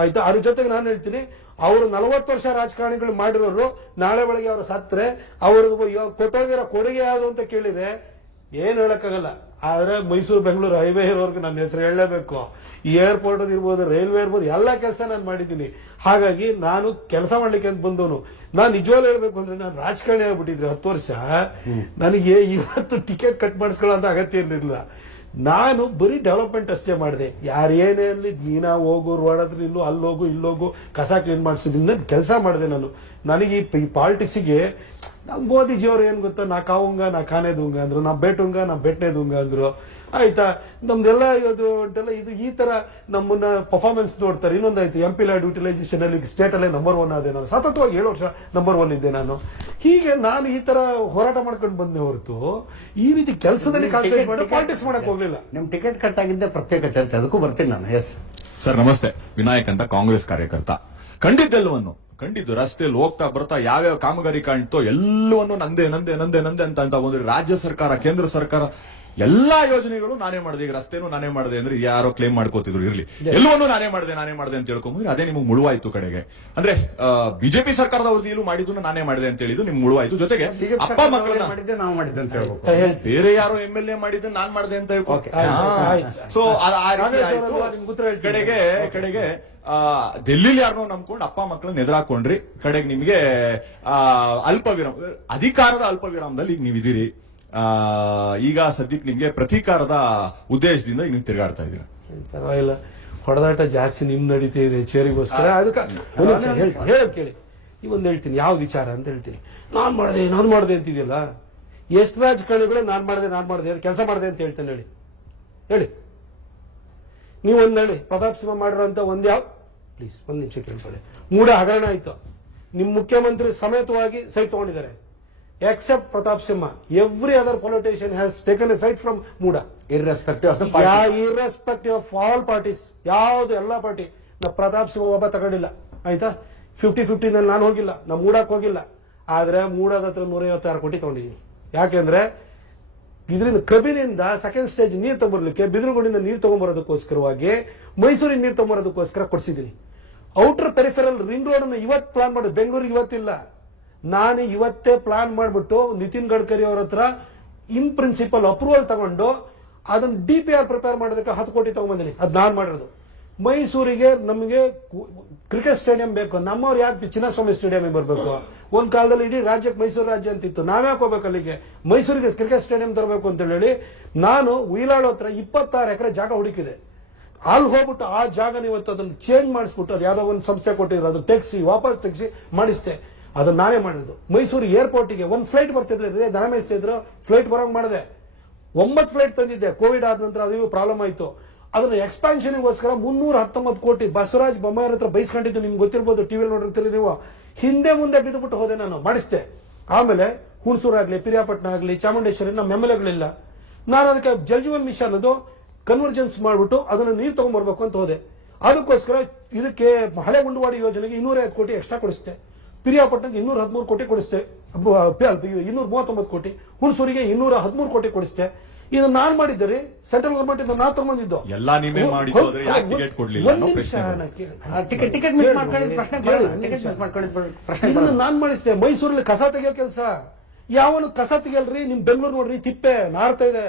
ಆಯ್ತಾ? ಅದ್ರ ಜೊತೆಗೆ ನಾನು ಹೇಳ್ತೀನಿ, ಅವರು 40 ವರ್ಷ ರಾಜಕಾರಣಿಗಳು ಮಾಡಿರೋರು ನಾಳೆ ಬೆಳಗ್ಗೆ ಅವರು ಸತ್ರೆ ಅವ್ರದ್ದು ಕೊಟ್ಟೋಗಿರೋ ಕೊಡುಗೆ ಯಾವುದು ಅಂತ ಕೇಳಿದ್ರೆ ಏನು ಹೇಳಕ್ಕಾಗಲ್ಲ. ಆದ್ರೆ ಮೈಸೂರು ಬೆಂಗಳೂರು ಹೈವೇ ಇರೋರ್ಗು ನನ್ನ ಹೆಸರು ಹೇಳಲೇಬೇಕು. ಏರ್ಪೋರ್ಟ್ ಇರ್ಬೋದು, ರೈಲ್ವೆ ಇರ್ಬೋದು, ಎಲ್ಲ ಕೆಲಸ ನಾನು ಮಾಡಿದ್ದೀನಿ. ಹಾಗಾಗಿ ನಾನು ಕೆಲಸ ಮಾಡ್ಲಿಕ್ಕೆ ಅಂತ ಬಂದವನು. ನಾನು ನಿಜವಾಗ್ಲೂ ಹೇಳ್ಬೇಕು ಅಂದ್ರೆ, ನಾನು ರಾಜಕಾರಣಿ ಆಗ್ಬಿಟ್ಟಿದ್ರೆ 10 ವರ್ಷ, ನನಗೆ ಇವತ್ತು ಟಿಕೆಟ್ ಕಟ್ ಮಾಡಿಸ್ಕೊಳ್ಳೋ ಅಂತ ಅಗತ್ಯ ಇರಲಿಲ್ಲ. ನಾನು ಬರೀ ಡೆವಲಪ್ಮೆಂಟ್ ಅಷ್ಟೇ ಮಾಡಿದೆ. ಯಾರೇನೇ ಅಲ್ಲಿ ನೀನಾ ಹೋಗು, ರೋಡ್ ಹತ್ರ ಇಲ್ಲೋ, ಅಲ್ಲೋಗು ಇಲ್ಲೋಗು, ಕಸ ಕ್ಲೀನ್ ಮಾಡಿಸೋದ್ರಿಂದ ಕೆಲಸ ಮಾಡಿದೆ ನಾನು. ನನಗೆ ಈ ಪಾಲಿಟಿಕ್ಸ್ಗೆ ಮೋದಿಜಿಯವ್ರು ಏನ್ ಗೊತ್ತಾ, ನಾ ಕಾವುಂಗ ನಾ ಖಾನೆ ದೂಂಗ ಅಂದ್ರು, ನಾ ಬೇಟುಂಗ ನಾ ಬೆಟ್ನೆ ದೂಂಗ ಅಂದ್ರು, ಆಯ್ತಾ? ನಮ್ದೆಲ್ಲ ಇದು ಈ ತರ ನಮ್ಮನ್ನ ಪರ್ಫಾರ್ಮೆನ್ಸ್ ನೋಡ್ತಾರೆ. ಇನ್ನೊಂದಾಯ್ತು, MP ಲ್ಯಾಡ್ ಯುಟಿಲೈಸೇಷನ್ ಅಲ್ಲಿ ಸ್ಟೇಟ್ ಅಲ್ಲೇ ನಂಬರ್ 1 ಆದೆ ನಾನು. ಸತತವಾಗಿ 7 ವರ್ಷ ನಂಬರ್ 1 ಇದ್ದೆ ನಾನು. ಹೀಗೆ ನಾನು ಈ ತರ ಹೋರಾಟ ಮಾಡ್ಕೊಂಡು ಬಂದೆ ಹೊರತು ಈ ರೀತಿ ಕೆಲಸದಲ್ಲಿ ಕಾನ್ಸಂಟ್ರೇಟ್ ಮಾಡಿ ಪಾಲಿಟಿಕ್ಸ್ ಮಾಡಕ್ ಹೋಗ್ಲಿಲ್ಲ. ನಿಮ್ ಟಿಕೆಟ್ ಕಟ್ ಆಗಿದ್ದೆ ಪ್ರತ್ಯೇಕ ಚರ್ಚೆ, ಅದಕ್ಕೂ ಬರ್ತೀನಿ ನಾನು. ಎಸ್ ಸರ್, ನಮಸ್ತೆ. ವಿನಾಯಕ್ ಅಂತ, ಕಾಂಗ್ರೆಸ್ ಕಾರ್ಯಕರ್ತ. ಕಂಡಿದ್ದು ರಸ್ತೆಯಲ್ಲಿ ಹೋಗ್ತಾ ಬರ್ತಾ ಯಾವ್ಯಾವ ಕಾಮಗಾರಿ ಕಾಣ್ತೋ ಎಲ್ಲವನ್ನು ನಂದೆ ಅಂತ ಬಂದ್ರೆ ರಾಜ್ಯ ಸರ್ಕಾರ, ಕೇಂದ್ರ ಸರ್ಕಾರ ಎಲ್ಲಾ ಯೋಜನೆಗಳು ನಾನೇ ಮಾಡಿದೆ. ಈಗ ರಸ್ತೆನೂ ನಾನೇ ಮಾಡಿದೆ ಅಂದ್ರೆ ಯಾರೋ ಕ್ಲೇಮ್ ಮಾಡ್ಕೋತಿದ್ರು, ಇರ್ಲಿ, ಎಲ್ಲವನ್ನೂ ನಾನೇ ಮಾಡಿದೆ ಅಂತ ಹೇಳ್ಕೊಂಡ್ರೆ ಅದೇ ನಿಮ್ಗೆ ಮುಳುವಾಯ್ತು. ಕಡೆಗೆ ಅಂದ್ರೆ ಬಿಜೆಪಿ ಸರ್ಕಾರದ ಅವಧಿಯಲ್ಲೂ ಮಾಡಿದ್ದು ನಾನೇ ಮಾಡಿದೆ ಅಂತ ಹೇಳಿದ್ದು ನಿಮ್ಗೆ ಮುಳುವಾಯ್ತು. ಜೊತೆಗೆ ಅಪ್ಪ ಮಕ್ಕಳನ್ನ ಮಾಡಿದ್ದೆ, ನಾವು ಮಾಡಿದ್ದೆ ಅಂತ ಹೇಳ್ಬೇಕು. ಬೇರೆ ಯಾರೋ MLA ಮಾಡಿದ್ದು ನಾನ್ ಮಾಡಿದೆ ಅಂತ ಹೇಳ್ಕೊ. ಸೊ ಆ ರೀತಿ ಆಯ್ತು. ಕಡೆಗೆ ಡೆಲ್ಲಿಲಿ ಯಾರನ್ನೋ ನಂಬ್ಕೊಂಡು ಅಪ್ಪ ಮಕ್ಕಳನ್ನ ಎದುರಾಕೊಂಡ್ರಿ. ಕಡೆಗೆ ನಿಮ್ಗೆ ಅಧಿಕಾರದ ಅಲ್ಪ ವಿರಾಮದಲ್ಲಿ ಈಗ ನೀವಿದ್ದೀರಿ. ಈಗ ಸದ್ಯಕ್ಕೆ ನಿಮ್ಗೆ ಪ್ರತೀಕಾರದ ಉದ್ದೇಶದಿಂದ ನೀವು ತಿರುಗಾಡ್ತಾ ಇದ್ದೀರಾ. ಪರವಾಗಿಲ್ಲ, ಹೊಡೆದಾಟ ಜಾಸ್ತಿ ನಿಮ್ ನಡೀತಾ ಇದೆ ಚೇರಿಗೋಸ್ಕರ. ಅದಕ್ಕೆ ಹೇಳಕ್ ಕೇಳಿ, ಇವೊಂದು ಹೇಳ್ತೀನಿ, ಯಾವ ವಿಚಾರ ಅಂತ ಹೇಳ್ತೀನಿ. ನಾನ್ ಮಾಡಿದೆ ಅಂತಿದೆಯಲ್ಲ, ಎಷ್ಟು ರಾಜಕಾರಣಿಗಳು ನಾನ್ ಮಾಡಿದೆ ಕೆಲಸ ಮಾಡಿದೆ ಅಂತ ಹೇಳ್ತೇನೆ. ಹೇಳಿ ನೀವೊಂದು ಹೇಳಿ. ಪ್ರತಾಪ್ ಸಿಂಹ ಮಾಡಿರೋಂತ ಪ್ಲೀಸ್ ಒಂದ್ ನಿಮಿಷ ಕೇಳ್ಕೊಳ್ಳಿ. ಮೂಡ ಹಗರಣ ಆಯ್ತು, ನಿಮ್ ಮುಖ್ಯಮಂತ್ರಿ ಸಮೇತವಾಗಿ ಸೈಟ್ ತಗೊಂಡಿದ್ದಾರೆ. Except Pratap Simha, every other politician has taken a side from Muda. Irrespective of the party. Yeah, irrespective of all parties. ಯಾವ್ದು ಎಲ್ಲ ಪಾರ್ಟಿ. ನಾ ಪ್ರತಾಪ್ ಸಿಂಹ ಒಬ್ಬ ತಗೊಂಡಿಲ್ಲ, ಆಯ್ತಾ? 50-50 ನಲ್ಲಿ ನಾನು ಹೋಗಿಲ್ಲ, ನಾ ಮೂಡಕ್ ಹೋಗಿಲ್ಲ. ಆದ್ರೆ ಮೂಡದ ಹತ್ರ 156 ಕೋಟಿ ತಗೊಂಡಿದ್ದೀನಿ. ಯಾಕೆಂದ್ರೆ ಇದರಿಂದ ಕಬಿನಿಂದ ಸೆಕೆಂಡ್ ಸ್ಟೇಜ್ ನೀರು ತಗೊಂಡ್ಬರ್ಲಿಕ್ಕೆ, ಬಿದಿರುಗುಡಿಂದ ನೀರು ತಗೊಂಡ್ಬರೋದಕ್ಕೋಸ್ಕರವಾಗಿ, ಮೈಸೂರಿಗೆ ನೀರು ತಗೊಂಡ್ಬರೋದಕ್ಕೋಸ್ಕರ ಕೊಡಿಸಿದ್ದೀನಿ. ಔಟರ್ ಪೆರಿಫೆರಲ್ ರಿಂಗ್ ರೋಡ್ ಅನ್ನು ಇವತ್ತು ಪ್ಲಾನ್ ಮಾಡೋದು, ಬೆಂಗಳೂರಿಗೆ ಇವತ್ತಿಲ್ಲ. ನಾನು ಇವತ್ತೇ ಪ್ಲಾನ್ ಮಾಡ್ಬಿಟ್ಟು ನಿತಿನ್ ಗಡ್ಕರಿ ಅವ್ರ ಹತ್ರ ಇನ್ ಪ್ರಿನ್ಸಿಪಲ್ ಅಪ್ರೂವಲ್ ತಗೊಂಡು ಅದನ್ನ DPR ಪ್ರಿಪೇರ್ ಮಾಡೋದಕ್ಕೆ 10 ಕೋಟಿ ತಗೊಂಡ್ಬಂದಿನಿ. ಅದ್ ನಾನ್ ಮಾಡಿರೋದು. ಮೈಸೂರಿಗೆ ನಮಗೆ ಕ್ರಿಕೆಟ್ ಸ್ಟೇಡಿಯಂ ಬೇಕು. ನಮ್ಮವ್ರು ಯಾಕೆ ಚಿನ್ನಸ್ವಾಮಿ ಸ್ಟೇಡಿಯಂ ಬರಬೇಕು? ಒಂದ್ ಕಾಲದಲ್ಲಿ ಇಡೀ ರಾಜ್ಯಕ್ಕೆ ಮೈಸೂರು ರಾಜ್ಯ ಅಂತಿತ್ತು. ನಾವ್ಯಾಕೆ ಹೋಗ್ಬೇಕು ಅಲ್ಲಿಗೆ? ಮೈಸೂರಿಗೆ ಕ್ರಿಕೆಟ್ ಸ್ಟೇಡಿಯಂ ತರಬೇಕು ಅಂತ ಹೇಳಿ ನಾನು ಉಯಿಲಾಳು ಹತ್ರ 26 ಎಕರೆ ಜಾಗ ಹುಡುಕಿದೆ. ಅಲ್ಲಿ ಹೋಗ್ಬಿಟ್ಟು ಆ ಜಾಗ ಇವತ್ತು ಅದನ್ನ ಚೇಂಜ್ ಮಾಡಿಸ್ಬಿಟ್ಟು, ಅದು ಯಾವ್ದೋ ಒಂದು ಸಂಸ್ಥೆ ಕೊಟ್ಟಿದ್ರು, ಅದು ವಾಪಸ್ ತೆಗಿಸಿ ಮಾಡಿಸ್ತೆ. ಅದನ್ನ ನಾನೇ ಮಾಡಿದ್ದು. ಮೈಸೂರು ಏರ್ಪೋರ್ಟ್ಗೆ ಒಂದು ಫ್ಲೈಟ್ ಬರ್ತಿರ್ಲಿಲ್ಲ, ದನ ಮೇಯಿಸ್ತಿದ್ರು, ಫ್ಲೈಟ್ ಬರೋಂಗ್ ಮಾಡಿದೆ. 9 ಫ್ಲೈಟ್ ತಂದಿದ್ದೆ. ಕೋವಿಡ್ ಆದ ನಂತರ ಅದು ಪ್ರಾಬ್ಲಮ್ ಆಯ್ತು. ಅದನ್ನ ಎಕ್ಸ್ಪಾನ್ಷನ್ಗೋಸ್ಕರ 319 ಕೋಟಿ ಬಸವರಾಜ್ ಬೊಮ್ಮಾಯಿ ಹತ್ರ ಬೈಸ್ಕೊಂಡಿದ್ದು ನಿಮ್ಗೆ ಗೊತ್ತಿರ್ಬೋದು, ಟಿವಿಯಲ್ಲಿ ನೋಡಿರ್ತೀರಿ ನೀವು. ಹಿಂದೆ ಮುಂದೆ ಬಿದ್ದುಬಿಟ್ಟು ಹೋದೆ, ನಾನು ಮಾಡಿಸ್ದೆ. ಆಮೇಲೆ ಹುಣಸೂರು ಆಗ್ಲಿ, ಪಿರಿಯಾಪಟ್ಟಣ ಆಗ್ಲಿ, ಚಾಮುಂಡೇಶ್ವರಿ ನಮ್ಮ MLAಗಳಿಲ್ಲ. ನಾನು ಅದಕ್ಕೆ ಜಲಜೀವನ್ ಮಿಷನ್ ಅದು ಕನ್ವರ್ಜೆನ್ಸ್ ಮಾಡ್ಬಿಟ್ಟು ಅದನ್ನ ನೀರು ತಗೊಂಡ್ಬರ್ಬೇಕು ಅಂತ ಹೋದೆ. ಅದಕ್ಕೋಸ್ಕರ ಇದಕ್ಕೆ ಹಳೆ ಗುಂಡುವಾಡಿ ಯೋಜನೆಗೆ 205 ಕೋಟಿ ಎಕ್ಸ್ಟ್ರಾ ಕೊಡಿಸ್ತೆ. ಪಿರಿಯಾಪಟ್ಟಣಕ್ಕೆ 213 ಕೋಟಿ ಕೊಡಿಸ್ತೆ, 239 ಕೋಟಿ. ಹುಣಸೂರಿಗೆ 213 ಕೋಟಿ ಕೊಡಿಸ್ತೆ. ಇದನ್ನ ನಾನ್ ಮಾಡಿದ್ದೆ, ಸೆಂಟ್ರಲ್ ಗವರ್ಮೆಂಟ್ ಇಂದ ನಾ ತಗೊಂಡಿದ್ದು. ಎಲ್ಲ ನೀವೇ ಮಾಡಿದ್ದು, ಟಿಕೆಟ್ ಕೊಡ್ಲಿಲ್ಲ. ಇದನ್ನ ನಾನ್ ಮಾಡಿಸ್ತೆ. ಮೈಸೂರಲ್ಲಿ ಕಸ ತೆಗಿಯೋ ಕೆಲಸ ಯಾವನು ಕಸ ತೆಗಿಯಲ್ರಿ? ನಿಮ್ ಬೆಂಗಳೂರು ನೋಡ್ರಿ, ತಿಪ್ಪೆ ನಾರ್ತಾ ಇದೆ.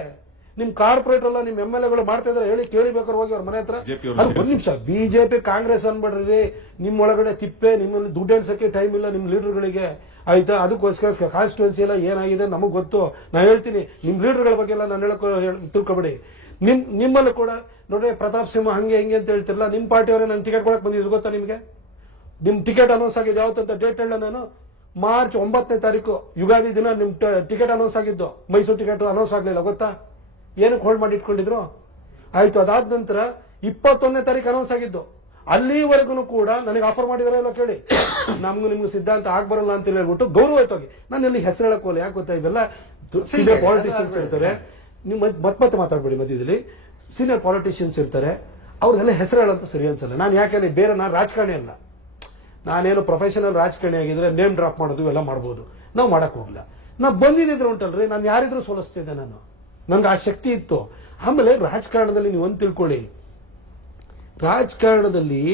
ನಿಮ್ ಕಾರ್ಪೊರೇಟರ್ ಎಲ್ಲ ನಿಮ್ MLAಗಳು ಮಾಡ್ತಾ ಇದಾರೆ, ಹೇಳಿ ಕೇಳಿಬೇಕಾದ್ರೆ ಹೋಗಿ ಅವ್ರ ಮನೆ ಹತ್ರ. ಒಂದ್ ನಿಮಿಷ, ಬಿಜೆಪಿ ಕಾಂಗ್ರೆಸ್ ಅನ್ಬೇಡ್ರಿ. ನಿಮ್ ಒಳಗಡೆ ತಿಪ್ಪೆ, ನಿಮ್ಮಲ್ಲಿ ದುಡ್ಡು ಎಣ್ಸಕ್ಕೆ ಟೈಮ್ ಇಲ್ಲ ನಿಮ್ ಲೀಡರ್ಗಳಿಗೆ, ಆಯ್ತಾ? ಅದಕ್ಕೋಸ್ಕರ ಕಾನ್ಸ್ಟಿಟ್ಯೂನ್ಸಿ ಎಲ್ಲ ಏನಾಗಿದೆ ನಮಗ್ ಗೊತ್ತು. ನಾ ಹೇಳ್ತೀನಿ, ನಿಮ್ ಲೀಡರ್ಗಳ ಬಗ್ಗೆ ಎಲ್ಲ ನಾನು ತಿಳ್ಕೊಬೇಡಿ. ನಿಮ್ಮಲ್ಲೂ ಕೂಡ ನೋಡ್ರಿ, ಪ್ರತಾಪ್ ಸಿಂಹ ಹಂಗೆ ಹಿಂಗೆ ಅಂತ ಹೇಳ್ತಿರಲ್ಲ, ನಿಮ್ ಪಾರ್ಟಿಯವರೇ ನನ್ ಟಿಕೆಟ್ ಕೊಡಕ್ ಬಂದಿದ್ರು ಗೊತ್ತಾ ನಿಮ್ಗೆ? ನಿಮ್ ಟಿಕೆಟ್ ಅನೌನ್ಸ್ ಆಗಿದೆ ಯಾವತ್ತಂತ ಡೇಟ್ ಹೇಳ ನಾನು. ಮಾರ್ಚ್ 9ನೇ ತಾರೀಕು ಯುಗಾದಿ ದಿನ ನಿಮ್ ಟಿಕೆಟ್ ಅನೌನ್ಸ್ ಆಗಿದ್ದು, ಮೈಸೂರು ಟಿಕೆಟ್ ಅನೌನ್ಸ್ ಆಗ್ಲಿಲ್ಲ ಗೊತ್ತಾ? ಏನಕ್ಕೆ ಹೋಲ್ಡ್ ಮಾಡಿ ಇಟ್ಕೊಂಡಿದ್ರು? ಆಯ್ತು, ಅದಾದ ನಂತರ 21ನೇ ತಾರೀಕು ಅನೌನ್ಸ್ ಆಗಿದ್ದು. ಅಲ್ಲಿವರೆಗೂ ಕೂಡ ನನಗೆ ಆಫರ್ ಮಾಡಿದಾರೆ ಇಲ್ಲ ಕೇಳಿ, ನಮ್ಗೂ ನಿಮ್ಗೂ ಸಿದ್ಧಾಂತ ಆಗ್ಬರಲ್ಲ ಅಂತ ಹೇಳ್ಬಿಟ್ಟು ಗೌರವಯುತವಾಗಿ ನಾನು ಇಲ್ಲಿ ಹೆಸರು ಹೇಳಕ್ಕೋಲ್ಲ. ಯಾಕೆ ಗೊತ್ತಾ, ಇವೆಲ್ಲ ಸೀನಿಯರ್ ಪಾಲಿಟಿಷಿಯನ್ಸ್ ಇರ್ತಾರೆ, ನೀವು ಮತ್ತೆ ಮಾತಾಡ್ಬೇಡಿ ಮಧ್ಯದಲ್ಲಿ. ಸೀನಿಯರ್ ಪಾಲಿಟಿಷಿಯನ್ಸ್ ಇರ್ತಾರೆ, ಅವ್ರದೆಲ್ಲ ಹೆಸರು ಹೇಳಂತೂ ಸರಿ ಅನ್ಸಲ್ಲ. ನಾನು ಯಾಕೆ ಬೇರೆ, ನಾನು ರಾಜಕಾರಣಿ ಅಲ್ಲ, ನಾನೇನು ಪ್ರೊಫೆಷನಲ್ ರಾಜಕಾರಣಿ ಆಗಿದ್ರೆ ನೇಮ್ ಡ್ರಾಪ್ ಮಾಡೋದು ಇವೆಲ್ಲ ಮಾಡ್ಬೋದು, ನಾವು ಮಾಡಕ್ ಹೋಗಿಲ್ಲ. ನಾವು ಬಂದಿದ್ರು ಉಂಟಲ್ರಿ, ನಾನು ಯಾರಿದ್ರು ಸೋಲಿಸ್ತಿದ್ದೆ, ನನ್ಗೆ ಆ ಶಕ್ತಿ ಇತ್ತು. ಆಮೇಲೆ ರಾಜಕಾರಣದಲ್ಲಿ ನೀವು ಒಂದು ತಿಳ್ಕೊಳ್ಳಿ, ರಾಜಕಾರಣದಲ್ಲಿ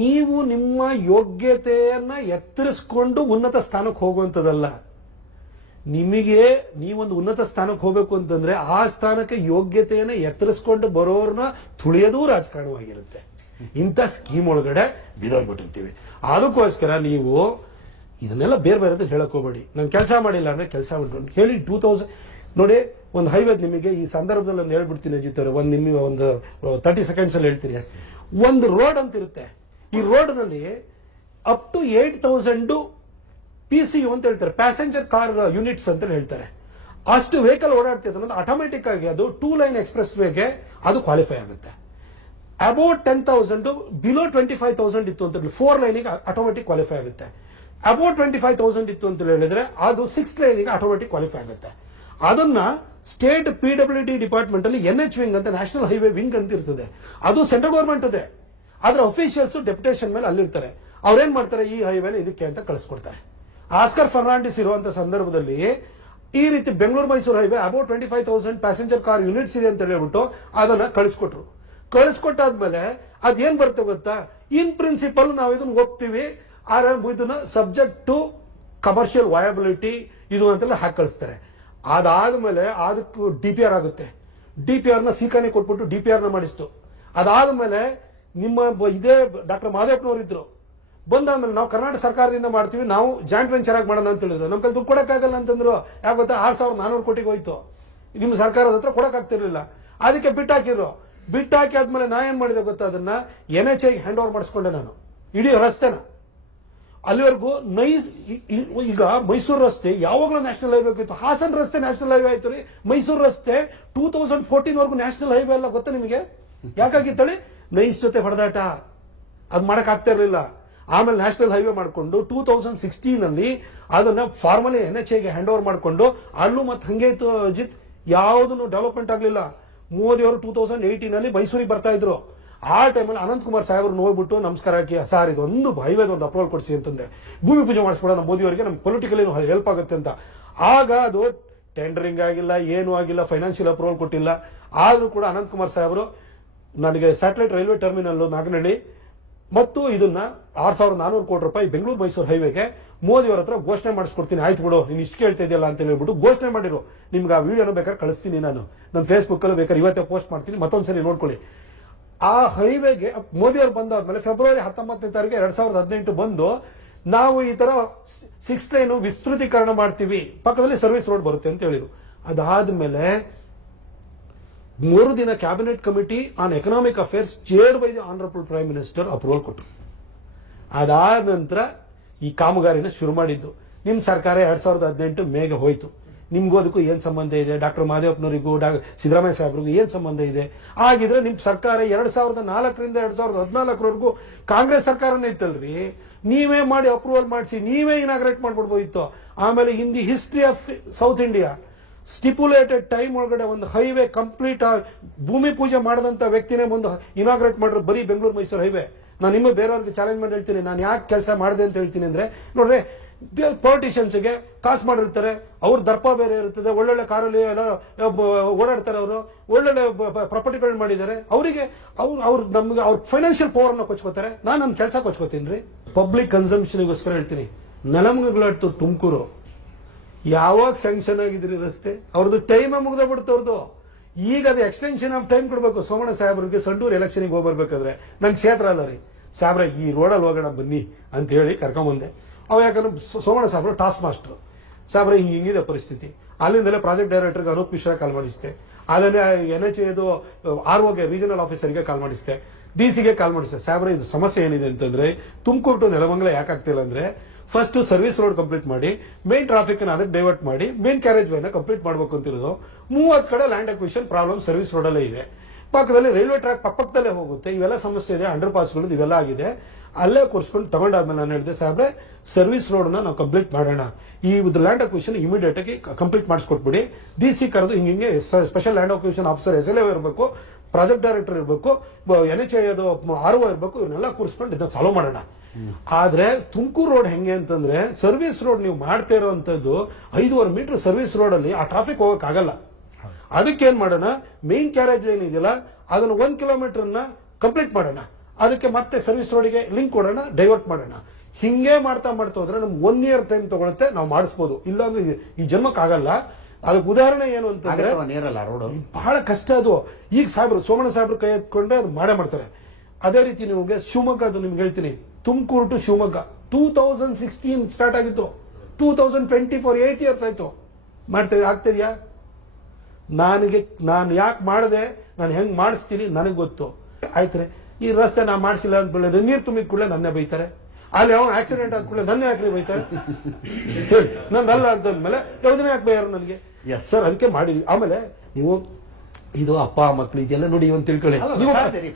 ನೀವು ನಿಮ್ಮ ಯೋಗ್ಯತೆಯನ್ನ ಎತ್ತರಿಸ್ಕೊಂಡು ಉನ್ನತ ಸ್ಥಾನಕ್ಕೆ ಹೋಗುವಂಥದ್ದಲ್ಲ. ನಿಮಗೆ ನೀವೊಂದು ಉನ್ನತ ಸ್ಥಾನಕ್ಕೆ ಹೋಗ್ಬೇಕು ಅಂತಂದ್ರೆ ಆ ಸ್ಥಾನಕ್ಕೆ ಯೋಗ್ಯತೆಯನ್ನ ಎತ್ತರಿಸ್ಕೊಂಡು ಬರೋರ್ನ ತುಳಿಯೋದು ರಾಜಕಾರಣವಾಗಿರುತ್ತೆ. ಇಂಥ ಸ್ಕೀಮ್ ಒಳಗಡೆ ಬಿದ್ದೋಗ್ಬಿಟ್ಟಿರ್ತೀವಿ. ಅದಕ್ಕೋಸ್ಕರ ನೀವು ಇದನ್ನೆಲ್ಲ ಬೇರೆ ಬೇರೆ ಹೇಳಕ್ ಹೋಗ್ಬೇಡಿ. ನಾನು ಕೆಲಸ ಮಾಡಿಲ್ಲ ಅಂದ್ರೆ ಕೆಲಸ ಹೇಳಿ 2000 ನೋಡಿ, ಒಂದು ಹೈವೇ ನಿಮಗೆ ಈ ಸಂದರ್ಭದಲ್ಲಿ ಒಂದು ಹೇಳ್ಬಿಡ್ತೀನಿ ಅಜಿತ್ ಅವರೇ, ನಿಮಗೆ ಒಂದು 30 ಸೆಕೆಂಡ್ಸ್ ಅಲ್ಲಿ ಹೇಳ್ತೀನಿ. ಒಂದು ರೋಡ್ ಅಂತ ಇರುತ್ತೆ, ಈ ರೋಡ್ ನಲ್ಲಿ ಅಪ್ ಟು 8000 PCU ಅಂತ ಹೇಳ್ತಾರೆ, ಪ್ಯಾಸೆಂಜರ್ ಕಾರ್ ಯೂನಿಟ್ಸ್ ಅಂತ ಹೇಳ್ತಾರೆ. ಅಷ್ಟು ವೆಹಿಕಲ್ ಓಡಾಡ್ತಿದ್ರೆ ಅಂದ್ರೆ ಆಟೋಮೆಟಿಕ್ ಆಗಿ ಅದು 2 ಲೈನ್ ಎಕ್ಸ್ಪ್ರೆಸ್ ವೇಗೆ ಅದು ಕ್ವಾಲಿಫೈ ಆಗುತ್ತೆ. ಅಬೌಟ್ 10,000 ಬಿಲೋ 25,000 ಇತ್ತು ಅಂತ 4 ಲೈನಿಗೆ ಆಟೋಮೆಟಿಕ್ ಕ್ವಾಲಿಫೈ ಆಗುತ್ತೆ. ಅಬೌಟ್ 25,000 ಇತ್ತು ಅಂತ ಹೇಳಿದ್ರೆ ಅದು 6 ಲೈನಿಗೆ ಆಟೋಮೆಟಿಕ್ ಕ್ವಾಲಿಫೈ ಆಗುತ್ತೆ. ಅದನ್ನ ಸ್ಟೇಟ್ PWD ಡಿಪಾರ್ಟ್ಮೆಂಟ್ ಅಲ್ಲಿ NH ವಿಂಗ್ ಅಂತ, ನ್ಯಾಷನಲ್ ಹೈವೇ ವಿಂಗ್ ಅಂತ ಇರ್ತದೆ, ಅದು ಸೆಂಟ್ರಲ್ ಗವರ್ಮೆಂಟ್ ಇದೆ. ಆದ್ರೆ ಅಫಿಷಿಯಲ್ಸ್ ಡೆಪ್ಯುಟೇಷನ್ ಮೇಲೆ ಅಲ್ಲಿರ್ತಾರೆ. ಅವ್ರೇನ್ ಮಾಡ್ತಾರೆ, ಈ ಹೈವೇನ ಇದಕ್ಕೆ ಅಂತ ಕಳಿಸ್ಕೊಡ್ತಾರೆ. ಆಸ್ಕರ್ ಫರ್ನಾಂಡಿಸ್ ಇರುವಂತ ಸಂದರ್ಭದಲ್ಲಿ ಈ ರೀತಿ Bengaluru Mysuru highway about 25,000 passenger car units ಇದೆ ಅಂತ ಹೇಳ್ಬಿಟ್ಟು ಅದನ್ನ ಕಳಿಸ್ಕೊಟ್ರು. ಕಳಿಸ್ಕೊಟ್ಟಾದ್ಮೇಲೆ ಅದೇನ್ ಬರುತ್ತೆ ಗೊತ್ತಾ, ಇನ್ ಪ್ರಿನ್ಸಿಪಲ್ ನಾವು ಇದನ್ನ ಒಪ್ತೀವಿ, ಇದನ್ನ ಸಬ್ಜೆಕ್ಟ್ ಟು ಕಮರ್ಷಿಯಲ್ ವಯಬಿಲಿಟಿ ಇದು ಅಂತೆಲ್ಲ ಹಾಕಿ ಕಳಿಸ್ತಾರೆ. ಅದಾದ್ಮೇಲೆ ಅದಕ್ಕೂ DPR ಆಗುತ್ತೆ. DPR ನ ಸಿಕಾನಿ ಕೊಟ್ಬಿಟ್ಟು DPR ನ ಮಾಡಿಸ್ತು. ಅದಾದ್ಮೇಲೆ ನಿಮ್ಮ ಇದೇ ಡಾಕ್ಟರ್ ಮಹದೇವಪ್ಪನವರು ಇದ್ರು, ಬಂದಾದ್ಮೇಲೆ ನಾವು ಕರ್ನಾಟಕ ಸರ್ಕಾರದಿಂದ ಮಾಡ್ತೀವಿ, ನಾವು ಜಾಯಿಂಟ್ ವೆಂಚರ್ ಆಗಿ ಮಾಡೋಣ ಅಂತ ಹೇಳಿದ್ರು. ನಮ್ ಕೈ ದುಡ್ಡು ಕೊಡಕ್ಕಾಗಲ್ಲ ಅಂತಂದ್ರು. ಯಾಕೆ ಗೊತ್ತಾ, 6,400 ಕೋಟಿಗೆ ಹೋಯ್ತು, ನಿಮ್ಮ ಸರ್ಕಾರದ ಹತ್ರ ಕೊಡಕ್ಕಾಗ್ತಿರ್ಲಿಲ್ಲ. ಅದಕ್ಕೆ ಬಿಟ್ಟಾಕಿದ್ರು. ಬಿಟ್ಟಾಕಿ ಆದ್ಮೇಲೆ ನಾ ಏನ್ ಮಾಡಿದೆ ಗೊತ್ತಾ, ಅದನ್ನ NHI ಹ್ಯಾಂಡ್ ಓವರ್ ಮಾಡಿಸ್ಕೊಂಡೆ ನಾನು, ಇಡೀ ರಸ್ತೆನ. ಅಲ್ಲಿವರೆಗೂ ಈಗ ಮೈಸೂರು ರಸ್ತೆ ಯಾವಾಗಲೂ ನ್ಯಾಷನಲ್ ಹೈವೇ ಆಗಿತ್ತು. ಹಾಸನ ರಸ್ತೆ ನ್ಯಾಷನಲ್ ಹೈವೇ ಆಯ್ತು ರೀ. ಮೈಸೂರು ರಸ್ತೆ 2014 ವರೆಗೂ ನ್ಯಾಷನಲ್ ಹೈವೇ ಅಲ್ಲ, ಗೊತ್ತಾ ನಿಮಗೆ? ಯಾಕಾಗಿತ್ತಳಿ, ನೈಸ್ ಜೊತೆ ಹೊಡೆದಾಟ, ಅದ್ ಮಾಡಕ್ ಆಗ್ತಾ ಇರಲಿಲ್ಲ. ಆಮೇಲೆ ನ್ಯಾಷನಲ್ ಹೈವೇ ಮಾಡಿಕೊಂಡು 2016 ಅಲ್ಲಿ ಅದನ್ನ ಫಾರ್ಮಲಿ NHIಗೆ ಹ್ಯಾಂಡ್ ಓವರ್ ಮಾಡಿಕೊಂಡು, ಅಲ್ಲೂ ಮತ್ತೆ ಹಂಗೆ ಇತ್ತು ಅಜಿತ್, ಯಾವುದನ್ನು ಡೆವಲಪ್ಮೆಂಟ್ ಆಗ್ಲಿಲ್ಲ. ಮೋದಿ ಅವರು 2018 ಅಲ್ಲಿ ಮೈಸೂರಿಗೆ ಬರ್ತಾ ಇದ್ರು. ಆ ಟೈಮಲ್ಲಿ ಅನಂತಕುಮಾರ್ ಸಾಹೇಬ್ರು ಹೋಗ್ಬಿಟ್ಟು ನಮಸ್ಕಾರ ಹಾಕಿ, ಸಾರ್ ಇದೊಂದು ಹೈವೇದ ಒಂದು ಅಪ್ರೂವಲ್ ಕೊಡಿಸಿ ಅಂತಂದೆ, ಭೂಮಿ ಪೂಜೆ ಮಾಡಿಸ್ಬಿಡೋಣ ಮೋದಿ ಅವರಿಗೆ, ನಮ್ ಪೊಲಿಟಿಕಲಿ ಹೆಲ್ಪ್ ಆಗುತ್ತೆ ಅಂತ. ಆಗ ಅದು ಟೆಂಡರಿಂಗ್ ಆಗಿಲ್ಲ, ಏನೂ ಆಗಿಲ್ಲ, ಫೈನಾನ್ಷಿಯಲ್ ಅಪ್ರೂವಲ್ ಕೊಟ್ಟಿಲ್ಲ. ಆದ್ರೂ ಕೂಡ ಅನಂತಕುಮಾರ್ ಸಾಹೇಬರು ನನಗೆ ಸ್ಯಾಟಲೈಟ್ ರೈಲ್ವೆ ಟರ್ಮಿನಲ್ ನಾಗನಹಳ್ಳಿ ಮತ್ತು ಇದನ್ನ 6,400 ಕೋಟಿ ರೂಪಾಯಿ ಬೆಂಗಳೂರು ಮೈಸೂರು ಹೈವೇಗೆ ಮೋದಿ ಅವರ ಹತ್ರ ಘೋಷಣೆ ಮಾಡಿಸ್ಕೊಡ್ತೀನಿ, ಆಯ್ತು ಬಿಡು ನೀನು ಇಷ್ಟು ಕೇಳ್ತಾ ಇದೆಯಲ್ಲ ಅಂತ ಹೇಳ್ಬಿಟ್ಟು ಘೋಷಣೆ ಮಾಡಿರು. ನಿಮ್ಗೆ ಆ ವಿಡಿಯೋನ ಬೇಕಾದ್ರೆ ಕಳಿಸ್ತೀನಿ, ನಾನು ನನ್ನ ಫೇಸ್ಬುಕ್ ಅಲ್ಲಿ ಬೇಕಾದ್ರೆ ಇವತ್ತೇ ಪೋಸ್ಟ್ ಮಾಡ್ತೀನಿ, ಮತ್ತೊಂದ್ಸರಿ ನೋಡ್ಕೊಳ್ಳಿ. ಆ ಹೈವೇಗೆ ಮೋದಿ ಅವರು ಬಂದಾದ್ಮೇಲೆ ಫೆಬ್ರವರಿ 19ನೇ ತಾರೀಕು 2018 ಬಂದು ನಾವು ಈ ತರ 6 ಲೈನ್ ವಿಸ್ತೃತೀಕರಣ ಮಾಡ್ತೀವಿ, ಪಕ್ಕದಲ್ಲಿ ಸರ್ವಿಸ್ ರೋಡ್ ಬರುತ್ತೆ ಅಂತ ಹೇಳಿದ್ರು. ಅದಾದ್ಮೇಲೆ 3 ದಿನ cabinet committee on economic affairs chaired by the honourable prime minister approval ಕೊಟ್ಟರು. ಅದಾದ ನಂತರ ಈ ಕಾಮಗಾರಿನ ಶುರು ಮಾಡಿದ್ದು. ನಿಮ್ ಸರ್ಕಾರ 2018 ಮೇಗೆ ಹೋಯ್ತು. ನಿಮ್ಗೂ ಅದಕ್ಕೂ ಏನ್ ಸಂಬಂಧ ಇದೆ? ಡಾಕ್ಟರ್ ಮಹದೇವಪ್ಪನವರಿಗೂ ಸಿದ್ದರಾಮಯ್ಯ ಸಾಹೇಬ್ರಿಗೂ ಏನ್ ಸಂಬಂಧ ಇದೆ? ಆಗಿದ್ರೆ ನಿಮ್ ಸರ್ಕಾರ 2004ರಿಂದ 2014 ಕಾಂಗ್ರೆಸ್ ಸರ್ಕಾರನೇ ಇತ್ತಲ್ರಿ, ನೀವೇ ಮಾಡಿ ಅಪ್ರೂವಲ್ ಮಾಡಿಸಿ ನೀವೇ ಇನಾಗ್ರೇಟ್ ಮಾಡ್ಬಿಡ್ಬೋದಿತ್ತು. ಆಮೇಲೆ in the history of south India stipulated time ಒಳಗಡೆ ಒಂದು ಹೈವೇ ಕಂಪ್ಲೀಟ್ ಭೂಮಿ ಪೂಜೆ ಮಾಡದಂತ ವ್ಯಕ್ತಿನೇ ಒಂದು ಇನಾಗ್ರೇಟ್ ಮಾಡಿದ್ರು, ಬರೀ ಬೆಂಗಳೂರು ಮೈಸೂರು ಹೈವೇ. ನಾನು ನಿಮ್ಮ ಬೇರೆಯವ್ರಿಗೆ ಚಾಲೆಂಜ್ ಮಾಡಿ ಹೇಳ್ತೀನಿ, ನಾನು ಯಾಕೆ ಕೆಲಸ ಮಾಡಿದೆ ಅಂತ ಹೇಳ್ತೀನಿ ಅಂದ್ರೆ, ನೋಡ್ರಿ ಪೊಲಿಟಿಷಿಯನ್ಸ್ಗೆ ಕಾಸು ಮಾಡಿರ್ತಾರೆ, ಅವ್ರ ದರ್ಪ ಬೇರೆ ಇರ್ತದೆ, ಒಳ್ಳೊಳ್ಳೆ ಕಾರಲ್ಲಿ ಎಲ್ಲ ಓಡಾಡ್ತಾರೆ, ಅವರು ಒಳ್ಳೊಳ್ಳೆ ಪ್ರಾಪರ್ಟಿಗಳನ್ನ ಮಾಡಿದ್ದಾರೆ, ಅವರಿಗೆ ಅವ್ರು ನಮ್ಗೆ ಅವ್ರ ಫೈನಾನ್ಷಿಯಲ್ ಪವರ್ ನ ಕೊಚ್ಕೋತಾರೆ. ನಾನು ನನ್ನ ಕೆಲಸ ಕೊಚ್ಕೋತೀನಿ ರೀ, ಪಬ್ಲಿಕ್ ಕನ್ಸಂಪ್ಷನ್ಗೋಸ್ಕರ ಹೇಳ್ತೀನಿ. ನೆಲಮಂಗಲ ತುಮಕೂರು ಯಾವಾಗ ಸ್ಯಾಂಕ್ಷನ್ ಆಗಿದ್ರಿ ರಸ್ತೆ, ಅವ್ರದ್ದು ಟೈಮ್ ಮುಗ್ದೋಗ್ಬಿಡ್ತು ಅವ್ರದ್ದು. ಈಗ ಅದು ಎಕ್ಸ್ಟೆನ್ಷನ್ ಆಫ್ ಟೈಮ್ ಕೊಡ್ಬೇಕು. ಸೋಮಣ್ಣ ಸಾಹೇಬ್ರಿಗೆ ಸಂಡೂರು ಎಲೆಕ್ಷನ್ಗೆ ಹೋಗ್ಬರ್ಬೇಕಾದ್ರೆ ನಂಗೆ ಕ್ಷೇತ್ರ ಅಲ್ಲ ರೀ, ಸಾಬ್ರ ಈ ರೋಡಲ್ಲಿ ಹೋಗೋಣ ಬನ್ನಿ ಅಂತ ಹೇಳಿ ಕರ್ಕೊಂಬಂದೆ. ಅವ್ ಯಾಕಂದ್ರೆ ಸೋಮಣ್ಣ ಸಾಹೇಬ್ರು ಟಾಸ್ಕ್ ಮಾಸ್ಟರ್, ಸಾಬ್ರ ಹಿಂಗಿದೆ ಪರಿಸ್ಥಿತಿ. ಅಲ್ಲಿಂದಲೇ ಪ್ರಾಜೆಕ್ಟ್ ಡೈರೆಕ್ಟರ್ಗೆ ಅನೂಪ್ ಮಿಶ್ರಾ ಕಾಲ್ ಮಾಡಿಸ್ತೆ, ಅಲ್ಲೇ NHI ROಗೆ ರೀಜನಲ್ ಆಫೀಸರ್ಗೆ ಕಾಲ್ ಮಾಡಿಸ್ತೆ, DC ಗೆ ಕಾಲ್ ಮಾಡಿಸ್ತೆ. ಸಾಬ್ರ ಇದು ಸಮಸ್ಯೆ ಏನಿದೆ ಅಂತಂದ್ರೆ, ತುಮಕೂರು ಟು ನೆಲಮಂಗಲ ಯಾಕಾಗ್ತಿಲ್ಲ ಅಂದ್ರೆ ಫಸ್ಟ್ ಸರ್ವಿಸ್ ರೋಡ್ ಕಂಪ್ಲೀಟ್ ಮಾಡಿ, ಮೇನ್ ಟ್ರಾಫಿಕ್ ಅದಕ್ಕೆ ಡೈವರ್ಟ್ ಮಾಡಿ, ಮೇನ್ ಕ್ಯಾರೇಜ್ ವೇನ ಕಂಪ್ಲೀಟ್ ಮಾಡಬೇಕು ಅಂತಿರೋದು. 30 ಕಡೆ ಲ್ಯಾಂಡ್ ಅಕ್ವಿಷನ್ ಪ್ರಾಬ್ಲಮ್ ಸರ್ವಿಸ್ ರೋಡಲ್ಲೇ ಇದೆ. ಪಕ್ಕದಲ್ಲಿ ರೈಲ್ವೆ ಟ್ರ್ಯಾಕ್ ಪಕ್ಕದಲ್ಲೇ ಹೋಗುತ್ತೆ. ಇವೆಲ್ಲ ಸಮಸ್ಯೆ ಇದೆ, ಅಂಡರ್ ಪಾಸ್ಗಳು ಇವೆಲ್ಲ ಆಗಿದೆ. ಅಲ್ಲೇ ಕೂರಿಸ್ಕೊಂಡು ತಗೊಂಡಾದ್ಮೇಲೆ ನಾನು ಹೇಳಿದೆ, ಸಾಹೇಬ್ರೆ ಸರ್ವಿಸ್ ರೋಡ್ ನಾವು ಕಂಪ್ಲೀಟ್ ಮಾಡೋಣ, ಈ ಲ್ಯಾಂಡ್ ಅಕ್ವಿಷನ್ ಇಮಿಡಿಯೇಟ್ ಆಗಿ ಕಂಪ್ಲೀಟ್ ಮಾಡಿಸ್ಕೊಟ್ಬಿಡಿ. DC ಕರೆದು ಹಿಂಗೆ special land acquisition officer SLA ಇರಬೇಕು, ಪ್ರಾಜೆಕ್ಟ್ ಡೈರೆಕ್ಟರ್ ಇರಬೇಕು, NHAI RO ಇರಬೇಕು, ಇವನ್ನೆಲ್ಲ ಕೂರಿಸ್ಕೊಂಡು ಇದನ್ನ ಸಾಲ್ವ್ ಮಾಡೋಣ. ಆದ್ರೆ ತುಮಕೂರು ರೋಡ್ ಹೆಂಗೆ ಅಂತಂದ್ರೆ ಸರ್ವಿಸ್ ರೋಡ್ ನೀವು ಮಾಡ್ತಾ ಇರೋಂಥದ್ದು 5.5 ಮೀಟರ್ ಸರ್ವಿಸ್ ರೋಡ್ ಅಲ್ಲಿ ಆ ಟ್ರಾಫಿಕ್ ಹೋಗಕ್ ಆಗಲ್ಲ. ಅದಕ್ಕೆ ಏನ್ ಮಾಡೋಣ, ಮೇನ್ ಕ್ಯಾರೇಜ್ ಲೈನ್ ಇದೆಯಲ್ಲ ಅದನ್ನ 1 ಕಿಲೋಮೀಟರ್ ಕಂಪ್ಲೀಟ್ ಮಾಡೋಣ, ಅದಕ್ಕೆ ಮತ್ತೆ ಸರ್ವಿಸ್ ರೋಡಿಗೆ ಲಿಂಕ್ ಕೊಡೋಣ, ಡೈವರ್ಟ್ ಮಾಡೋಣ. ಹಿಂಗೆ ಮಾಡ್ತಾ ಹೋದ್ರೆ ನಮ್ಗೆ 1 year ಟೈಮ್ ತಗೊಳುತ್ತೆ, ನಾವು ಮಾಡಿಸ್ಬೋದು. ಇಲ್ಲಾಂದ್ರೆ ಈ ಜನ್ಮಕ್ಕೆ ಆಗಲ್ಲ. ಅದಕ್ಕೆ ಉದಾಹರಣೆ ಏನು ಅಂತಂದ್ರೆ ರೋಡ್ ಬಹಳ ಕಷ್ಟ ಅದು. ಈಗ ಸೋಮಣ್ಣ ಸಾಹೇಬ್ರು ಕೈ ಎತ್ಕೊಂಡ್ರೆ ಅದು ಮಾಡೇ ಮಾಡ್ತಾರೆ. ಅದೇ ರೀತಿ ನಿಮಗೆ ಶಿವಮೊಗ್ಗ, ಅದು ನಿಮ್ಗೆ ಹೇಳ್ತೀನಿ, ತುಮಕೂರು ಟು ಶಿವಮೊಗ್ಗ 2016 ಸ್ಟಾರ್ಟ್ ಆಗಿತ್ತು, 2024 8 years ಆಯ್ತು. ಆಗ್ತಿದ್ಯಾ? ನಾನು ಯಾಕೆ ಮಾಡದೆ, ನಾನು ಹೆಂಗ್ ಮಾಡಿಸ್ತೀನಿ ನನಗೆ ಗೊತ್ತು. ಆಯ್ತಾರೆ, ಈ ರಸ್ತೆ ನಾ ಮಾಡಿಸಿಲ್ಲ ಅಂತ ನೀರು ತುಂಬಿದ ಕೂಡಲೇ ನನ್ನೇ ಬೈತಾರೆ. ಅಲ್ಲಿ ಯಾವ ಆಕ್ಸಿಡೆಂಟ್ ಆದ ಕೂಡಲೇ ನನ್ನೇ ಯಾಕ್ರಿ ಬೈತಾರೆ? ಹೇಳಿ, ನಂದಲ್ಲ ಅಂತಂದ್ಮೇಲೆ ಯಾವುದನ್ನೇ ಯಾಕೆ ಬೈಯಾರ ನನಗೆ? ಸರ್ ಅದಕ್ಕೆ ಮಾಡಿದ್ವಿ. ಆಮೇಲೆ ನೀವು ಇದು ಅಪ್ಪ ಮಕ್ಕಳು ಇದೆಲ್ಲ ನೋಡಿ ಒಂದು ತಿಳ್ಕೊಳ್ಳಿ.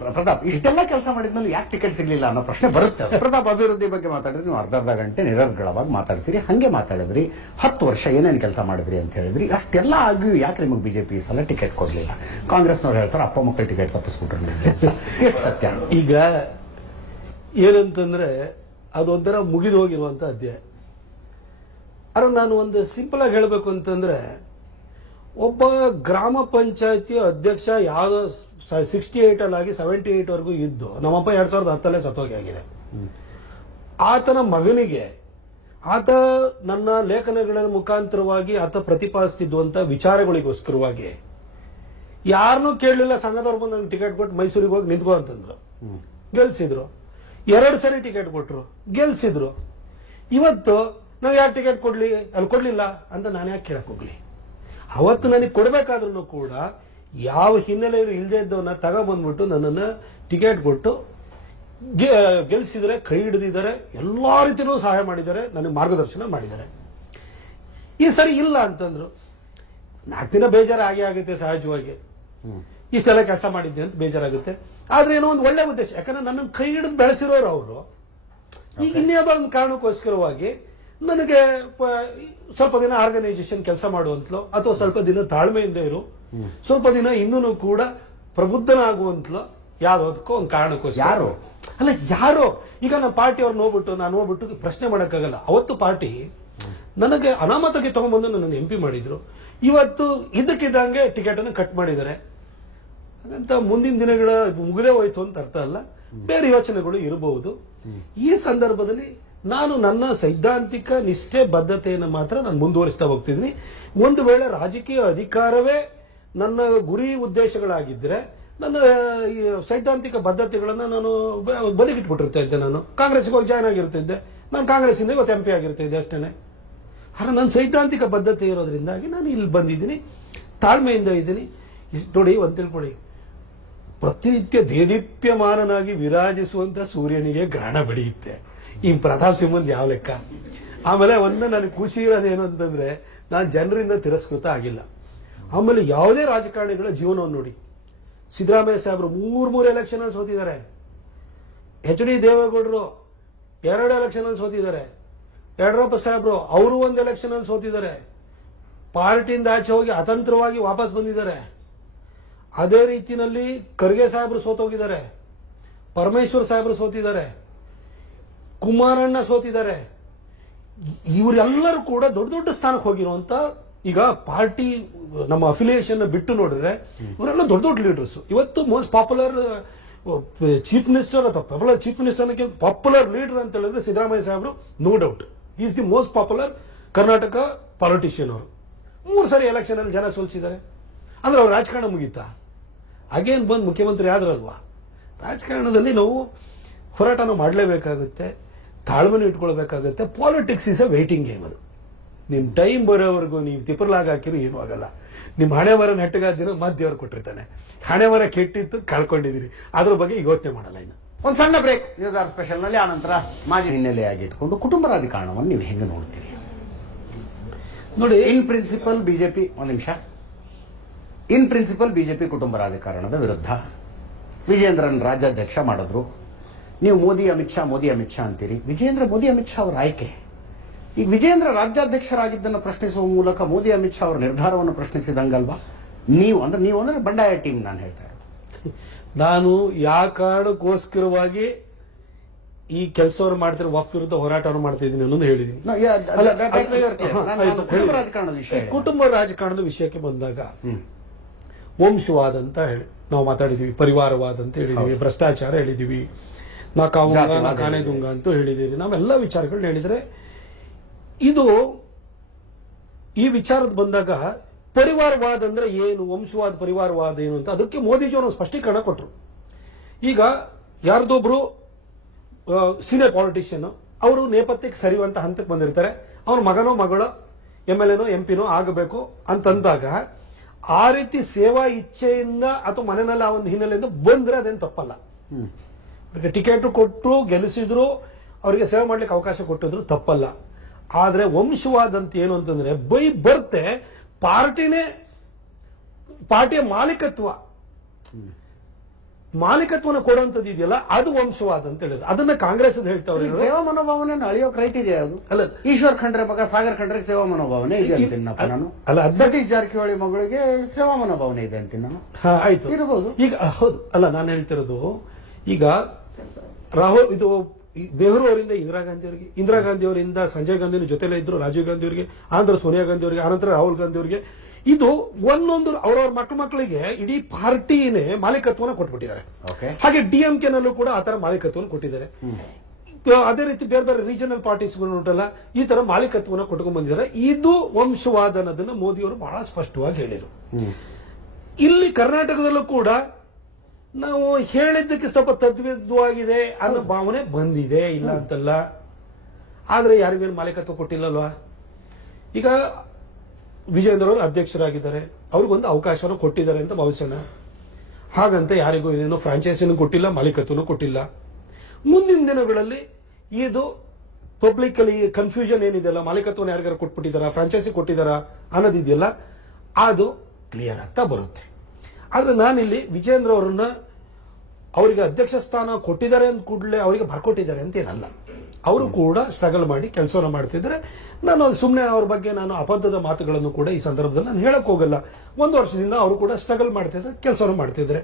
ಪ್ರತಾಪ್ ಇಷ್ಟೆಲ್ಲ ಕೆಲಸ ಮಾಡಿದ್ಮೇಲೆ ಯಾಕೆ ಟಿಕೆಟ್ ಸಿಗ್ಲಿಲ್ಲ ಅನ್ನೋ ಪ್ರಶ್ನೆ ಬರುತ್ತೆ. ಪ್ರತಾಪ್ ಅಭಿವೃದ್ಧಿ ಬಗ್ಗೆ ಮಾತಾಡಿದ್ರೆ ನೀವು ಅರ್ಧ ಗಂಟೆ ನಿರರ್ಗಳವಾಗಿ ಮಾತಾಡ್ತೀರಿ. ಹಂಗೆ ಮಾತಾಡಿದ್ರಿ, 10 ವರ್ಷ ಏನೇನು ಕೆಲಸ ಮಾಡಿದ್ರಿ ಅಂತ ಹೇಳಿದ್ರಿ. ಅಷ್ಟೆಲ್ಲ ಆಗಿಯೂ ಯಾಕೆ ನಿಮಗೆ ಬಿಜೆಪಿ ಈ ಸಲ ಟಿಕೆಟ್ ಕೊಡ್ಲಿಲ್ಲ? ಕಾಂಗ್ರೆಸ್ನವ್ರು ಹೇಳ್ತಾರೆ ಅಪ್ಪ ಮಕ್ಕಳು ಟಿಕೆಟ್ ತಪ್ಪಿಸ್ಬಿಟ್ರು ನಿಮಗೆ. ಎಷ್ಟು ಸತ್ಯ? ಈಗ ಏನಂತಂದ್ರೆ ಅದೊಂಥರ ಮುಗಿದು ಹೋಗಿರುವಂತ ಅಧ್ಯಾಯ. ಅರೆ ನಾನು ಒಂದು ಸಿಂಪಲ್ ಆಗಿ ಹೇಳಬೇಕು ಅಂತಂದ್ರೆ, ಒಬ್ಬ ಗ್ರಾಮ ಪಂಚಾಯತಿ ಅಧ್ಯಕ್ಷ ಯಾವ್ದೋ 68 ಅಲ್ಲಾಗಿ 78 ವರೆಗೂ ಇದ್ದು, ನಮ್ಮಪ್ಪ 2010 ಸತ್ತೋಗಿ ಆಗಿದೆ. ಆತನ ಮಗನಿಗೆ ಆತ ನನ್ನ ಲೇಖನಗಳ ಮುಖಾಂತರವಾಗಿ ಆತ ಪ್ರತಿಪಾದಿಸುತ್ತಿದ್ದಂತ ವಿಚಾರಗಳಿಗೋಸ್ಕರವಾಗಿ ಯಾರನ್ನೂ ಕೇಳಲಿಲ್ಲ. ಸಂಘದವ್ರು ಬಂದು ನನಗೆ ಟಿಕೆಟ್ ಕೊಟ್ಟು ಮೈಸೂರಿಗೆ ಹೋಗಿ ನಿಂತ್ಕೋ ಅಂತಂದ್ರು, ಗೆಲ್ಸಿದ್ರು. 2 ಸರಿ ಟಿಕೆಟ್ ಕೊಟ್ರು, ಗೆಲ್ಸಿದ್ರು. ಇವತ್ತು ನಾವು ಯಾಕೆ ಟಿಕೆಟ್ ಕೊಡ್ಲಿ, ಅಲ್ಲಿ ಕೊಡ್ಲಿಲ್ಲ ಅಂತ ನಾನು ಯಾಕೆ ಕೇಳಕ್ ಹೋಗ್ಲಿ? ಅವತ್ತು ನನಗೆ ಕೊಡಬೇಕಾದ್ರೂ ಕೂಡ ಯಾವ ಹಿನ್ನೆಲೆ ಇಲ್ಲದೆ ಇದ್ದವನ್ನ ತಗೊಬಂದ್ಬಿಟ್ಟು ನನ್ನನ್ನು ಟಿಕೆಟ್ ಕೊಟ್ಟು ಗೆಲ್ಸಿದ್ರೆ, ಕೈ ಹಿಡಿದಿದ್ದಾರೆ, ಎಲ್ಲಾ ರೀತಿಯೂ ಸಹಾಯ ಮಾಡಿದ್ದಾರೆ, ನನಗೆ ಮಾರ್ಗದರ್ಶನ ಮಾಡಿದ್ದಾರೆ. ಈ ಸರಿ ಇಲ್ಲ ಅಂತಂದ್ರು, 4 ದಿನ ಬೇಜಾರು ಆಗೇ ಆಗುತ್ತೆ ಸಹಜವಾಗಿ. ಇಷ್ಟೆಲ್ಲ ಕೆಲಸ ಮಾಡಿದ್ದೆ ಅಂತ ಬೇಜಾರಾಗುತ್ತೆ. ಆದ್ರೆ ಏನೋ ಒಂದು ಒಳ್ಳೆ ಉದ್ದೇಶ, ಯಾಕಂದ್ರೆ ನನ್ನನ್ನು ಕೈ ಹಿಡಿದು ಬೆಳೆಸಿರೋರು ಅವರು. ಈಗ ಇನ್ಯಾವುದೋ ಒಂದು ಕಾರಣಕ್ಕೋಸ್ಕರವಾಗಿ ನನಗೆ ಸ್ವಲ್ಪ ದಿನ ಆರ್ಗನೈಸೇಷನ್ ಕೆಲಸ ಮಾಡುವಂತಲೋ, ಅಥವಾ ಸ್ವಲ್ಪ ದಿನ ತಾಳ್ಮೆಯಿಂದ ಇರು, ಸ್ವಲ್ಪ ದಿನ ಇನ್ನೂ ಕೂಡ ಪ್ರಬುದ್ಧನಾಗುವಂತಲೋ, ಯಾವ್ದಕ್ಕೋ ಒಂದು ಕಾರಣಕ್ಕೋಸ್ಕರ. ಯಾರೋ ಈಗ ನಮ್ಮ ಪಾರ್ಟಿಯವ್ರು ನಾನು ಹೋಗ್ಬಿಟ್ಟು ಪ್ರಶ್ನೆ ಮಾಡಕ್ಕಾಗಲ್ಲ. ಅವತ್ತು ಪಾರ್ಟಿ ನನಗೆ ಅನಾಮತಕ್ಕೆ ತಗೊಂಡ್ಬಂದು ನನ್ನನ್ನು MP ಮಾಡಿದ್ರು. ಇವತ್ತು ಇದಕ್ಕಿದ್ದಂಗೆ ಟಿಕೆಟ್ ಅನ್ನು ಕಟ್ ಮಾಡಿದ್ದಾರೆ. ಹಾಗಂತ ಮುಂದಿನ ದಿನಗಳ ಮುಗಿದೇ ಹೋಯ್ತು ಅಂತ ಅರ್ಥ ಅಲ್ಲ, ಬೇರೆ ಯೋಚನೆಗಳು ಇರಬಹುದು. ಈ ಸಂದರ್ಭದಲ್ಲಿ ನಾನು ನನ್ನ ಸೈದ್ಧಾಂತಿಕ ನಿಷ್ಠೆ ಬದ್ಧತೆಯನ್ನು ಮಾತ್ರ ನಾನು ಮುಂದುವರಿಸ್ತಾ ಹೋಗ್ತಿದ್ದೀನಿ. ಒಂದು ವೇಳೆ ರಾಜಕೀಯ ಅಧಿಕಾರವೇ ನನ್ನ ಗುರಿ ಉದ್ದೇಶಗಳಾಗಿದ್ದರೆ ನನ್ನ ಈ ಸೈದ್ಧಾಂತಿಕ ಬದ್ಧತೆಗಳನ್ನ ನಾನು ಬದಿಗಿಟ್ಬಿಟ್ಟಿರ್ತಾ ಇದ್ದೆ. ನಾನು ಕಾಂಗ್ರೆಸ್ಗೆ ಹೋಗಿ ಜಾಯ್ನ್ ಆಗಿರ್ತಿದ್ದೆ, ನಾನು ಕಾಂಗ್ರೆಸ್ಸಿಂದ ಇವತ್ತು MP ಆಗಿರ್ತಿದ್ದೆ ಅಷ್ಟೇನೆ. ಆದರೆ ನನ್ನ ಸೈದ್ಧಾಂತಿಕ ಬದ್ಧತೆ ಇರೋದ್ರಿಂದಾಗಿ ನಾನು ಇಲ್ಲಿ ಬಂದಿದ್ದೀನಿ, ತಾಳ್ಮೆಯಿಂದ ಇದ್ದೀನಿ. ನೋಡಿ, ಒಂದು ತಿಳ್ಕೊಳ್ಳಿ, ಪ್ರತಿನಿತ್ಯ ದೇದೀಪ್ಯಮಾನನಾಗಿ ವಿರಾಜಿಸುವಂತ ಸೂರ್ಯನಿಗೆ ಗ್ರಹಣ ಬಡಿಯುತ್ತೆ. ಈ ಪ್ರತಾಪ್ ಸಿಂಹನ್ ಯಾವ ಲೆಕ್ಕ? ಆಮೇಲೆ ನನಗೆ ಖುಷಿ ಇರೋದೇನು ಅಂತಂದ್ರೆ, ನಾನು ಜನರಿಂದ ತಿರಸ್ಕೃತ ಆಗಿಲ್ಲ. ಆಮೇಲೆ ಯಾವುದೇ ರಾಜಕಾರಣಿಗಳ ಜೀವನವನ್ನು ನೋಡಿ, ಸಿದ್ದರಾಮಯ್ಯ ಸಾಹೇಬರು 3 ಎಲೆಕ್ಷನ್ ಅಲ್ಲಿ ಸೋತಿದ್ದಾರೆ, HD ದೇವೇಗೌಡರು 2 ಎಲೆಕ್ಷನ್ ಅಲ್ಲಿ ಸೋತಿದ್ದಾರೆ, ಯಡಿಯೂರಪ್ಪ ಸಾಹೇಬರು ಅವರು 1 ಎಲೆಕ್ಷನ್ ಅಲ್ಲಿ ಸೋತಿದ್ದಾರೆ, ಪಾರ್ಟಿಯಿಂದ ಆಚೆ ಹೋಗಿ ಅತಂತ್ರವಾಗಿ ವಾಪಸ್ ಬಂದಿದ್ದಾರೆ. ಅದೇ ರೀತಿಯಲ್ಲಿ ಖರ್ಗೆ ಸಾಹೇಬರು ಸೋತೋಗಿದ್ದಾರೆ, ಪರಮೇಶ್ವರ್ ಸಾಹೇಬರು ಸೋತಿದ್ದಾರೆ, ಕುಮಾರಣ್ಣ ಸೋತಿದ್ದಾರೆ. ಇವರೆಲ್ಲರೂ ಕೂಡ ದೊಡ್ಡ ದೊಡ್ಡ ಸ್ಥಾನಕ್ಕೆ ಹೋಗಿರುವಂತ, ಈಗ ಪಾರ್ಟಿ ನಮ್ಮ ಅಫಿಲಿಯೇಷನ್ ಬಿಟ್ಟು ನೋಡಿದ್ರೆ ಇವರೆಲ್ಲ ದೊಡ್ಡ ದೊಡ್ಡ ಲೀಡರ್ಸ್. ಇವತ್ತು ಮೋಸ್ಟ್ ಪಾಪ್ಯುಲರ್ ಚೀಫ್ ಮಿನಿಸ್ಟರ್ ಅಥವಾ popular chief minister popular leader ಅಂತ ಹೇಳಿದ್ರೆ ಸಿದ್ದರಾಮಯ್ಯ ಸಾಹೇಬರು, no doubt is the most popular Karnataka politician. ಅವರು 3 ಸರಿ ಎಲೆಕ್ಷನ್ ಅಲ್ಲಿ ಜನ ಸೋಲಿಸಿದ್ದಾರೆ. ಅಂದ್ರೆ ಅವ್ರ ರಾಜಕಾರಣ ಮುಗೀತಾ? ಅಗೇನ್ ಬಂದು ಮುಖ್ಯಮಂತ್ರಿ ಆದ್ರಲ್ವಾ? ರಾಜಕಾರಣದಲ್ಲಿ ನಾವು ಹೋರಾಟನ ಮಾಡಲೇಬೇಕಾಗುತ್ತೆ, ತಾಳ್ಮೆನೂ ಇಟ್ಕೊಳ್ಬೇಕಾಗುತ್ತೆ. Politics is a waiting game. ಅದು ನಿಮ್ ಟೈಮ್ ಬರೋವರೆಗೂ ನೀವು ತಿಪ್ಪರ್ಲಾಗ ಹಾಕಿರೋ ಏನೂ ಆಗಲ್ಲ. ನಿಮ್ ಹಣೆ ಬರ ನೆಟ್ಟಗಾದ ದಿನ ಮತ್ತೆ ದೇವ್ರು ಕೊಟ್ಟಿರ್ತಾನೆ. ಹಣೆ ಬರ ಕೆಟ್ಟಿತ್ತು, ಕಳ್ಕೊಂಡಿದ್ದೀರಿ, ಅದ್ರ ಬಗ್ಗೆ ಈಗ ಯೋಚನೆ ಮಾಡಲ್ಲ ಇನ್ನು. ಒಂದು ಸಣ್ಣ ಬ್ರೇಕ್ ನ್ಯೂಸ್ ಆರ್ ಸ್ಪೆಷಲ್ ನಲ್ಲಿ. ಆನಂತರ ಮಾಜಿ ಹಿನ್ನೆಲೆಯಾಗಿ ಇಟ್ಕೊಂಡು ಕುಟುಂಬ ರಾಜಕಾರಣವನ್ನು ನೀವು ಹೆಂಗೆ ನೋಡ್ತೀರಿ? ನೋಡಿ, ಇನ್ ಪ್ರಿನ್ಸಿಪಲ್ ಬಿಜೆಪಿ, ಒಂದು ನಿಮಿಷ, ಇನ್ ಪ್ರಿನ್ಸಿಪಲ್ ಬಿಜೆಪಿ ಕುಟುಂಬ ರಾಜಕಾರಣದ ವಿರುದ್ಧ ವಿಜೇಂದ್ರನ್ ರಾಜ್ಯಾಧ್ಯಕ್ಷ ಮಾಡಿದ್ರು. ನೀವು ಮೋದಿ ಅಮಿತ್ ಶಾ ಅಂತೀರಿ. ವಿಜೇಂದ್ರ ಮೋದಿ ಅಮಿತ್ ಶಾ ಅವರ ಆಯ್ಕೆ. ಈಗ ವಿಜೇಂದ್ರ ರಾಜ್ಯಾಧ್ಯಕ್ಷರಾಗಿದ್ದನ್ನು ಪ್ರಶ್ನಿಸುವ ಮೂಲಕ ಮೋದಿ ಅಮಿತ್ ಶಾ ಅವರ ನಿರ್ಧಾರವನ್ನು ಪ್ರಶ್ನಿಸಿದಂಗಲ್ವಾ? ನೀವು ಅಂದ್ರೆ ಬಂಡಾಯ ಟೀಮ್ ನಾನು ಹೇಳ್ತಾ ಇರೋದು. ನಾನು ಯಾವ ಕಾರಣಕ್ಕೋಸ್ಕರವಾಗಿ ಈ ಕೆಲಸವನ್ನು ಮಾಡ್ತಿರೋ ವಫ್ ವಿರುದ್ಧ ಹೋರಾಟವನ್ನು ಮಾಡ್ತಾ ಇದ್ದೀನಿ ಅನ್ನೋದು ಹೇಳಿದ್ದೀನಿ. ಕುಟುಂಬ ರಾಜಕಾರಣದ ವಿಷಯ, ಕುಟುಂಬ ರಾಜಕಾರಣದ ವಿಷಯಕ್ಕೆ ಬಂದಾಗ ವಂಶವಾದ ಅಂತ ಹೇಳಿ ನಾವು ಮಾತಾಡಿದೀವಿ, ಪರಿವಾರವಾದ ಅಂತ ಹೇಳಿದೀವಿ, ಭ್ರಷ್ಟಾಚಾರ ಹೇಳಿದೀವಿ, ನಾ ಕಾಣೆದುಂಗ ಅಂತ ಹೇಳಿದೀವಿ. ನಾವೆಲ್ಲ ವಿಚಾರಗಳನ್ನ ಹೇಳಿದ್ರೆ ಇದು ಈ ವಿಚಾರದ ಬಂದಾಗ ಪರಿವಾರವಾದ ಅಂದ್ರೆ ಏನು, ವಂಶವಾದ ಪರಿವಾರವಾದ ಏನು ಅಂತ ಅದಕ್ಕೆ ಮೋದಿಜಿ ಅವರು ಸ್ಪಷ್ಟೀಕರಣ ಕೊಟ್ಟರು. ಈಗ ಯಾರ್ದೊಬ್ರು ಸೀನಿಯರ್ ಪಾಲಿಟಿಷಿಯನ್ ಅವರು ನೇಪಥ್ಯಕ್ಕೆ ಸರಿಯುವಂತ ಹಂತಕ್ಕೆ ಬಂದಿರ್ತಾರೆ, ಅವ್ರ ಮಗನೋ ಮಗಳೋ MLA MP ಆಗಬೇಕು ಅಂತಂದಾಗ ಆ ರೀತಿ ಸೇವಾ ಇಚ್ಛೆಯಿಂದ ಅಥವಾ ಮನೆಯಲ್ಲಿ ಆ ಒಂದು ಹಿನ್ನೆಲೆಯಿಂದ ಬಂದ್ರೆ ಅದೇನು ತಪ್ಪಲ್ಲ. ಅವ್ರಿಗೆ ಟಿಕೆಟ್ ಕೊಟ್ಟರು, ಗೆಲ್ಲಿಸಿದ್ರು, ಅವರಿಗೆ ಸೇವೆ ಮಾಡ್ಲಿಕ್ಕೆ ಅವಕಾಶ ಕೊಟ್ಟಿದ್ರು, ತಪ್ಪಲ್ಲ. ಆದ್ರೆ ವಂಶವಾದ ಅಂತ ಏನು ಅಂತಂದ್ರೆ ಬೈ ಬರ್ತೆ ಪಾರ್ಟಿಯ ಮಾಲೀಕತ್ವನ ಕೊಡುವಂಥದ್ದು ಇದೆಯಲ್ಲ, ಅದು ವಂಶವಾದ ಅಂತ ಹೇಳಿದ್ರು. ಅದನ್ನ ಕಾಂಗ್ರೆಸ್ ಹೇಳ್ತಾವ್ರೆ. ಸೇವಾ ಮನೋಭಾವನೆ ಅಳಿಯೋ ಕ್ರೈಟೀರಿಯಾ ಅದು ಅಲ್ಲ. ಈಶ್ವರ್ ಖಂಡ್ರೆ ಮಗ ಸಾಗರ್ ಖಂಡ್ರೆಗೆ ಸೇವಾ ಮನೋಭಾವನೆ ಇದೆ ಅಂತೀನಪ್ಪ ನಾನು. ಅಲ್ಲ, ಸತೀಶ್ ಜಾರಕಿಹೊಳಿ ಮಗಳಿಗೆ ಸೇವಾ ಮನೋಭಾವನೆ ಇದೆ ಅಂತೀನಿ ನಾನು. ಆಯ್ತು, ಇರಬಹುದು. ಈಗ ಹೌದು, ಅಲ್ಲ ನಾನು ಹೇಳ್ತಿರೋದು ಈಗ ಇದು ನೆಹರು ಅವರಿಂದ ಇಂದಿರಾ ಗಾಂಧಿ ಅವರಿಂದ ಸಂಜಯ್ ಗಾಂಧಿ ಜೊತೆಲೇ ಇದ್ರು, ರಾಜೀವ್ ಗಾಂಧಿ ಅವರಿಗೆ, ಆನಂತರ ಸೋನಿಯಾ ಗಾಂಧಿ ಅವರಿಗೆ, ಆನಂತರ ರಾಹುಲ್ ಗಾಂಧಿ ಅವರಿಗೆ, ಇದು ಒಂದೊಂದು ಅವರವ್ರ ಮಕ್ಕಳಿಗೆ ಇಡೀ ಪಾರ್ಟಿನೇ ಮಾಲೀಕತ್ವನ ಕೊಟ್ಬಿಟ್ಟಿದ್ದಾರೆ. ಹಾಗೆ DMK ನಲ್ಲೂ ಕೂಡ ಆ ತರ ಮಾಲೀಕತ್ವನ ಕೊಟ್ಟಿದ್ದಾರೆ. ಅದೇ ರೀತಿ ಬೇರೆ ಬೇರೆ ರೀಜನಲ್ ಪಾರ್ಟೀಸ್ಗಳು ಉಂಟಲ್ಲ, ಈ ತರ ಮಾಲೀಕತ್ವನ ಕೊಟ್ಕೊಂಡ್ ಬಂದಿದ್ದಾರೆ. ಇದು ವಂಶವಾದ ಅನ್ನೋದನ್ನ ಮೋದಿ ಅವರು ಬಹಳ ಸ್ಪಷ್ಟವಾಗಿ ಹೇಳಿದರು. ಇಲ್ಲಿ ಕರ್ನಾಟಕದಲ್ಲೂ ಕೂಡ ನಾವು ಹೇಳಿದ್ದಕ್ಕೆ ಸ್ವಲ್ಪ ತದ್ವಿರುದ್ಧವಾಗಿದೆ ಅನ್ನೋ ಭಾವನೆ ಬಂದಿದೆ, ಇಲ್ಲ ಅಂತಲ್ಲ. ಆದ್ರೆ ಯಾರಿಗೇನು ಮಾಲೀಕತ್ವ ಕೊಟ್ಟಿಲ್ಲಲ್ವಾ? ಈಗ ವಿಜೇಂದ್ರ ಅವರು ಅಧ್ಯಕ್ಷರಾಗಿದ್ದಾರೆ, ಅವ್ರಿಗೊಂದು ಅವಕಾಶವನ್ನು ಕೊಟ್ಟಿದ್ದಾರೆ ಅಂತ ಭಾವಿಸೋಣ. ಹಾಗಂತ ಯಾರಿಗೂ ಏನೇನೋ ಫ್ರಾಂಚೈಸಿನೂ ಕೊಟ್ಟಿಲ್ಲ, ಮಾಲೀಕತ್ವನೂ ಕೊಟ್ಟಿಲ್ಲ. ಮುಂದಿನ ದಿನಗಳಲ್ಲಿ ಇದು ಪಬ್ಲಿಕ್ ಅಲ್ಲಿ ಕನ್ಫ್ಯೂಷನ್ ಏನಿದೆಯಲ್ಲ, ಮಾಲೀಕತ್ವನ ಯಾರಿಗಾರು ಕೊಟ್ಬಿಟ್ಟಿದಾರ, ಫ್ರಾಂಚೈಸಿ ಕೊಟ್ಟಿದಾರ ಅನ್ನೋದಿದೆಯಲ್ಲ, ಅದು ಕ್ಲಿಯರ್ ಆಗ್ತಾ ಬರುತ್ತೆ. ಆದ್ರೆ ನಾನಿಲ್ಲಿ ವಿಜೇಂದ್ರ ಅವರನ್ನ ಅವರಿಗೆ ಅಧ್ಯಕ್ಷ ಸ್ಥಾನ ಕೊಟ್ಟಿದ್ದಾರೆ ಅಂತ ಕೂಡಲೇ ಅವರಿಗೆ ಬರ್ಕೊಟ್ಟಿದ್ದಾರೆ ಅಂತ ಏನಲ್ಲ. ಅವರು ಕೂಡ ಸ್ಟ್ರಗಲ್ ಮಾಡಿ ಕೆಲಸವನ್ನು ಮಾಡ್ತಿದ್ರೆ, ನಾನು ಸುಮ್ಮನೆ ಅವ್ರ ಬಗ್ಗೆ ನಾನು ಅಬದ್ಧದ ಮಾತುಗಳನ್ನು ಕೂಡ ಈ ಸಂದರ್ಭದಲ್ಲಿ ನಾನು ಹೇಳಕ್ ಹೋಗಲ್ಲ. ಒಂದು ವರ್ಷದಿಂದ ಅವರು ಕೂಡ ಸ್ಟ್ರಗಲ್ ಮಾಡ್ತಿದ್ರೆ, ಕೆಲಸವನ್ನು ಮಾಡ್ತಿದ್ರೆ,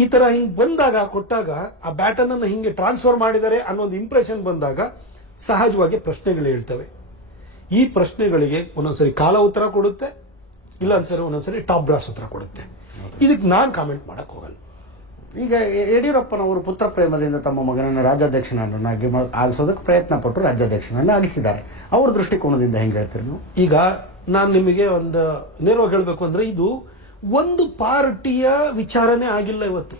ಈ ತರ ಹಿಂಗ್ ಬಂದಾಗ ಕೊಟ್ಟಾಗ ಆ ಬ್ಯಾಟನ್ ಅನ್ನು ಹಿಂಗೆ ಟ್ರಾನ್ಸ್ಫರ್ ಮಾಡಿದ್ದಾರೆ ಅನ್ನೋ ಒಂದು ಇಂಪ್ರೆಷನ್ ಬಂದಾಗ ಸಹಜವಾಗಿ ಪ್ರಶ್ನೆಗಳು ಹೇಳ್ತವೆ. ಈ ಪ್ರಶ್ನೆಗಳಿಗೆ ಒಂದೊಂದ್ಸರಿ ಕಾಲ ಉತ್ತರ ಕೊಡುತ್ತೆ, ಇಲ್ಲ ಅನ್ಸರಿ ಒಂದೊಂದ್ಸರಿ ಟಾಪ್ ಬ್ರಾಸ್ ಉತ್ತರ ಕೊಡುತ್ತೆ. ಇದಕ್ಕೆ ನಾನು ಕಾಮೆಂಟ್ ಮಾಡಕ್ ಹೋಗಲ್ಲ. ಈಗ ಯಡಿಯೂರಪ್ಪನವರು ಪುತ್ರ ಪ್ರೇಮದಿಂದ ತಮ್ಮ ಮಗನನ್ನು ರಾಜ್ಯಾಧ್ಯಕ್ಷನನ್ನಾಗಿ ಆಗಿಸೋದಕ್ಕೆ ಪ್ರಯತ್ನ ಪಟ್ಟು ರಾಜ್ಯಾಧ್ಯಕ್ಷನನ್ನು ಆಗಿಸಿದ್ದಾರೆ. ಅವ್ರ ದೃಷ್ಟಿಕೋನದಿಂದ ಹೆಂಗೆ ಹೇಳ್ತೀರಿ ನೀವು? ಈಗ ನಾನು ನಿಮಗೆ ಒಂದು ನೇರವಾಗಿ ಹೇಳಬೇಕು ಅಂದ್ರೆ, ಇದು ಒಂದು ಪಾರ್ಟಿಯ ವಿಚಾರನೇ ಆಗಿಲ್ಲ ಇವತ್ತು.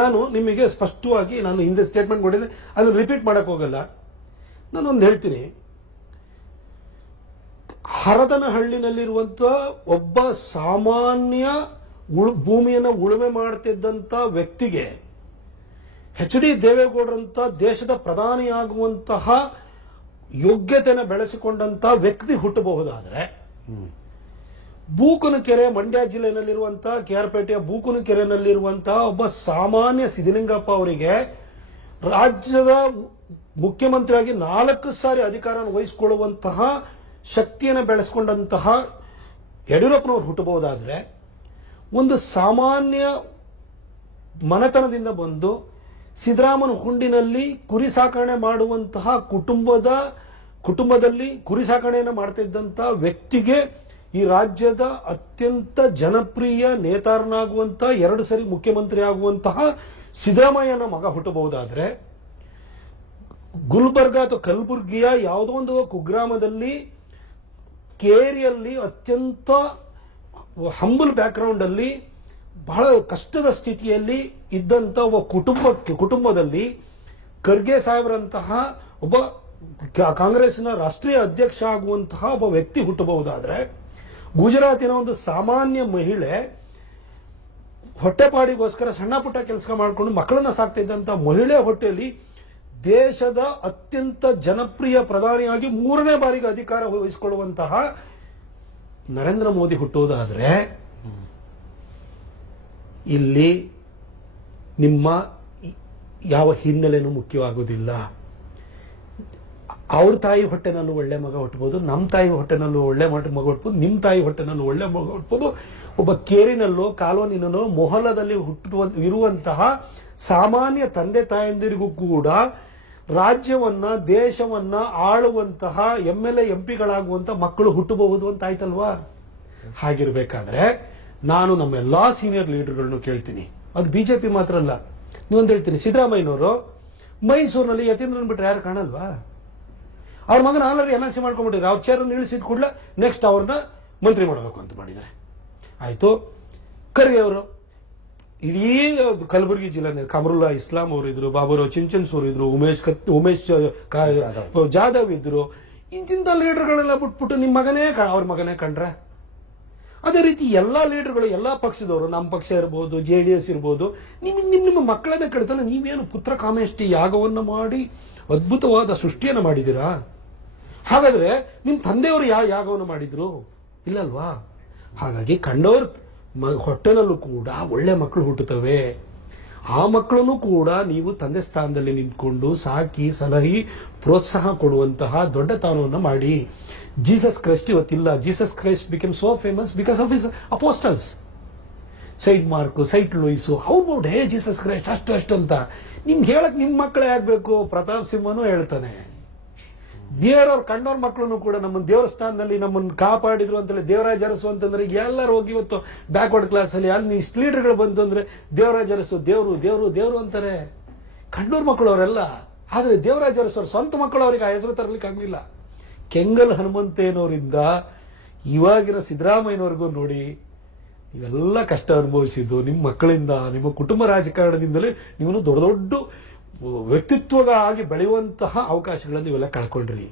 ನಾನು ನಿಮಗೆ ಸ್ಪಷ್ಟವಾಗಿ ನಾನು ಹಿಂದೆ ಸ್ಟೇಟ್ಮೆಂಟ್ ಕೊಟ್ಟಿದ್ದೆ, ಅದನ್ನು ರಿಪೀಟ್ ಮಾಡಕ್ ಹೋಗಲ್ಲ. ನಾನೊಂದು ಹೇಳ್ತೀನಿ, ಹರದನಹಳ್ಳಿನಲ್ಲಿರುವಂತಹ ಒಬ್ಬ ಸಾಮಾನ್ಯ ಭೂಮಿಯನ್ನು ಉಳುಮೆ ಮಾಡ್ತಿದ್ದಂತ ವ್ಯಕ್ತಿಗೆ HD ದೇವೇಗೌಡರಂತ ದೇಶದ ಪ್ರಧಾನಿಯಾಗುವಂತಹ ಯೋಗ್ಯತೆಯನ್ನು ಬೆಳೆಸಿಕೊಂಡಂತ ವ್ಯಕ್ತಿ ಹುಟ್ಟಬಹುದಾದ್ರೆ, ಬೂಕನಕೆರೆ ಮಂಡ್ಯ ಜಿಲ್ಲೆಯಲ್ಲಿರುವಂತಹ KR ಪೇಟೆಯ ಬೂಕನಕೆರೆನಲ್ಲಿರುವಂತಹ ಒಬ್ಬ ಸಾಮಾನ್ಯ ಸಿದ್ದಲಿಂಗಪ್ಪ ಅವರಿಗೆ ರಾಜ್ಯದ ಮುಖ್ಯಮಂತ್ರಿಯಾಗಿ 4 ಸಾರಿ ಅಧಿಕಾರ ವಹಿಸಿಕೊಳ್ಳುವಂತಹ ಶಕ್ತಿಯನ್ನು ಬೆಳೆಸಿಕೊಂಡಂತಹ ಯಡಿಯೂರಪ್ಪನವರು ಹುಟ್ಟಬಹುದಾದ್ರೆ, ಒಂದು ಸಾಮಾನ್ಯ ಮನೆತನದಿಂದ ಬಂದು ಸಿದ್ದರಾಮನ ಹುಂಡಿನಲ್ಲಿ ಕುರಿ ಸಾಕಣೆ ಮಾಡುವಂತಹ ಕುಟುಂಬದಲ್ಲಿ ಕುರಿ ಸಾಕಣೆಯನ್ನು ಮಾಡ್ತಿದ್ದಂತಹ ವ್ಯಕ್ತಿಗೆ ಈ ರಾಜ್ಯದ ಅತ್ಯಂತ ಜನಪ್ರಿಯ ನೇತಾರನಾಗುವಂತ 2 ಸರಿ ಮುಖ್ಯಮಂತ್ರಿ ಆಗುವಂತಹ ಸಿದ್ದರಾಮಯ್ಯನ ಮಗ ಹುಟ್ಟಬಹುದಾದ್ರೆ, ಗುಲ್ಬರ್ಗ ಅಥವಾ ಕಲಬುರ್ಗಿಯ ಯಾವುದೋ ಒಂದು ಕುಗ್ರಾಮದಲ್ಲಿ ಕೇರಿಯಲ್ಲಿ ಅತ್ಯಂತ ಹಂಬಲ್ ಬ್ಯಾಕ್ಗ್ರೌಂಡ್ ಅಲ್ಲಿ ಬಹಳ ಕಷ್ಟದ ಸ್ಥಿತಿಯಲ್ಲಿ ಇದ್ದಂತ ಒಬ್ಬ ಕುಟುಂಬದಲ್ಲಿ ಖರ್ಗೆ ಸಾಹೇಬರಂತಹ ಒಬ್ಬ ಕಾಂಗ್ರೆಸ್ನ ರಾಷ್ಟ್ರೀಯ ಅಧ್ಯಕ್ಷ ಆಗುವಂತಹ ಒಬ್ಬ ವ್ಯಕ್ತಿ ಹುಟ್ಟಬಹುದಾದ್ರೆ, ಗುಜರಾತಿನ ಒಂದು ಸಾಮಾನ್ಯ ಮಹಿಳೆ ಹೊಟ್ಟೆಪಾಡಿಗೋಸ್ಕರ ಸಣ್ಣ ಪುಟ್ಟ ಕೆಲಸ ಮಾಡಿಕೊಂಡು ಮಕ್ಕಳನ್ನ ಸಾಕ್ತಾ ಇದ್ದಂತ ಮಹಿಳೆ ಹೊಟ್ಟೆಯಲ್ಲಿ ದೇಶದ ಅತ್ಯಂತ ಜನಪ್ರಿಯ ಪ್ರಧಾನಿಯಾಗಿ 3ನೇ ಬಾರಿಗೆ ಅಧಿಕಾರ ವಹಿಸಿಕೊಳ್ಳುವಂತಹ ನರೇಂದ್ರ ಮೋದಿ ಹುಟ್ಟುವುದಾದ್ರೆ ಇಲ್ಲಿ ನಿಮ್ಮ ಯಾವ ಹಿನ್ನೆಲೆನೂ ಮುಖ್ಯವಾಗುವುದಿಲ್ಲ. ಅವ್ರ ತಾಯಿ ಹೊಟ್ಟೆನಲ್ಲೂ ಒಳ್ಳೆ ಮಗ ಹುಟ್ಟಬಹುದು, ನಮ್ಮ ತಾಯಿ ಹೊಟ್ಟೆನಲ್ಲೂ ಒಳ್ಳೆ ಮಗ ಹುಟ್ಟಬಹುದು, ನಿಮ್ಮ ತಾಯಿ ಹೊಟ್ಟೆನಲ್ಲೂ ಒಳ್ಳೆ ಮಗ ಹುಟ್ಟಬಹುದು. ಒಬ್ಬ ಕೇರಿನಲ್ಲೋ ಕಾಲೋನಿನಲ್ಲೋ ಮೊಹಲ್ಲದಲ್ಲಿ ಇರುವಂತಹ ಸಾಮಾನ್ಯ ತಂದೆ ತಾಯಂದಿರಿಗೂ ಕೂಡ ರಾಜ್ಯವನ್ನ ದೇಶವನ್ನ ಆಳುವಂತಹ MLA MP ಗಳಾಗುವಂತ ಮಕ್ಕಳು ಹುಟ್ಟಬಹುದು ಅಂತ ಆಯ್ತಲ್ವಾ? ಹಾಗಿರ್ಬೇಕಾದ್ರೆ ನಾನು ನಮ್ಮ ಎಲ್ಲಾ ಸೀನಿಯರ್ ಲೀಡರ್ಗಳನ್ನು ಕೇಳ್ತೀನಿ, ಅದು ಬಿಜೆಪಿ ಮಾತ್ರ ಅಲ್ಲ, ನೀವೊಂದು ಹೇಳ್ತೀನಿ, ಸಿದ್ದರಾಮಯ್ಯನವರು ಮೈಸೂರಿನಲ್ಲಿ ಯತೀಂದ್ರನ್ ಬಿಟ್ರೆ ಯಾರು ಕಾಣಲ್ವಾ? ಅವ್ರ ಮಗನ ಆಲ್ರೆಡಿ MLC ಮಾಡ್ಕೊಂಡ್ಬಿಟ್ಟಿದ್ದಾರೆ. ಅವ್ರ ಚೇರನ್ನು ಇಳಿಸಿದ ಕೂಡಲೇ ನೆಕ್ಸ್ಟ್ ಅವ್ರನ್ನ ಮಂತ್ರಿ ಮಾಡಬೇಕು ಅಂತ ಮಾಡಿದ್ದಾರೆ. ಆಯ್ತು. ಖರ್ಗೆ ಅವರು ಇಡೀ ಕಲಬುರಗಿ ಜಿಲ್ಲೆ ಕಮರುಲ್ಲಾ ಇಸ್ಲಾಂ ಅವರು ಇದ್ರು, ಬಾಬುರಾವ್ ಚಿಂಚನ್ಸೂರ್ ಇದ್ರು, ಉಮೇಶ್ ಜಾಧವ್ ಇದ್ರು. ಇಂತಿಂತ ಲೀಡರ್ಗಳೆಲ್ಲ ಬಿಟ್ಬಿಟ್ಟು ನಿಮ್ಮ ಮಗನೇ ಅವ್ರ ಮಗನೇ ಕಂಡ್ರೆ. ಅದೇ ರೀತಿ ಎಲ್ಲಾ ಲೀಡರ್ಗಳು, ಎಲ್ಲಾ ಪಕ್ಷದವರು, ನಮ್ಮ ಪಕ್ಷ ಇರ್ಬೋದು, JDS ಇರ್ಬೋದು, ನಿಮ್ಮ ಮಕ್ಕಳನ್ನೇ ಕೆಡ್ತಲ್ಲ. ನೀವೇನು ಪುತ್ರ ಕಾಮೇಷ್ಟಿ ಯಾಗವನ್ನು ಮಾಡಿ ಅದ್ಭುತವಾದ ಸೃಷ್ಟಿಯನ್ನು ಮಾಡಿದ್ದೀರಾ? ಹಾಗಾದ್ರೆ ನಿಮ್ ತಂದೆಯವರು ಯಾವ ಯಾಗವನ್ನು ಮಾಡಿದ್ರು? ಇಲ್ಲಲ್ವಾ? ಹಾಗಾಗಿ ಕಂಡೋರ್ ಹೊಟ್ಟೆನಲ್ಲೂ ಕೂಡ ಒಳ್ಳೆ ಮಕ್ಕಳು ಹುಟ್ಟುತ್ತವೆ. ಆ ಮಕ್ಕಳನ್ನು ಕೂಡ ನೀವು ತಂದೆ ಸ್ಥಾನದಲ್ಲಿ ನಿಂತ್ಕೊಂಡು ಸಾಕಿ ಸಲಹಿ ಪ್ರೋತ್ಸಾಹ ಕೊಡುವಂತಹ ದೊಡ್ಡತನವನ್ನು ಮಾಡಿ. ಜೀಸಸ್ ಕ್ರೈಸ್ಟ್ ಇವತ್ತಿಲ್ಲ. Jesus Christ become so famous because of his apostles. Saint Mark, Saint Louis, ಅವ್ರು ನೋಡಿ ಹೇ ಜೀಸಸ್ ಕ್ರೈಸ್ಟ್ ಅಷ್ಟು ಅಂತ ನಿಮ್ಗೆ ಹೇಳಕ್ ನಿಮ್ಮ ಮಕ್ಕಳೇ ಆಗ್ಬೇಕು. ಪ್ರತಾಪ್ ಸಿಂಹನೂ ಹೇಳ್ತಾನೆ, ದೇವರವ್ರು ಕಂಡವ್ರ ಮಕ್ಕಳನ್ನು ಕೂಡ ನಮ್ಮ ದೇವರ ಸ್ಥಾನದಲ್ಲಿ ನಮ್ಮನ್ನು ಕಾಪಾಡಿದ್ರು ಅಂತೇಳಿ ದೇವರಾಜ ಅರಸು ಅಂತಂದ್ರೆ ಈಗ ಎಲ್ಲರೂ ಹೋಗಿ ಇವತ್ತು ಬ್ಯಾಕ್ವರ್ಡ್ ಕ್ಲಾಸ್ ಅಲ್ಲಿ ಅಲ್ಲಿ ಇಷ್ಟು ಲೀಡರ್ಗಳು ಬಂತು ಅಂದ್ರೆ ದೇವರಾಜ ಅರಸು ದೇವರು ದೇವರು ದೇವರು ಅಂತಾರೆ. ಕಂಡೋರ್ ಮಕ್ಕಳು ಅವರೆಲ್ಲ. ಆದ್ರೆ ದೇವರಾಜ ಅರಸು ಅವ್ರ ಸ್ವಂತ ಮಕ್ಕಳು ಅವರಿಗೆ ಆ ಹೆಸರು ತರಲಿಕ್ಕೆ ಆಗ್ಲಿಲ್ಲ. ಕೆಂಗಲ್ ಹನುಮಂತಯ್ಯನವರಿಂದ ಇವಾಗಿನ ಸಿದ್ದರಾಮಯ್ಯನವರೆಗೂ ನೋಡಿ ಇವೆಲ್ಲ ಕಷ್ಟ ಅನುಭವಿಸಿದ್ದು ನಿಮ್ಮ ಮಕ್ಕಳಿಂದ, ನಿಮ್ಮ ಕುಟುಂಬ ರಾಜಕಾರಣದಿಂದಲೇ ನೀವು ದೊಡ್ಡ ದೊಡ್ಡ ವ್ಯಕ್ತಿತ್ವವಾಗಿ ಬೆಳೆಯುವಂತಹ ಅವಕಾಶಗಳನ್ನು ಇವೆಲ್ಲ ಕಳ್ಕೊಂಡ್ರಿ.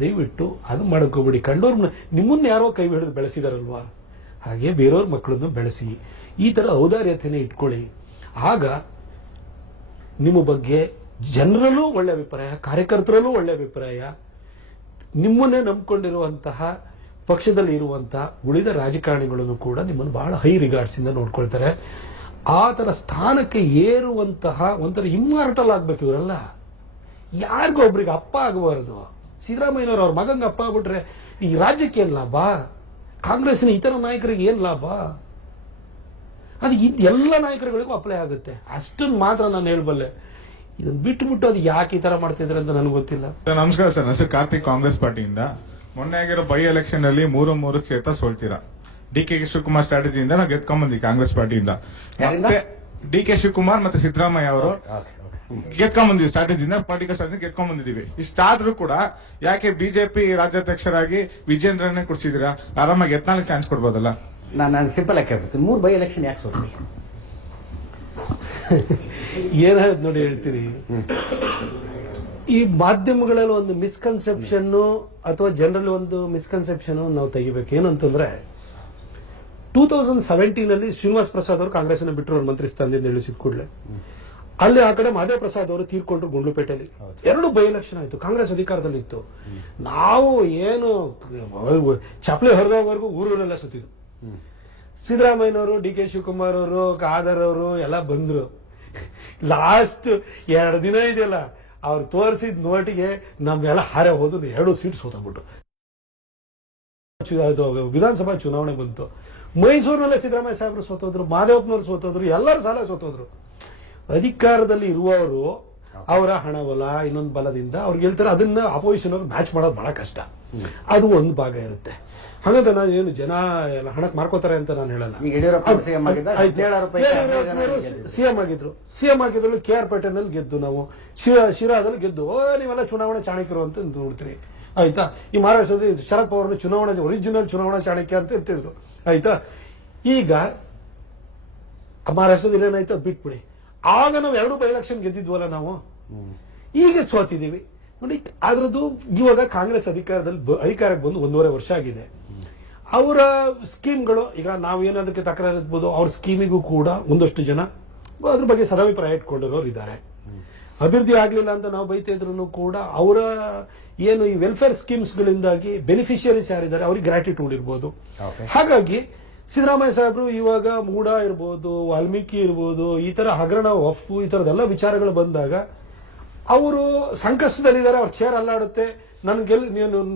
ದಯವಿಟ್ಟು ಅದು ಮಾಡ್ಕೋಬೇಡಿ. ಕಂಡೋರ್ ನಿಮ್ಮನ್ನ ಯಾರೋ ಕೈ ಹಿಡಿದು ಬೆಳೆಸಿದಾರಲ್ವಾ, ಹಾಗೆ ಬೇರೆಯವ್ರ ಮಕ್ಕಳನ್ನು ಬೆಳೆಸಿ ಈ ತರ ಔದಾರ್ಯತೆಯನ್ನು ಇಟ್ಕೊಳ್ಳಿ. ಆಗ ನಿಮ್ಮ ಬಗ್ಗೆ ಜನರಲ್ಲೂ ಒಳ್ಳೆ ಅಭಿಪ್ರಾಯ, ಕಾರ್ಯಕರ್ತರಲ್ಲೂ ಒಳ್ಳೆ ಅಭಿಪ್ರಾಯ, ನಿಮ್ಮನ್ನೇ ನಂಬಿಕೊಂಡಿರುವಂತಹ ಪಕ್ಷದಲ್ಲಿ ಇರುವಂತಹ ಉಳಿದ ರಾಜಕಾರಣಿಗಳನ್ನು ಕೂಡ ನಿಮ್ಮನ್ನು ಬಹಳ ಹೈ ರಿಗಾರ್ಡ್ಸ್ ಇಂದ ನೋಡ್ಕೊಳ್ತಾರೆ. ಆ ತರ ಸ್ಥಾನಕ್ಕೆ ಏರುವಂತಹ ಒಂಥರ ಇಮ್ಮಾರ್ಟಲ್ ಆಗ್ಬೇಕು ಇವರೆಲ್ಲ. ಯಾರಿಗೂ ಒಬ್ರಿಗೆ ಅಪ್ಪ ಆಗಬಾರದು. ಸಿದ್ದರಾಮಯ್ಯನವರು ಅವ್ರ ಮಗಂಗೆ ಅಪ್ಪ ಆಗ್ಬಿಟ್ರೆ ಈ ರಾಜ್ಯಕ್ಕೆ ಏನ್ ಲಾಭ? ಕಾಂಗ್ರೆಸ್ನ ಇತರ ನಾಯಕರಿಗೆ ಏನ್ ಲಾಭ? ಅದು ಎಲ್ಲ ನಾಯಕರುಗಳಿಗೂ ಅಪ್ಲೈ ಆಗುತ್ತೆ. ಅಷ್ಟನ್ನು ಮಾತ್ರ ನಾನು ಹೇಳ್ಬಲ್ಲೆ. ಇದನ್ನ ಬಿಟ್ಟು ಅದು ಯಾಕೆ ಈ ತರ ಮಾಡ್ತಿದ್ರೆ ಅಂತ ನನಗೆ ಗೊತ್ತಿಲ್ಲ. ನಮಸ್ಕಾರ ಸರ್, ನನ್ನ ಹೆಸರು ಕಾರ್ತಿಕ್, ಕಾಂಗ್ರೆಸ್ ಪಾರ್ಟಿಯಿಂದ. ಮೊನ್ನೆ ಆಗಿರೋ ಬೈ ಎಲೆಕ್ಷನ್ ಅಲ್ಲಿ 3 ಕ್ಷೇತ್ರ ಸೋಲ್ತೀರಾ. DK ಶಿವಕುಮಾರ್ ಸ್ಟ್ರಾಟಜಿಯಿಂದ ನಾವು ಗೆದ್ಕೊಂಡ್ಬಂದ್ವಿ ಕಾಂಗ್ರೆಸ್ ಪಾರ್ಟಿಯಿಂದ. ಮತ್ತೆ DK ಶಿವಕುಮಾರ್ ಮತ್ತೆ ಸಿದ್ದರಾಮಯ್ಯ ಅವರು ಗೆದ್ಕೊಂಡ್ಬಂದ್ವಿ ಸ್ಟ್ರಾಟಜಿಯಿಂದ, ಪಾರ್ಟಿಕಲ್ ಸ್ಟ್ರಾಟಜಿ ಗೆದ್ಕೊಂಡ್ಬಂದಿದೀವಿ. ಇಷ್ಟಾದ್ರೂ ಕೂಡ ಯಾಕೆ ಬಿಜೆಪಿ ರಾಜ್ಯಾಧ್ಯಕ್ಷರಾಗಿ ವಿಜೇಂದ್ರನೇ ಕೊಡ್ಸಿದೀರಾ? ಆರಾಮಾಗಿ 14 ಚಾನ್ಸ್ ಕೊಡ್ಬೋದಲ್ಲ? ನಾನು ಸಿಂಪಲ್ ಆಗಿ ಕೇಳ್ಬಿಡ್ತೀನಿ, 3 ಬೈ ಎಲೆಕ್ಷನ್ ಯಾಕೆ ಸೋತ್ರಿ? ಏನಾಯ್ತು ನೋಡಿ ಹೇಳ್ತೀನಿ. ಈ ಮಾಧ್ಯಮಗಳಲ್ಲಿ ಒಂದು ಮಿಸ್ಕನ್ಸೆಪ್ಷನ್ ಅಥವಾ ಜನರಲ್ಲಿ ಒಂದು ಮಿಸ್ಕನ್ಸೆಪ್ಷನ್ ನಾವು ತೆಗಿಬೇಕು. ಏನಂತಂದ್ರೆ 2017 ಶ್ರೀನಿವಾಸ್ ಪ್ರಸಾದ್ ಅವರು ಕಾಂಗ್ರೆಸ್ ಬಿಟ್ಟರು, ಅವ್ರ ಮಂತ್ರಿ ಸ್ಥಾನದಿಂದ ಇಳಿಸಿದ ಕೂಡಲೇ ಅಲ್ಲಿ ಆ ಕಡೆ ಮಾದೇವ್ ಪ್ರಸಾದ್ ಅವರು ತೀರ್ಕೊಂಡ್ರು ಗುಂಡ್ಲುಪೇಟೆಯಲ್ಲಿ. 2 ಬೈ ಎಲೆಕ್ಷನ್ ಆಯ್ತು, ಕಾಂಗ್ರೆಸ್ ಅಧಿಕಾರದಲ್ಲಿ ಇತ್ತು. ನಾವು ಏನು ಚಪ್ಪಲಿ ಹೊರದವರೆಗೂ ಊರಲ್ಲೆಲ್ಲ ಸುತ್ತಿದ್ದು. ಸಿದ್ದರಾಮಯ್ಯನವರು, DK ಶಿವಕುಮಾರ್ ಅವರು, ಖಾದರ್ ಅವರು ಎಲ್ಲ ಬಂದ್ರು. ಲಾಸ್ಟ್ 2 ದಿನ ಇದೆಯಲ್ಲ, ಅವ್ರು ತೋರಿಸಿದ ನೋಟಿಗೆ ನಮ್ಗೆಲ್ಲ ಹಾರೆ ಹೋದ್ರು. 2 ಸೀಟ್ ಸೋತಬಿಟ್ಟು ವಿಧಾನಸಭಾ ಚುನಾವಣೆ ಬಂತು. ಮೈಸೂರಿನಲ್ಲೇ ಸಿದ್ದರಾಮಯ್ಯ ಸಾಹೇಬರು ಸೋತೋದ್ರು, ಮಾದೇವಪ್ಪನವರು ಸೋತೋದ್ರು, ಎಲ್ಲರೂ ಸಾಲ ಸೋತೋದ್ರು. ಅಧಿಕಾರದಲ್ಲಿ ಇರುವವರು ಅವರ ಹಣ ಬಲ ಇನ್ನೊಂದು ಬಲದಿಂದ ಅವ್ರಿಗೆ ಹೇಳ್ತಾರೆ, ಅದನ್ನ ಅಪೋಸಿಷನ್ ಅವ್ರು ಮ್ಯಾಚ್ ಮಾಡೋದು ಬಹಳ ಕಷ್ಟ. ಅದು ಒಂದು ಭಾಗ ಇರುತ್ತೆ. ಹಾಗಂತ ನಾನು ಏನು ಜನ ಹಣಕ್ಕೆ ಮಾರ್ಕೋತಾರೆ ಅಂತ ನಾನು ಹೇಳಲ್ಲ. ಸಿಎಂ ಆಗಿದ್ರು, KR ಪೇಟೆನಲ್ಲಿ ಗೆದ್ದು, ನಾವು ಶಿರಾದಲ್ಲಿ ಗೆದ್ದು. ನೀವೆಲ್ಲ ಚುನಾವಣಾ ಚಾಣಕ್ಯರು ಅಂತ ನೋಡ್ತೀರಿ, ಆಯ್ತಾ? ಈ ಮಹಾರಾಷ್ಟ್ರದಲ್ಲಿ ಶರದ್ ಪವಾರ್ ಚುನಾವಣಾ ಒರಿಜಿನಲ್ ಚುನಾವಣಾ ಚಾಣಕ್ಯ ಅಂತ ಇರ್ತಿದ್ರು, ಆಯ್ತಾ? ಈಗ ಮಹಾರಾಷ್ಟ್ರದಲ್ಲಿ ಏನಾಯ್ತು ಅದು ಬಿಟ್ಬಿಡಿ. ಆಗ ನಾವು 2 ಬೈ ಎಲೆಕ್ಷನ್ ಗೆದ್ದಿದ್ವಲ್ಲ ನಾವು, ಈಗ ಸೋತಿದೀವಿ ನೋಡಿ. ಅದ್ರದ್ದು ಇವಾಗ ಕಾಂಗ್ರೆಸ್ ಅಧಿಕಾರಕ್ಕೆ ಬಂದು 1.5 ವರ್ಷ ಆಗಿದೆ. ಅವರ ಸ್ಕೀಮ್ಗಳು ಈಗ ನಾವೇನದಕ್ಕೆ ತಕರಾರು ಇರ್ಬೋದು, ಅವ್ರ ಸ್ಕೀಮಿಗೂ ಕೂಡ ಒಂದಷ್ಟು ಜನ ಅದ್ರ ಬಗ್ಗೆ ಸದಾಭಿಪ್ರಾಯ ಇಟ್ಕೊಂಡಿರೋರು ಇದ್ದಾರೆ. ಅಭಿವೃದ್ಧಿ ಆಗ್ಲಿಲ್ಲ ಅಂತ ನಾವು ಬೈತಾ ಇದ್ರು ಕೂಡ ಅವರ ಏನು ಈ ವೆಲ್ಫೇರ್ ಸ್ಕೀಮ್ಸ್ಗಳಿಂದಾಗಿ ಬೆನಿಫಿಷಿಯರೀಸ್ ಯಾರಿದ್ದಾರೆ ಅವ್ರಿಗೆ ಗ್ರಾಟಿಟ್ಯೂಡ್ ಇರ್ಬೋದು. ಹಾಗಾಗಿ ಸಿದ್ದರಾಮಯ್ಯ ಸಾಹೇಬರು ಇವಾಗ ಮೂಡ ಇರ್ಬೋದು, ವಾಲ್ಮೀಕಿ ಇರ್ಬೋದು, ಈ ತರ ಹಗರಣ ವಫ್ ಈ ತರದೆಲ್ಲ ವಿಚಾರಗಳು ಬಂದಾಗ ಅವರು ಸಂಕಷ್ಟದಲ್ಲಿದ್ದಾರೆ, ಅವ್ರ ಚೇರ್ ಅಲ್ಲಾಡುತ್ತೆ,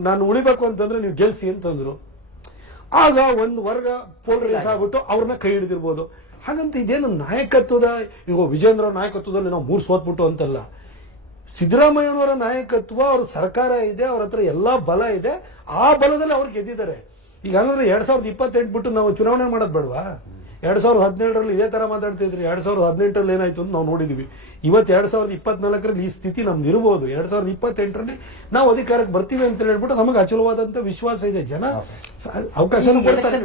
ನಾನು ಉಳಿಬೇಕು ಅಂತಂದ್ರೆ ನೀವು ಗೆಲ್ಸಿ ಅಂತಂದ್ರು. ಆಗ ಒಂದು ವರ್ಗ ಪೋಲರೈಸ್ ಆಗ್ಬಿಟ್ಟು ಅವ್ರನ್ನ ಕೈ ಹಿಡಿದಿರ್ಬೋದು. ಹಾಗಂತ ಇದೇನು ನಾಯಕತ್ವದ ಈಗ ವಿಜೇಂದ್ರ ಅವ್ರ ನಾಯಕತ್ವದಲ್ಲಿ ನಾವು 3 ಸೋತ್ಬಿಟ್ಟು ಅಂತಲ್ಲ. ಸಿದ್ದರಾಮಯ್ಯನವರ ನಾಯಕತ್ವ, ಅವ್ರ ಸರ್ಕಾರ ಇದೆ, ಅವ್ರ ಹತ್ರ ಎಲ್ಲಾ ಬಲ ಇದೆ, ಆ ಬಲದಲ್ಲಿ ಅವ್ರು ಗೆದ್ದಿದ್ದಾರೆ. ಈಗ ಹಂಗಂದ್ರೆ 2028 ಬಿಟ್ಟು ನಾವು ಚುನಾವಣೆ ಮಾಡೋದು ಬೇಡವಾ? 2017ರಲ್ಲಿ ಇದೇ ತರ ಮಾತಾಡ್ತಿದ್ರಿ. 2018ರಲ್ಲಿ ಏನಾಯ್ತು ಅಂತ ನಾವು ನೋಡಿದ್ವಿ. ಇವತ್ತು 2024ರಲ್ಲಿ ಈ ಸ್ಥಿತಿ ನಮ್ದು ಇರಬಹುದು. 2028ರಲ್ಲಿ ನಾವು ಅಧಿಕಾರಕ್ಕೆ ಬರ್ತೀವಿ ಅಂತ ಹೇಳ್ಬಿಟ್ಟು ನಮಗೆ ಅಚಲವಾದಂತ ವಿಶ್ವಾಸ ಇದೆ. ಜನ ಅವಕಾಶ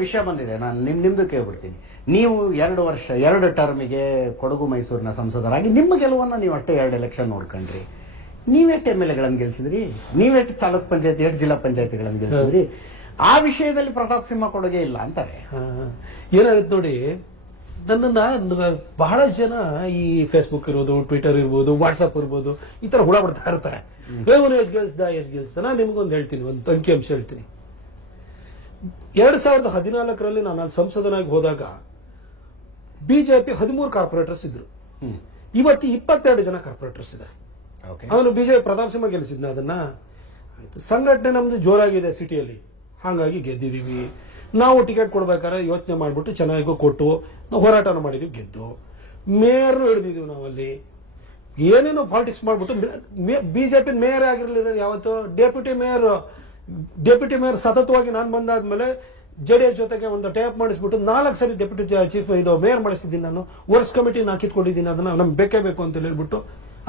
ವಿಷಯ ಬಂದಿದೆ. ನಾನು ನಿಮ್ದು ಕೇಳ್ಬಿಡ್ತೀನಿ. ನೀವು 2 ವರ್ಷ 2 ಟರ್ಮಿಗೆ ಕೊಡಗು ಮೈಸೂರಿನ ಸಂಸದರಾಗಿ ನಿಮ್ಮ ಗೆಲುವನ್ನ ನೀವು ಅಷ್ಟೇ 2 ಎಲೆಕ್ಷನ್ ನೋಡ್ಕೊಂಡ್ರಿ. ನೀವೆಷ್ಟು MLA ಗೆಲ್ಸಿದ್ರಿ, ನೀವೆಷ್ಟು ತಾಲೂಕ್ ಪಂಚಾಯತ್, 8 ಜಿಲ್ಲಾ ಪಂಚಾಯತಿಗಳನ್ನು ಗೆಲ್ಸಿದ್ರಿ. ಆ ವಿಷಯದಲ್ಲಿ ಪ್ರತಾಪ್ ಸಿಂಹ ಕೊಡುಗೆ ಇಲ್ಲ ಅಂತಾರೆ. ಏನಾಗುತ್ತೆ ನೋಡಿ, ನನ್ನನ್ನ ಬಹಳ ಜನ ಈ ಫೇಸ್ಬುಕ್ ಇರ್ಬೋದು, ಟ್ವಿಟರ್ ಇರ್ಬೋದು, ವಾಟ್ಸ್ಆಪ್ ಇರ್ಬೋದು, ಈ ತರ ಹುಳ ಬಿಡ್ತಾ ಇರ್ತಾರೆ. ಎಷ್ಟು ಗೆಲ್ಸ್ದ ನಾನು ನಿಮ್ಗೊಂದು ಹೇಳ್ತೀನಿ, ಒಂದು ಅಂಕಿಅಂಶ ಹೇಳ್ತೀನಿ. 2014ರಲ್ಲಿ ನಾನು ಸಂಸದನಾಗಿ ಹೋದಾಗ ಬಿಜೆಪಿ 13 ಕಾರ್ಪೊರೇಟರ್ಸ್ ಇದ್ರು. ಇವತ್ತು 22 ಜನ ಕಾರ್ಪೊರೇಟರ್ಸ್ ಇದ್ದಾರೆ. ಅವನು ಬಿಜೆಪಿ ಪ್ರತಾಪ್ ಸಿಂಹ ಗೆಲ್ಲಿಸಿದ್ನ ಅದನ್ನ. ಸಂಘಟನೆ ನಮ್ದು ಜೋರಾಗಿದೆ ಸಿಟಿಯಲ್ಲಿ, ಹಾಗಾಗಿ ಗೆದ್ದಿದೀವಿ. ನಾವು ಟಿಕೆಟ್ ಕೊಡ್ಬೇಕಾದ್ರೆ ಯೋಚನೆ ಮಾಡ್ಬಿಟ್ಟು ಚೆನ್ನಾಗಿ ಕೊಟ್ಟು ನಾವು ಹೋರಾಟನ ಮಾಡಿದೀವಿ, ಗೆದ್ದು ಮೇಯರ್ ಹಿಡಿದಿದೀವಿ. ನಾವಲ್ಲಿ ಏನೇನೋ ಪಾಲಿಟಿಕ್ಸ್ ಮಾಡ್ಬಿಟ್ಟು ಬಿಜೆಪಿ ಮೇಯರ್ ಆಗಿರ್ಲಿಲ್ಲ ಯಾವತ್ತು. ಡೆಪ್ಯೂಟಿ ಮೇಯರ್ ಸತತವಾಗಿ ನಾನು ಬಂದಾದ್ಮೇಲೆ JDS ಜೊತೆಗೆ ಒಂದು ಟೇಪ್ ಮಾಡಿಸ್ಬಿಟ್ಟು 4 ಸರಿ ಡೆಪ್ಯೂಟಿ ಚೀಫ್ ಮೇಯರ್ ಮಾಡಿಸಿದ್ದೀನಿ. ನಾನು ವರ್ಕ್ಸ್ ಕಮಿಟಿ ಕಿತ್ಕೊಂಡಿದ್ದೀನಿ. ಅದನ್ನ ನಮ್ಗೆ ಬೇಕೇ ಬೇಕು ಅಂತ ಹೇಳ್ಬಿಟ್ಟು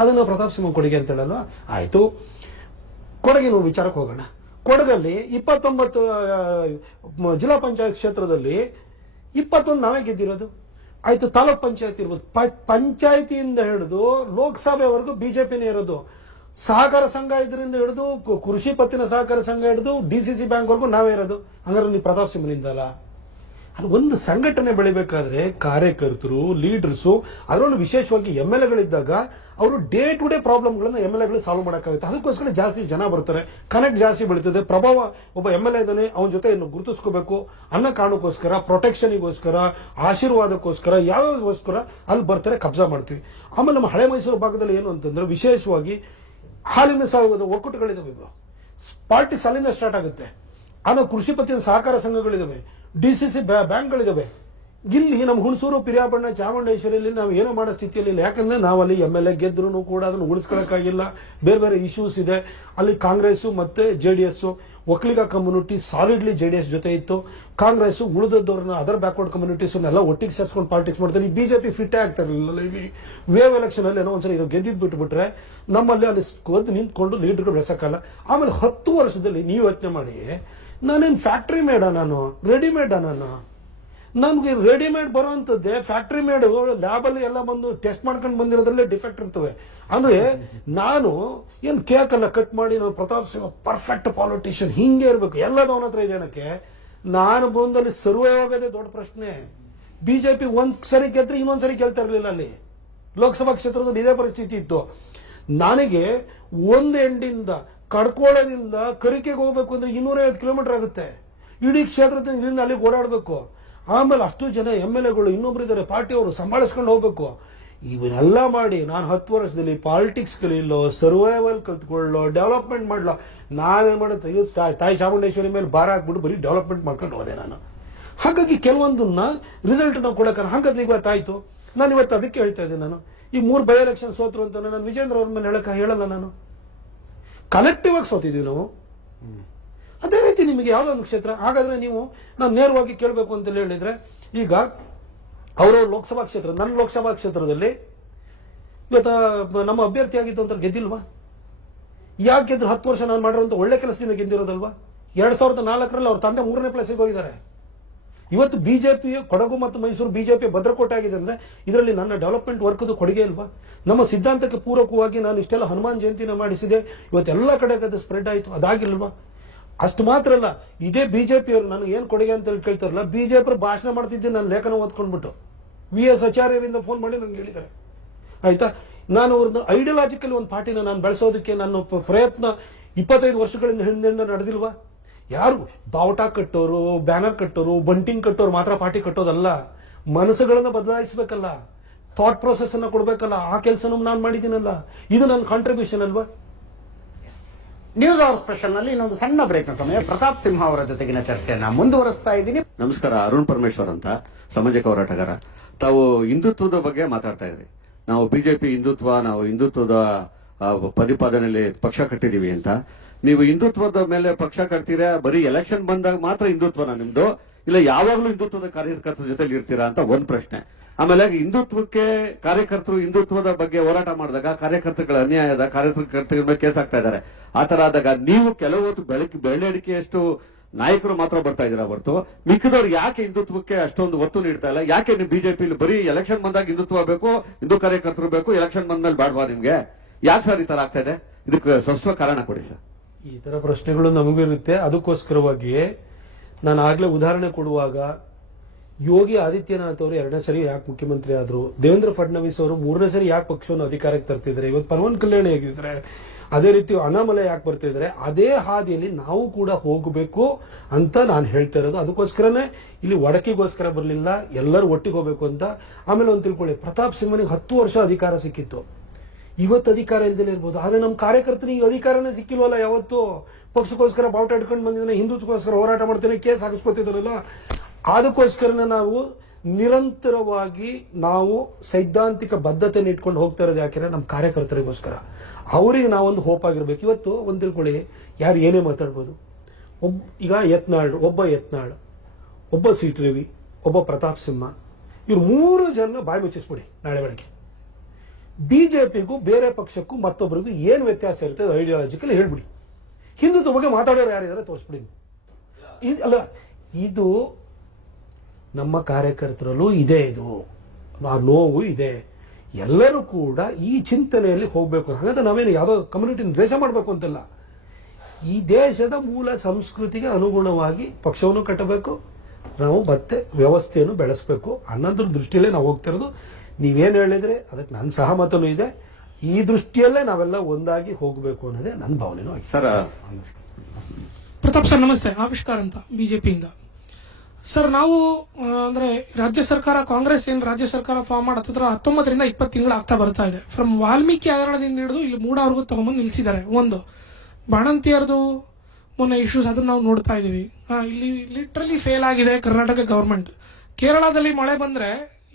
ಅದನ್ನ ಪ್ರತಾಪ್ ಸಿಂಹ ಕೊಡುಗೆ ಅಂತ ಹೇಳಲ್ವಾ. ಆಯ್ತು, ಕೊಡಗಿನ ವಿಚಾರಕ್ಕೆ ಹೋಗೋಣ. ಕೊಡಗಲ್ಲಿ 29 ಜಿಲ್ಲಾ ಪಂಚಾಯತ್ ಕ್ಷೇತ್ರದಲ್ಲಿ 21 ನಾವೇ ಗೆದ್ದಿರೋದು. ಆಯ್ತು, ತಾಲೂಕ್ ಪಂಚಾಯತ್ ಇರ್ಬೋದು, ಪಂಚಾಯತಿಯಿಂದ ಹಿಡಿದು ಲೋಕಸಭೆವರೆಗೂ ಬಿಜೆಪಿನೇ ಇರೋದು. ಸಹಕಾರ ಸಂಘ ಇದರಿಂದ ಹಿಡಿದು ಕೃಷಿ ಪತ್ತಿನ ಸಹಕಾರ ಸಂಘ ಹಿಡಿದು DCC ಬ್ಯಾಂಕ್ ವರೆಗೂ ನಾವೇ ಇರೋದು. ಹಂಗಾರೆ ನೀವು ಪ್ರತಾಪ್ ಸಿಂಹನಿಂದ ಅಲ್ಲ. ಅದು ಒಂದು ಸಂಘಟನೆ ಬೆಳಿಬೇಕಾದ್ರೆ ಕಾರ್ಯಕರ್ತರು, ಲೀಡರ್ಸು, ಅದರಲ್ಲೂ ವಿಶೇಷವಾಗಿ MLAಗಳಿದ್ದಾಗ ಅವರು ಡೇ ಟು ಡೇ ಪ್ರಾಬ್ಲಮ್ಗಳನ್ನ MLAಗಳು ಸಾಲ್ವ್ ಮಾಡೋಕ್ಕಾಗುತ್ತೆ. ಅದಕ್ಕೋಸ್ಕರ ಜಾಸ್ತಿ ಜನ ಬರ್ತಾರೆ, ಕನೆಕ್ಟ್ ಜಾಸ್ತಿ ಬೆಳೀತದೆ. ಪ್ರಭಾವ ಒಬ್ಬ MLA ಇದ್ದಾನೆ, ಅವನ ಜೊತೆ ಇನ್ನು ಗುರುತಿಸ್ಕೋಬೇಕು ಅನ್ನೋ ಕಾರಣಕ್ಕೋಸ್ಕರ, ಪ್ರೊಟೆಕ್ಷನಿಗೋಸ್ಕರ, ಆಶೀರ್ವಾದಕ್ಕೋಸ್ಕರ, ಯಾವ್ಯಾವಗೋಸ್ಕರ ಅಲ್ಲಿ ಬರ್ತಾರೆ, ಕಬ್ಜಾ ಮಾಡ್ತೀವಿ. ಆಮೇಲೆ ನಮ್ಮ ಹಳೆ ಮೈಸೂರು ಭಾಗದಲ್ಲಿ ಏನು ಅಂತಂದ್ರೆ ವಿಶೇಷವಾಗಿ ಹಾಲಿನ ಒಕ್ಕೂಟಗಳಿದಾವೆ, ಪಾಲಿಟಿಕ್ಸ್ ಅಲ್ಲಿಂದ ಸ್ಟಾರ್ಟ್ ಆಗುತ್ತೆ. ಆಮೇಲೆ ಕೃಷಿ ಪತ್ತಿನ ಸಹಕಾರ ಸಂಘಗಳಿದಾವೆ, DCC ಬ್ಯಾಂಕ್ಗಳಿದಾವೆ. ಇಲ್ಲಿ ನಮ್ಮ ಹುಣಸೂರು, ಪಿರಿಯಾಪಣ್ಣ, ಚಾಮುಂಡೇಶ್ವರಿಯಲ್ಲಿ ನಾವು ಏನೋ ಮಾಡೋ ಸ್ಥಿತಿಯಲ್ಲಿ ಇಲ್ಲ. ಯಾಕಂದ್ರೆ ನಾವು ಅಲ್ಲಿ MLA ಗೆದ್ರು ಕೂಡ ಅದನ್ನು ಉಳಿಸ್ಕೊಳ್ಳೋಕ್ಕಾಗಿಲ್ಲ. ಬೇರೆ ಬೇರೆ ಇಶ್ಯೂಸ್ ಇದೆ. ಅಲ್ಲಿ ಕಾಂಗ್ರೆಸ್ ಮತ್ತೆ JDS, ಒಕ್ಕಲಿಗ ಕಮ್ಯುನಿಟಿ ಸಾಲಿಡ್ಲಿ JDS ಜೊತೆ ಇತ್ತು. ಕಾಂಗ್ರೆಸ್ ಉಳಿದವ್ರನ್ನ ಅದರ್ ಬ್ಯಾಕ್ವರ್ಡ್ ಕಮ್ಯುನಿಟೀಸ್ ಎಲ್ಲ ಒಟ್ಟಿಗೆ ಸೇರ್ಸ್ಕೊಂಡು ಪಾಲಿಟಿಕ್ಸ್ ಮಾಡ್ತಾರೆ. ಈ ಬಿಜೆಪಿ ಫಿಟ್ ಆಗ್ತಾ ಇರಲಿಲ್ಲ. ವೇವ್ ಎಲೆಕ್ಷನ್ ಅಲ್ಲಿ ಏನೋ ಒಂದ್ಸರಿ ಇದು ಗೆದ್ದಿದ್ ಬಿಟ್ಬಿಟ್ರೆ ನಮ್ಮಲ್ಲಿ ಅಲ್ಲಿ ನಿಂತ್ಕೊಂಡು ಲೀಡರ್ಗಳು ಬೆಳೆಸಕ್ಕಲ್ಲ. ಆಮೇಲೆ 10 ವರ್ಷದಲ್ಲಿ ನೀವು ಯೋಚನೆ ಮಾಡಿ, ನಾನೇನು ಫ್ಯಾಕ್ಟ್ರಿ ಮೇಡ, ನಾನು ರೆಡಿಮೇಡ, ನನ್ಗೆ ರೆಡಿಮೇಡ್ ಬರುವಂತದ್ದೇ ಫ್ಯಾಕ್ಟ್ರಿ ಮೇಡ್ ಲ್ಯಾಬಲ್ಲಿ ಎಲ್ಲ ಬಂದು ಟೆಸ್ಟ್ ಮಾಡ್ಕೊಂಡು ಬಂದಿರೋದ್ರಲ್ಲೇ ಡಿಫೆಕ್ಟ್ ಇರ್ತವೆ. ಅಂದ್ರೆ ನಾನು ಏನ್ ಕೇಕ್ ಎಲ್ಲ ಕಟ್ ಮಾಡಿ ನಾನು ಪ್ರತಾಪ್ ಸಿಂಹ ಪರ್ಫೆಕ್ಟ್ ಪಾಲಿಟಿಷಿಯನ್ ಹಿಂಗೆ ಇರ್ಬೇಕು ಎಲ್ಲದವನ ಹತ್ರ ಇದಕ್ಕೆ ನಾನು ಬಂದಲ್ಲಿ ಸರ್ವೇ ಆಗೋದೇ ದೊಡ್ಡ ಪ್ರಶ್ನೆ. ಬಿಜೆಪಿ ಒಂದ್ಸರಿ ಗೆದ್ರೆ ಇನ್ನೊಂದ್ಸರಿ ಗೆಲ್ತಾ ಇರ್ಲಿಲ್ಲ. ಅಲ್ಲಿ ಲೋಕಸಭಾ ಕ್ಷೇತ್ರದಲ್ಲಿ ಇದೇ ಪರಿಸ್ಥಿತಿ ಇತ್ತು. ನನಗೆ ಒಂದು ಎಂಡಿಂದ ಕಡ್ಕೋಳದಿಂದ ಕರಿಕೆಗೆ ಹೋಗ್ಬೇಕು ಅಂದ್ರೆ 250 ಕಿಲೋಮೀಟರ್ ಆಗುತ್ತೆ. ಇಡೀ ಕ್ಷೇತ್ರದಿಂದ ಇಲ್ಲಿಂದ ಅಲ್ಲಿಗೆ ಓಡಾಡ್ಬೇಕು. ಆಮೇಲೆ ಅಷ್ಟು ಜನ MLAಗಳು ಇನ್ನೊಬ್ರಿದ್ದಾರೆ, ಪಾರ್ಟಿಯವರು ಸಂಭಾಳಿಸ್ಕೊಂಡು ಹೋಗ್ಬೇಕು. ಇವನ್ನೆಲ್ಲ ಮಾಡಿ ನಾನು 10 ವರ್ಷದಲ್ಲಿ ಪಾಲಿಟಿಕ್ಸ್ ಕಲಿಯಲ್ಲೋ, ಸರ್ವೈವಲ್ ಕಲ್ತ್ಕೊಳ್ಳೋ, ಡೆವಲಪ್ಮೆಂಟ್ ಮಾಡ್ಲೋ. ನಾನೇನ್ ಮಾಡುತ್ತೆ ತಾಯಿ ಚಾಮುಂಡೇಶ್ವರಿ ಮೇಲೆ ಭಾರ ಹಾಕ್ಬಿಟ್ಟು ಬರೀ ಡೆವಲಪ್ಮೆಂಟ್ ಮಾಡ್ಕೊಂಡು ಹೋದೆ ನಾನು. ಹಾಗಾಗಿ ಕೆಲವೊಂದನ್ನ ರಿಸಲ್ಟ್ ನಾವು ಕೊಡೋಕೆ ಹಾಗಾದ್ರೆ ಇವತ್ತಾಯ್ತು. ನಾನು ಇವತ್ತು ಅದಕ್ಕೆ ಹೇಳ್ತಾ ಇದ್ದೆ, ನಾನು ಈ 3 ಬೈ ಎಲೆಕ್ಷನ್ ಸೋತ್ರು ಅಂತ ನಾನು ವಿಜೇಂದ್ರ ಅವ್ರ ಮೇಲೆ ಹೇಳಲ್ಲ. ನಾನು ಕಲೆಕ್ಟಿವ್ ಆಗಿ ಸೋತಿದ್ದೀವಿ ನಾವು. ಅದೇ ರೀತಿ ನಿಮಗೆ ಯಾವುದೋ ಒಂದು ಕ್ಷೇತ್ರ, ಹಾಗಾದ್ರೆ ನೀವು ನಾನು ನೇರವಾಗಿ ಕೇಳಬೇಕು ಅಂತ ಹೇಳಿದ್ರೆ, ಈಗ ಅವರವ್ರ ಲೋಕಸಭಾ ಕ್ಷೇತ್ರ, ನನ್ನ ಲೋಕಸಭಾ ಕ್ಷೇತ್ರದಲ್ಲಿ ಇವತ್ತು ನಮ್ಮ ಅಭ್ಯರ್ಥಿ ಆಗಿತ್ತು ಅಂತ ಗೆದ್ದಿಲ್ವಾ? ಯಾಕೆ ಗೆದ್ರು? 10 ವರ್ಷ ನಾನು ಮಾಡಿರೋಂಥ ಒಳ್ಳೆ ಕೆಲಸದಿಂದ ಗೆದ್ದಿರೋದಲ್ವಾ? 2004ರಲ್ಲಿ ಅವ್ರ ತಂದೆ 3ನೇ ಪ್ಲೇಸಿಗೆ ಹೋಗಿದ್ದಾರೆ. ಇವತ್ತು ಬಿಜೆಪಿ ಕೊಡಗು ಮತ್ತು ಮೈಸೂರು ಬಿಜೆಪಿ ಭದ್ರಕೋಟೆ ಆಗಿದೆ ಅಂದ್ರೆ ಇದರಲ್ಲಿ ನನ್ನ ಡೆವಲಪ್ಮೆಂಟ್ ವರ್ಕ್ದು ಕೊಡುಗೆ ಇಲ್ವಾ? ನಮ್ಮ ಸಿದ್ಧಾಂತಕ್ಕೆ ಪೂರಕವಾಗಿ ನಾನು ಇಷ್ಟೆಲ್ಲ ಹನುಮಾನ್ ಜಯಂತಿನ ಮಾಡಿಸಿದೆ. ಇವತ್ತೆಲ್ಲ ಕಡೆಗೆ ಅದು ಸ್ಪ್ರೆಡ್ ಆಯಿತು, ಅದಾಗಿಲ್ವಾ? ಅಷ್ಟು ಮಾತ್ರ ಅಲ್ಲ, ಇದೇ ಬಿಜೆಪಿ ಅವರು ನನಗೆ ಏನ್ ಕೊಡುಗೆ ಅಂತ ಹೇಳಿ ಕೇಳ್ತಾರಲ್ಲ, ಬಿಜೆಪಿ ಭಾಷಣ ಮಾಡ್ತಿದ್ದೆ ನಾನು ಲೇಖನ ಓದ್ಕೊಂಡ್ಬಿಟ್ಟು VS ಆಚಾರ್ಯರಿಂದ ಫೋನ್ ಮಾಡಿ ನಂಗೆ ಹೇಳಿದ್ದಾರೆ. ಆಯ್ತಾ, ನಾನು ಅವ್ರದ್ದು ಐಡಿಯಾಲಜಿಕಲಿ ಒಂದು ಪಾರ್ಟಿನ ನಾನು ಬೆಳೆಸೋದಕ್ಕೆ ನನ್ನ ಪ್ರಯತ್ನ 25 ವರ್ಷಗಳಿಂದ ಹಿಂದಿಂದ ನಡೆದಿಲ್ವಾ? ಯಾರು ಬಾವುಟ ಕಟ್ಟೋರು, ಬ್ಯಾನರ್ ಕಟ್ಟೋರು, ಬಂಟಿಂಗ್ ಕಟ್ಟೋರು ಮಾತ್ರ ಪಾರ್ಟಿ ಕಟ್ಟೋದಲ್ಲ, ಮನಸ್ಸುಗಳನ್ನ ಬದಲಾಯಿಸಬೇಕಲ್ಲ, ಥಾಟ್ ಪ್ರೊಸೆಸ್ ಅನ್ನ ಕೊಡ್ಬೇಕಲ್ಲ. ಆ ಕೆಲಸನೂ ನಾನು ಮಾಡಿದ್ದೀನಲ್ಲ, ಇದು ನನ್ನ ಕಾಂಟ್ರಿಬ್ಯೂಷನ್ ಅಲ್ವಾ? ನ್ಯೂಸ್ ಅವರ್ ಸ್ಪೆಷಲ್ ನಲ್ಲಿ ಇನ್ನೊಂದು ಸಣ್ಣ ಬ್ರೇಕ್ ನ ಸಮಯ. ಪ್ರತಾಪ್ ಸಿಂಹ ಅವರ ಜೊತೆಗಿನ ಚರ್ಚೆಯನ್ನ ಮುಂದುವರಿಸ್ತಾ ಇದ್ದೀನಿ. ನಮಸ್ಕಾರ, ಅರುಣ್ ಪರಮೇಶ್ವರ್ ಅಂತ, ಸಾಮಾಜಿಕ ಹೋರಾಟಗಾರ. ತಾವು ಹಿಂದುತ್ವದ ಬಗ್ಗೆ ಮಾತಾಡ್ತಾ ಇದ್ರಿ. ನಾವು ಬಿಜೆಪಿ ಹಿಂದುತ್ವ, ನಾವು ಹಿಂದುತ್ವದ ಪ್ರತಿಪಾದನೆಯಲ್ಲಿ ಪಕ್ಷ ಕಟ್ಟಿದೀವಿ ಅಂತ. ನೀವು ಹಿಂದುತ್ವದ ಮೇಲೆ ಪಕ್ಷ ಕಟ್ತೀರಾ, ಬರೀ ಎಲೆಕ್ಷನ್ ಬಂದಾಗ ಮಾತ್ರ ಹಿಂದುತ್ವನ ನಿಮ್ದು, ಇಲ್ಲ ಯಾವಾಗ್ಲೂ ಹಿಂದುತ್ವದ ಕಾರ್ಯಕರ್ತರ ಜೊತೆ ಇರ್ತೀರಾ ಅಂತ ಒಂದ್ ಪ್ರಶ್ನೆ. ಆಮೇಲೆ ಹಿಂದುತ್ವಕ್ಕೆ ಕಾರ್ಯಕರ್ತರು ಹಿಂದುತ್ವದ ಬಗ್ಗೆ ಹೋರಾಟ ಮಾಡಿದಾಗ ಕಾರ್ಯಕರ್ತಗಳ ಅನ್ಯಾಯದ ಕಾರ್ಯಕರ್ತರ ಮೇಲೆ ಕೇಸ್ ಆಗ್ತಾ ಇದ್ದಾರೆ. ಆತರ ಆದಾಗ ನೀವು ಕೆಲವು ಬೆರಳೆಣಿಕೆಯಷ್ಟು ನಾಯಕರು ಮಾತ್ರ ಬರ್ತಾ ಇದ್ದೀರಾ ಹೊರತು ಮಿಕ್ಕಿದವ್ರು ಯಾಕೆ ಹಿಂದುತ್ವಕ್ಕೆ ಅಷ್ಟೊಂದು ಒತ್ತು ನೀಡ್ತಾ ಇಲ್ಲ? ಯಾಕೆ ನೀವು ಬಿಜೆಪಿ ಬರೀ ಎಲೆಕ್ಷನ್ ಬಂದಾಗ ಹಿಂದುತ್ವ ಬೇಕು, ಹಿಂದೂ ಕಾರ್ಯಕರ್ತರು ಬೇಕು, ಎಲೆಕ್ಷನ್ ಬಂದ್ಮೇಲೆ ಬೇಡವಾ ನಿಮ್ಗೆ? ಯಾಕೆ ಸರ್ ಈ ತರ ಆಗ್ತಾ ಇದೆ? ಇದಕ್ಕೆ ಸ್ಪಷ್ಟ ಕಾರಣ ಕೊಡಿ ಸರ್. ಈ ತರ ಪ್ರಶ್ನೆಗಳು ನಮಗೂ ಇರುತ್ತೆ. ಅದಕ್ಕೋಸ್ಕರವಾಗಿ ನಾನು ಆಗ್ಲೇ ಉದಾಹರಣೆ ಕೊಡುವಾಗ, ಯೋಗಿ ಆದಿತ್ಯನಾಥ್ ಅವರು 2ನೇ ಸರಿ ಯಾಕೆ ಮುಖ್ಯಮಂತ್ರಿ ಆದ್ರು, ದೇವೇಂದ್ರ ಫಡ್ನವೀಸ್ ಅವರು 3ನೇ ಸರಿ ಯಾಕೆ ಪಕ್ಷವನ್ನು ಅಧಿಕಾರಕ್ಕೆ ತರ್ತಿದ್ದಾರೆ, ಇವತ್ತು ಪವನ್ ಕಲ್ಯಾಣ್ ಹೇಗಿದ್ರೆ, ಅದೇ ರೀತಿ ಅಣ್ಣಾಮಲೈ ಯಾಕೆ ಬರ್ತಿದ್ದಾರೆ, ಅದೇ ಹಾದಿಯಲ್ಲಿ ನಾವು ಕೂಡ ಹೋಗಬೇಕು ಅಂತ ನಾನು ಹೇಳ್ತಾ ಇರೋದು. ಅದಕ್ಕೋಸ್ಕರನೇ ಇಲ್ಲಿ ಒಡಕಿಗೋಸ್ಕರ ಬರಲಿಲ್ಲ, ಎಲ್ಲರೂ ಒಟ್ಟಿಗೆ ಹೋಗ್ಬೇಕು ಅಂತ. ಆಮೇಲೆ ಒಂದು ತಿಳ್ಕೊಳ್ಳಿ, ಪ್ರತಾಪ್ ಸಿಂಹನಿಗೆ 10 ವರ್ಷ ಅಧಿಕಾರ ಸಿಕ್ಕಿತ್ತು, ಇವತ್ತು ಅಧಿಕಾರ ಇಲ್ದೇ ಇರ್ಬೋದು, ಆದ್ರೆ ನಮ್ಮ ಕಾರ್ಯಕರ್ತನಿಗೆ ಅಧಿಕಾರನೇ ಸಿಕ್ಕಿಲ್ವಲ್ಲ. ಯಾವತ್ತು ಪಕ್ಷಕ್ಕೋಸ್ಕರ ಬಾವುಟ ಹಿಡ್ಕೊಂಡು ಬಂದಿದ್ದಾನೆ, ಹಿಂದುತ್ವಕ್ಕೋಸ್ಕರ ಹೋರಾಟ ಮಾಡ್ತೇನೆ, ಕೇಸ್ ಹಾಕಿಸ್ಕೊತಿದ್ದಾರಲ್ಲ. ಅದಕ್ಕೋಸ್ಕರನೇ ನಾವು ನಿರಂತರವಾಗಿ ನಾವು ಸೈದ್ಧಾಂತಿಕ ಬದ್ಧತೆಯನ್ನು ಇಟ್ಕೊಂಡು ಹೋಗ್ತಾ ಇರೋದು. ಯಾಕೆಂದ್ರೆ ನಮ್ಮ ಕಾರ್ಯಕರ್ತರಿಗೋಸ್ಕರ, ಅವರಿಗೆ ನಾವೊಂದು ಹೋಪ್ ಆಗಿರ್ಬೇಕು. ಇವತ್ತು ಒಂದು ತಿಳ್ಕೊಳ್ಳಿ, ಯಾರು ಏನೇ ಮಾತಾಡ್ಬೋದು. ಈಗ ಒಬ್ಬ ಯತ್ನಾಳ್, ಒಬ್ಬ ಸಿಟಿ ರವಿ, ಒಬ್ಬ ಪ್ರತಾಪ್ ಸಿಂಹ, ಇವ್ರು 3 ಜನ ಬಾಯಿ ಮುಚ್ಚಿಸ್ಬಿಡಿ. ನಾಳೆ ಬೆಳಗ್ಗೆ ಬಿಜೆಪಿಗೂ ಬೇರೆ ಪಕ್ಷಕ್ಕೂ ಮತ್ತೊಬ್ಬರಿಗೂ ಏನು ವ್ಯತ್ಯಾಸ ಇರ್ತದೆ ಐಡಿಯಾಲಜಿಕಲಿ ಹೇಳ್ಬಿಡಿ. ಹಿಂದುತ್ವ ಬಗ್ಗೆ ಮಾತಾಡೋರು ಯಾರಿದ್ದಾರೆ ತೋರಿಸ್ಬಿಡಿ. ಅಲ್ಲ, ಇದು ನಮ್ಮ ಕಾರ್ಯಕರ್ತರಲ್ಲೂ ಇದೆ, ಇದು ಆ ನೋವು ಇದೆ. ಎಲ್ಲರೂ ಕೂಡ ಈ ಚಿಂತನೆಯಲ್ಲಿ ಹೋಗ್ಬೇಕು. ಹಾಗಾದ್ರೆ ನಾವೇನು ಯಾವುದೋ ಕಮ್ಯುನಿಟಿನ ದ್ವೇಷ ಮಾಡಬೇಕು ಅಂತಿಲ್ಲ. ಈ ದೇಶದ ಮೂಲ ಸಂಸ್ಕೃತಿಗೆ ಅನುಗುಣವಾಗಿ ಪಕ್ಷವನ್ನು ಕಟ್ಟಬೇಕು, ನಾವು ಮತ್ತೆ ವ್ಯವಸ್ಥೆಯನ್ನು ಬೆಳೆಸಬೇಕು ಅನ್ನೋದ್ರ ದೃಷ್ಟಿಯಲ್ಲೇ ನಾವು ಹೋಗ್ತಿರೋದು. ನೀವೇನು ಹೇಳಿದ್ರೆ ಅದಕ್ಕೆ ನನ್ನ ಸಹಮತನೂ ಇದೆ. ಈ ದೃಷ್ಟಿಯಲ್ಲೇ ನಾವೆಲ್ಲ ಒಂದಾಗಿ ಹೋಗಬೇಕು ಅನ್ನೋದೇ ನನ್ನ ಭಾವನೆನೂ ಆಗಿದೆ. ಸರ್, ಪ್ರತಾಪ್ ಸರ್ ನಮಸ್ತೆ, ಆವಿಷ್ಕಾರ ಅಂತ ಬಿಜೆಪಿಯಿಂದ. ಸರ್, ನಾವು ಅಂದ್ರೆ ರಾಜ್ಯ ಸರ್ಕಾರ, ಕಾಂಗ್ರೆಸ್ ಏನ್ ರಾಜ್ಯ ಸರ್ಕಾರ ಫಾರ್ಮ್ ಮಾಡತ್ತಿದ್ರ 19ರಿಂದ 20 ತಿಂಗಳು ಆಗ್ತಾ ಬರ್ತಾ ಇದೆ. ಫ್ರಮ್ ವಾಲ್ಮೀಕಿ ಹಗರಣದಿಂದ ಹಿಡಿದು ಇಲ್ಲಿ ಮೂಡವರೆಗೂ ತಗೊಂಬಂದು ನಿಲ್ಸಿದ್ದಾರೆ. ಒಂದು ಬಾಣಂತಿಯರದು ಮೊನ್ನೆ ಇಶ್ಯೂಸ್, ಅದನ್ನ ನಾವು ನೋಡ್ತಾ ಇದೀವಿ. ಇಲ್ಲಿ ಲಿಟ್ರಲಿ ಫೇಲ್ ಆಗಿದೆ ಕರ್ನಾಟಕ ಗವರ್ಮೆಂಟ್. ಕೇರಳದಲ್ಲಿ ಮಳೆ ಬಂದ್ರೆ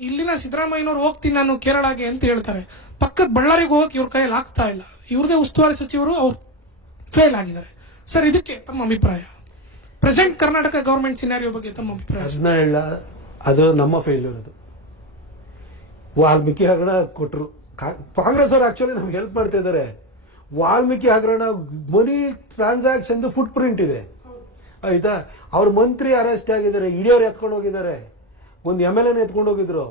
ಇಲ್ಲಿನ ಸಿದ್ದರಾಮಯ್ಯನವ್ರು ಹೋಗ್ತೀನಿ ನಾನು ಕೇರಳಗೆ ಅಂತ ಹೇಳ್ತಾರೆ, ಪಕ್ಕದ ಬಳ್ಳಾರಿಗೆ ಹೋಗಕ್ಕೆ ಇವ್ರ ಕೈಯಲ್ಲಿ ಆಗ್ತಾ ಇಲ್ಲ. ಇವ್ರದೇ ಉಸ್ತುವಾರಿ ಸಚಿವರು ಅವ್ರು ಫೇಲ್ ಆಗಿದ್ದಾರೆ. ಸರ್, ಇದಕ್ಕೆ ತಮ್ಮ ಅಭಿಪ್ರಾಯ? ಪ್ರೆಸೆಂಟ್ ಕರ್ನಾಟಕ ಗವರ್ಮೆಂಟ್ ಸಿನಾರಿಯೋ ಬಗ್ಗೆ ತಮ್ಮ ಅಭಿಪ್ರಾಯ? ಅದನ್ನ ಹೇಳ, ಅದು ನಮ್ಮ ಫೇಲ್ಯೂರ್. ಅದು ವಾಲ್ಮೀಕಿ ಹಗರಣ ಕೊಟ್ಟರು, ಕಾಂಗ್ರೆಸ್ ಅವರು ಆಕ್ಚುಲಿ ನಮ್ಗೆ ಹೆಲ್ಪ್ ಮಾಡ್ತಾ ಇದ್ದಾರೆ. ವಾಲ್ಮೀಕಿ ಹಗರಣ ಮನಿ ಟ್ರಾನ್ಸಾಕ್ಷನ್ ಫುಟ್ ಪ್ರಿಂಟ್ ಇದೆ, ಆಯ್ತಾ? ಅವ್ರ ಮಂತ್ರಿ ಅರೆಸ್ಟ್ ಆಗಿದ್ದಾರೆ, ಇಡಿಯವ್ರು ಎತ್ಕೊಂಡು ಹೋಗಿದ್ದಾರೆ, ಒಂದು MLA ಎತ್ಕೊಂಡು ಹೋಗಿದ್ರು.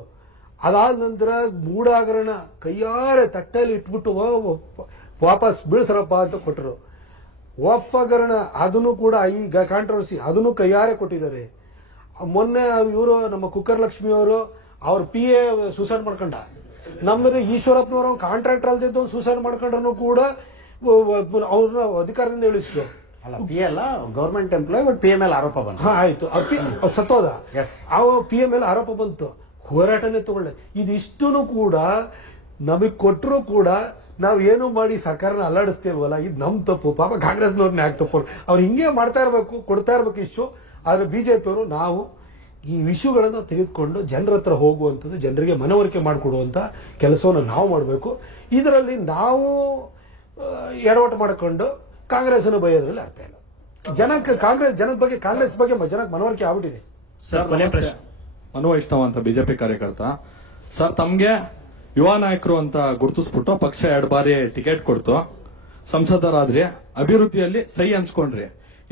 ಅದಾದ ನಂತರ ಮೂಡ ಹಗರಣ ಕೈಯಾರೆ ತಟ್ಟೆಯಲ್ಲಿ ಇಟ್ಬಿಟ್ಟು ವಾಪಸ್ ಬೀಳ್ಸರಪ್ಪ ಅಂತ ಕೊಟ್ಟರು. ವಫ್ ಹಗರಣ ಅದನ್ನು ಕೂಡ ಈಗ ಕಾಂಟ್ರವರ್ಸಿ, ಅದನ್ನು ಕೈಯಾರೆ ಕೊಟ್ಟಿದ್ದಾರೆ. ಮೊನ್ನೆ ಇವರು ನಮ್ಮ ಕುಕ್ಕರ್ ಲಕ್ಷ್ಮಿ ಅವರು ಅವ್ರ PA ಸೂಸೈಡ್ ಮಾಡ್ಕೊಂಡ. ನಮ್ಮದು ಈಶ್ವರಪ್ಪನವರು ಕಾಂಟ್ರಾಕ್ಟರ್ ಅಲ್ದಿದ್ದು ಸೂಸೈಡ್ ಮಾಡ್ಕೊಂಡ್ರು ಕೂಡ ಅವ್ರನ್ನ ಅಧಿಕಾರದಿಂದ ಇಳಿಸಿದ್ರು. ಅಲ್ಲ, PA ಅಲ್ಲ, ಗವರ್ಮೆಂಟ್ ಎಂಪ್ಲಾಯ್, ಬಟ್ PA ಮೇಲೆ ಆರೋಪ ಬಂತು. ಆಯ್ತು, ಸತ್ತೋದ. Yes. PA ಮೇಲೆ ಆರೋಪ ಬಂತು, ಹೋರಾಟನೇ ತಗೊಳ್ಳೆ. ಇದಿಷ್ಟೂ ಕೂಡ ನಮಗ್ ಕೊಟ್ಟರು ಕೂಡ ನಾವ್ ಏನು ಮಾಡಿ ಸರ್ಕಾರನ ಅಲ್ಲಾಡಿಸ್ತೇವಲ್ಲ, ಇದು ನಮ್ ತಪ್ಪು. ಪಾಪ ಕಾಂಗ್ರೆಸ್ನವ್ರನ್ನ ಯಾಕೆ ತಪ್ಪು? ಅವ್ರು ಹಿಂಗೆ ಮಾಡ್ತಾ ಇರ್ಬೇಕು, ಕೊಡ್ತಾ ಇರ್ಬೇಕು ಇಶ್ಯೂ. ಆದ್ರೆ ಬಿಜೆಪಿಯವರು ನಾವು ಈ ಇಶ್ಯೂಗಳನ್ನ ತೆಗೆದುಕೊಂಡು ಜನರ ಹತ್ರ ಹೋಗುವಂಥದ್ದು, ಜನರಿಗೆ ಮನವರಿಕೆ ಮಾಡಿಕೊಡುವಂತ ಕೆಲಸವನ್ನು ನಾವು ಮಾಡಬೇಕು. ಇದರಲ್ಲಿ ನಾವು ಎಡವಟ್ಟು ಮಾಡಿಕೊಂಡು ಕಾಂಗ್ರೆಸ್ನ ಬೈಯೋದ್ರಲ್ಲಿ ಅರ್ಥ ಇಲ್ಲ. ಜನಕ್ಕೆ ಜನದ ಬಗ್ಗೆ, ಕಾಂಗ್ರೆಸ್ ಬಗ್ಗೆ ಜನಕ್ಕೆ ಮನವರಿಕೆ ಆಗ್ಬಿಟ್ಟಿದೆ. ಸರ್, ಕೊನೆ ಪ್ರಶ್ನೆ. ಮನು ವೈಷ್ಣವ್ ಅಂತ ಬಿಜೆಪಿ ಕಾರ್ಯಕರ್ತ. ಸರ್, ತಮ್ಗೆ ಯುವ ನಾಯಕರು ಅಂತ ಗುರುತಿಸ್ಬಿಟ್ಟು ಪಕ್ಷ 2 ಬಾರಿ ಟಿಕೆಟ್ ಕೊಡ್ತು, ಸಂಸದರಾದ್ರಿ, ಅಭಿವೃದ್ಧಿಯಲ್ಲಿ ಸೈ ಹಂಚ್ಕೊಂಡ್ರಿ.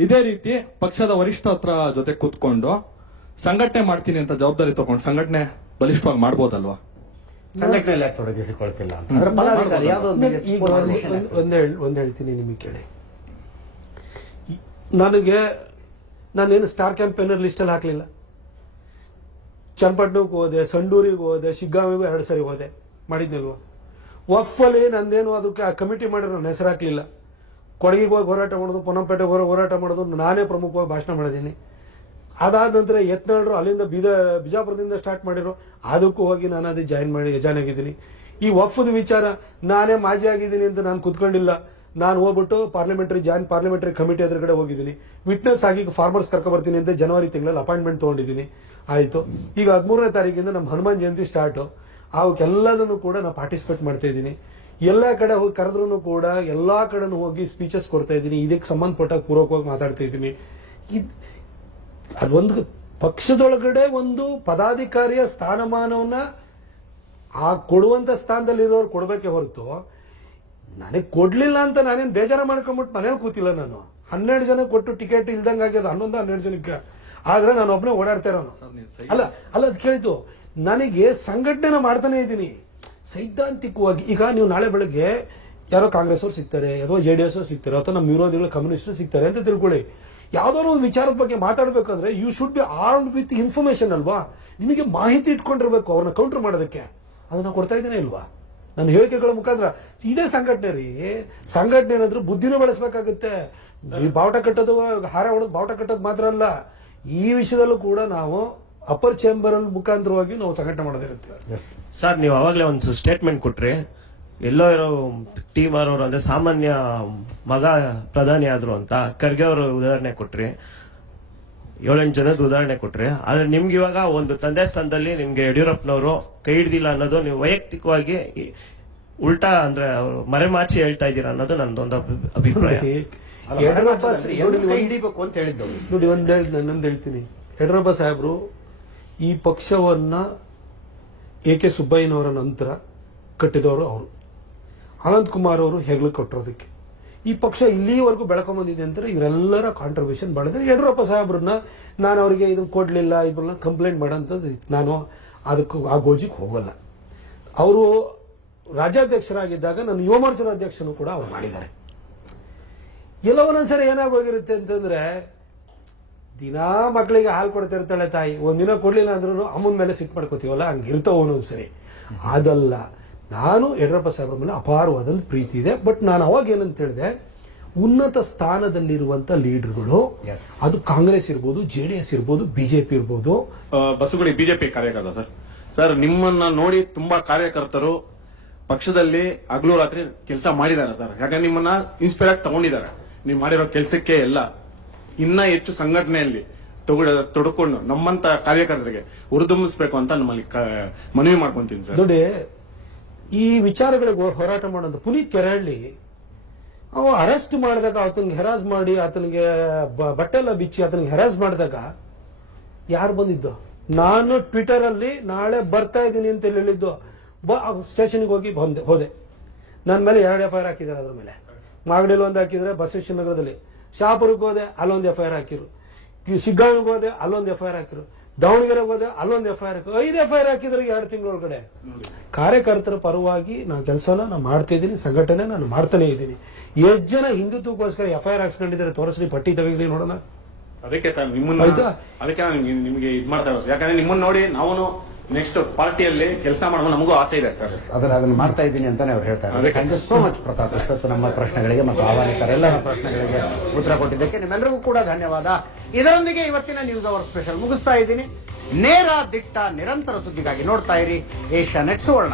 ಇದೇ ರೀತಿ ಪಕ್ಷದ ವರಿಷ್ಠರ ಜೊತೆ ಕೂತ್ಕೊಂಡು ಸಂಘಟನೆ ಮಾಡ್ತೀನಿ ಅಂತ ಜವಾಬ್ದಾರಿ ತಗೊಂಡು ಸಂಘಟನೆ ಬಲಿಷ್ಠವಾಗಿ ಮಾಡ್ಬೋದಲ್ವಾ? ಸಂಘಟನೆಯಲ್ಲಿ ತೊಡಗಿಸಿಕೊಳ್ತಿಲ್ಲ ಅಂತ ಅಂದ್ರೆ ಪದಾಧಿಕಾರಿ ಯಾವುದೋ ಒಂದು ಈಗ ಒಂದ್ ಹೇಳ್ತೀನಿ ನಿಮಗೆ ಕೇಳಿ. ನಾನೇನು ಸ್ಟಾರ್ ಕ್ಯಾಂಪೇನರ್ ಲಿಸ್ಟಲ್ಲಿ ಹಾಕಲಿಲ್ಲ. ಚನ್ನಪಟ್ಟಣಕ್ಕೆ ಹೋದೆ, ಸಂಡೂರಿಗೆ ಹೋದೆ, ಶಿಗ್ಗಾಂವಿಗೂ 2 ಸರಿ ಹೋದೆ, ಮಾಡಿದ್ನಿಲ್ವ? ವಫಲ್ಲಿ ನಂದೇನು ಅದಕ್ಕೆ ಆ ಕಮಿಟಿ ಮಾಡಿ ನನ್ನ ಹೆಸರು ಹಾಕಲಿಲ್ಲ. ಕೊಡಗಿಗೆ ಹೋಗಿ ಹೋರಾಟ ಮಾಡೋದು, ಪೊನ್ನಂಪೇಟೆಗೆ ಹೋರಾಟ ಮಾಡೋದು ನಾನೇ ಪ್ರಮುಖವಾಗಿ ಭಾಷಣ ಮಾಡಿದ್ದೀನಿ. ಅದಾದ ನಂತರ ಯತ್ನಾಳರು ಅಲ್ಲಿಂದ ಬಿಜಾಪುರದಿಂದ ಸ್ಟಾರ್ಟ್ ಮಾಡಿರೋ, ಅದಕ್ಕೂ ಹೋಗಿ ನಾನು ಅದು ಜಾಯ್ನ್ ಆಗಿದ್ದೀನಿ. ಈ ವಫ್ದ ವಿಚಾರ ನಾನೇ ಮಾಜಿ ಆಗಿದ್ದೀನಿ ಅಂತ ನಾನು ಕುತ್ಕೊಂಡಿಲ್ಲ. ನಾನು ಹೋಗ್ಬಿಟ್ಟು ಪಾರ್ಲಿಮೆಂಟರಿ ಕಮಿಟಿ ಎದುರುಗಡೆ ಹೋಗಿದ್ದೀನಿ. ವಿಟ್ನೆಸ್ ಆಗಿ ಫಾರ್ಮರ್ಸ್ ಕರ್ಕೊಬರ್ತೀನಿ ಅಂತ ಜನವರಿ ತಿಂಗಳಲ್ಲಿ ಅಪಾಯಿಂಟ್ಮೆಂಟ್ ತೊಗೊಂಡಿದ್ದೀನಿ. ಆಯಿತು. ಈಗ 13ನೇ ತಾರೀಕಿಂದ ನಮ್ಮ ಹನುಮಾನ್ ಜಯಂತಿ ಸ್ಟಾರ್ಟು. ಅವಕ್ಕೆಲ್ಲದನ್ನು ಕೂಡ ನಾನು ಪಾರ್ಟಿಸಿಪೇಟ್ ಮಾಡ್ತಾ ಇದ್ದೀನಿ. ಎಲ್ಲ ಕಡೆ ಹೋಗಿ ಕರೆದ್ರೂ ಕೂಡ ಎಲ್ಲ ಕಡೆನೂ ಹೋಗಿ ಸ್ಪೀಚಸ್ ಕೊಡ್ತಾ ಇದ್ದೀನಿ. ಇದಕ್ಕೆ ಸಂಬಂಧಪಟ್ಟ ಪೂರ್ವಕವಾಗಿ ಮಾತಾಡ್ತಾ ಇದ್ದೀನಿ. ಅದೊಂದು ಪಕ್ಷದೊಳಗಡೆ ಒಂದು ಪದಾಧಿಕಾರಿಯ ಸ್ಥಾನಮಾನವನ್ನ ಆ ಕೊಡುವಂತ ಸ್ಥಾನದಲ್ಲಿರೋರು ಕೊಡಬೇಕೆ ಹೊರತು ನನಗೆ ಕೊಡ್ಲಿಲ್ಲ ಅಂತ ನಾನೇನು ಬೇಜಾರ ಮಾಡ್ಕೊಂಡ್ಬಿಟ್ಟು ಮನೇಲಿ ಕೂತಿಲ್ಲ. ನಾನು 12 ಜನ ಕೊಟ್ಟು ಟಿಕೆಟ್ ಇಲ್ದಂಗೆ ಆಗ್ಯದ, 11-12 ಜನಕ್ಕೆ. ಆದ್ರೆ ನಾನು ಒಬ್ಬನೇ ಓಡಾಡ್ತಾ ಇರೋನು. ಅಲ್ಲ ಅದು ಕೇಳಿತು. ನನಗೆ ಸಂಘಟನೆ ಮಾಡ್ತಾನೆ ಇದ್ದೀನಿ ಸೈದ್ಧಾಂತಿಕವಾಗಿ. ಈಗ ನೀವು ನಾಳೆ ಬೆಳಗ್ಗೆ ಯಾರೋ ಕಾಂಗ್ರೆಸ್ ಅವ್ರು ಸಿಗ್ತಾರೆ, ಅಥವಾ JDS ಅವ್ರು ಸಿಗ್ತಾರೆ, ಅಥವಾ ನಮ್ಮ ವಿರೋಧಿಗಳು ಕಮ್ಯುನಿಸ್ಟ್ ಸಿಗ್ತಾರೆ ಅಂತ ತಿಳ್ಕೊಳ್ಳಿ. ಯಾವ್ದಾದ್ರು ಒಂದು ವಿಚಾರದ ಬಗ್ಗೆ ಮಾತಾಡ್ಬೇಕಂದ್ರೆ you should be armed with information ಅಲ್ವಾ? ನಿಮಗೆ ಮಾಹಿತಿ ಇಟ್ಕೊಂಡಿರ್ಬೇಕು ಅವ್ರನ್ನ ಕೌಂಟರ್ ಮಾಡೋದಕ್ಕೆ. ಅದನ್ನ ಕೊಡ್ತಾ ಇದ್ದೇನೆ ಇಲ್ವಾ ನನ್ನ ಹೇಳಿಕೆಗಳ ಮುಖಾಂತರ? ಇದೇ ಸಂಘಟನೆ ರೀ. ಸಂಘಟನೆ ಏನಾದ್ರೂ ಬುದ್ಧಿನೂ ಬೆಳೆಸಬೇಕಾಗುತ್ತೆ. ಈ ಬಾವುಟ ಕಟ್ಟೋದು, ಹಾರ ಹೊಡೆದು ಬಾವುಟ ಕಟ್ಟೋದು ಮಾತ್ರ ಅಲ್ಲ, ಈ ವಿಷಯದಲ್ಲೂ ಕೂಡ ನಾವು ಅಪ್ಪರ್ ಚೇಂಬರ್ ಮುಖಾಂತರವಾಗಿ ನಾವು ಸಂಘಟನೆ ಮಾಡೋದಿರುತ್ತೆ. ಸರ್, ನೀವು ಅವಾಗಲೇ ಒಂದು ಸ್ಟೇಟ್ಮೆಂಟ್ ಕೊಟ್ರಿ, ಎಲ್ಲೋ ಇರೋ ಟೀಮ್ ಅವರು ಅಂದ್ರೆ ಸಾಮಾನ್ಯ ಮಗ ಪ್ರಧಾನಿ ಆದ್ರು ಅಂತ. ಖರ್ಗೆ ಅವರು ಉದಾಹರಣೆ ಕೊಟ್ರಿ, 7-8 ಜನದ ಉದಾಹರಣೆ ಕೊಟ್ರಿ. ಆದ್ರೆ ನಿಮ್ಗೆ ಇವಾಗ ಒಂದು ತಂದೆ ಸ್ಥಾನದಲ್ಲಿ ನಿಮ್ಗೆ ಯಡಿಯೂರಪ್ಪನವರು ಕೈ ಹಿಡ್ದಿಲ್ಲ ಅನ್ನೋದು ನೀವು ವೈಯಕ್ತಿಕವಾಗಿ ಉಲ್ಟಾ ಅಂದ್ರೆ ಮರೆಮಾಚಿ ಹೇಳ್ತಾ ಇದ್ದೀರಾ ಅನ್ನೋದು ನಂದೊಂದು ಅಭಿಪ್ರಾಯ. ಹಿಡಿಬೇಕು ಅಂತ ಹೇಳಿದ್ದು ನೋಡಿ. ನನ್ನೊಂದು ಹೇಳ್ತೀನಿ, ಯಡಿಯೂರಪ್ಪ ಸಾಹೇಬರು ಈ ಪಕ್ಷವನ್ನ AK ಸುಬ್ಬಯ್ಯನವರ ನಂತರ ಕಟ್ಟಿದವರು ಅವರು. ಅನಂತ್ ಕುಮಾರ್ ಅವರು ಹೆಗ್ಲು ಕೊಟ್ಟಿರೋದಕ್ಕೆ ಈ ಪಕ್ಷ ಇಲ್ಲಿವರೆಗೂ ಬೆಳ್ಕೊಂಬಂದಿದೆ ಅಂತಾರೆ. ಇವರೆಲ್ಲರ ಕಾಂಟ್ರಿಬ್ಯೂಷನ್ ಮಾಡಿದ್ರೆ ಯಡಿಯೂರಪ್ಪ ಸಾಹೇಬ್ರನ್ನ ನಾನು ಅವರಿಗೆ ಇದನ್ನ ಕೊಡ್ಲಿಲ್ಲ, ಇದ್ರನ್ನ ಕಂಪ್ಲೇಂಟ್ ಮಾಡೋಂಥದ್ದು ನಾನು ಅದಕ್ಕೂ ಆ ಗೋಜಿಗೆ ಹೋಗಲ್ಲ. ಅವರು ರಾಜ್ಯಾಧ್ಯಕ್ಷರಾಗಿದ್ದಾಗ ನಾನು ಯುವ ಮೋರ್ಚಾದ ಅಧ್ಯಕ್ಷನೂ ಕೂಡ ಅವ್ರು ಮಾಡಿದ್ದಾರೆ. ಎಲ್ಲ ಒಂದೊಂದ್ಸರಿ ಏನಾಗೋಗಿರುತ್ತೆ ಅಂತಂದ್ರೆ, ದಿನಾ ಮಕ್ಕಳಿಗೆ ಹಾಲು ಕೊಡ್ತಾ ಇರ್ತಾಳೆ ತಾಯಿ, ಒಂದಿನ ಕೊಡ್ಲಿಲ್ಲ ಅಂದ್ರೂ ಅಮ್ಮನ ಮೇಲೆ ಸಿಟ್ಟು ಮಾಡ್ಕೋತೀವಲ್ಲ, ಹಂಗಿರ್ತಾವ ಒಂದೊಂದ್ಸರಿ. ಅದಲ್ಲ, ನಾನು ಯಡಿಯೂರಪ್ಪ ಸಾಹೇಬ್ರ ಮೇಲೆ ಅಪಾರವಾದ ಪ್ರೀತಿ ಇದೆ. ಬಟ್ ನಾನು ಅವಾಗ ಏನಂತ ಹೇಳಿದೆ, ಉನ್ನತ ಸ್ಥಾನದಲ್ಲಿರುವಂತ ಲೀಡರ್ಗಳು, ಅದು ಕಾಂಗ್ರೆಸ್ ಇರ್ಬೋದು, JDS ಇರ್ಬೋದು, BJP ಇರ್ಬೋದು. ಬಸಗುಳಿ ಬಿಜೆಪಿ ಕಾರ್ಯಕರ್ತ ಸರ್, ನಿಮ್ಮನ್ನ ನೋಡಿ ತುಂಬಾ ಕಾರ್ಯಕರ್ತರು ಪಕ್ಷದಲ್ಲಿ ಹಗಲು ರಾತ್ರಿ ಕೆಲಸ ಮಾಡಿದ್ದಾರೆ ಸರ್. ಯಾಕಂದ್ರೆ ನಿಮ್ಮನ್ನ ಇನ್ಸ್ಪೈರ್ ಆಗಿ ತಗೊಂಡಿದ್ದಾರೆ. ನೀವು ಮಾಡಿರೋ ಕೆಲಸಕ್ಕೆ ಎಲ್ಲ ಇನ್ನ ಹೆಚ್ಚು ಸಂಘಟನೆಯಲ್ಲಿ ತೊಡಕೊಂಡು ನಮ್ಮಂತ ಕಾರ್ಯಕರ್ತರಿಗೆ ಹುರಿದುಂಬಿಸ್ಬೇಕು ಅಂತ ನಮ್ಮಲ್ಲಿ ಮನವಿ ಮಾಡ್ಕೊಂತೀನಿ ಸರ್. ನೋಡಿ, ಈ ವಿಚಾರಗಳಿಗೆ ಹೋರಾಟ ಮಾಡೋದು ಪುನೀತ್ ಕೆರಹಳ್ಳಿ ಅವ ಅರೆಸ್ಟ್ ಮಾಡಿದಾಗ ಆತನಿಗೆ ಹೆರಾಸ್ ಮಾಡಿ, ಆತನಿಗೆ ಬಟ್ಟೆ ಎಲ್ಲ ಬಿಚ್ಚಿ ಆತನಿಗೆ ಹೆರಾಸ್ ಮಾಡಿದಾಗ ಯಾರು ಬಂದಿದ್ದು? ನಾನು ಟ್ವಿಟರ್ ಅಲ್ಲಿ ನಾಳೆ ಬರ್ತಾ ಇದ್ದೀನಿ ಅಂತ ಹೇಳಿದ್ದು. ಸ್ಟೇಷನ್ಗೆ ಹೋಗಿ ಹೋದೆ. ನನ್ನ ಮೇಲೆ 2 FIR ಹಾಕಿದ್ದಾರೆ. ಅದ್ರ ಮೇಲೆ ಮಾಗಡಿಯಲ್ಲಿ ಒಂದು ಹಾಕಿದ್ರೆ, ಬಸವೇಶ್ವರ ನಗರದಲ್ಲಿ, ಶಾಪುರಕ್ಕೆ ಹೋದೆ, ಅಲ್ಲೊಂದು FIR ಹಾಕಿರು, ಶಿಗ್ಗಾಂವಿಗೆ ಹೋದೆ, ಅಲ್ಲೊಂದು FIR ಹಾಕಿರು, ದಾವಣಗೆರೆಗೆ ಹೋದೆ, ಅಲ್ಲೊಂದು FIR ಹಾಕಿರು. 5 FIR ಹಾಕಿದ್ರೆ 2 ತಿಂಗಳೊಳಗಡೆ. ಕಾರ್ಯಕರ್ತರ ಪರವಾಗಿ ನಾನು ಕೆಲಸನ ನಾನು ಮಾಡ್ತಾ ಇದ್ದೀನಿ, ಸಂಘಟನೆ ನಾನು ಮಾಡ್ತಾನೆ ಇದ್ದೀನಿ. ಎಷ್ಟು ಜನ ಹಿಂದುತ್ವಕ್ಕೋಸ್ಕರ FIR ಹಾಕ್ಸ್ಕೊಂಡಿದ್ದಾರೆ ತೋರಿಸ್ಲಿ, ಪಟ್ಟಿ ತೆಗಿಲಿ ನೋಡೋಣ. ಅದಕ್ಕೆ ಸರ್ ನಿಮ್ಮನ್ನ ಅದಕ್ಕೆ ನಿಮಗೆ ಇದ್ ಮಾಡ್ತಾ ಇರೋದು. ಯಾಕಂದ್ರೆ ನಿಮ್ಮನ್ನ ನೋಡಿ ನಾವು ನೆಕ್ಸ್ಟ್ ಪಾರ್ಟಿಯಲ್ಲಿ ಕೆಲಸ ಮಾಡುವ ನಮಗೂ ಆಸೆ ಇದೆ ಸರ್. ಅದನ್ನ ಮಾಡ್ತಾ ಇದ್ದೀನಿ ಅಂತಾನೆ ಅವ್ರು ಹೇಳ್ತಾ ಇದ್ದಾರೆ. Thank you so much Pratap, ಇಷ್ಟೊತ್ತು ನಮ್ಮ ಪ್ರಶ್ನೆಗಳಿಗೆ ಮತ್ತು ಆಹ್ವಾನಿತರ ಎಲ್ಲರ ಪ್ರಶ್ನೆಗಳಿಗೆ ಉತ್ತರ ಕೊಟ್ಟಿದ್ದಕ್ಕೆ ನಿಮ್ಮೆಲ್ಲರಿಗೂ ಕೂಡ ಧನ್ಯವಾದ. ಇದರೊಂದಿಗೆ ಇವತ್ತಿನ ನ್ಯೂಸ್ ಅವರ್ ಸ್ಪೆಷಲ್ ಮುಗಿಸ್ತಾ ಇದ್ದೀನಿ. ನೇರ ದಿಟ್ಟ ನಿರಂತರ ಸುದ್ದಿಗಾಗಿ ನೋಡ್ತಾ ಇರಿ ಏಷ್ಯಾನೆಟ್ ಸುವರ್ಣ.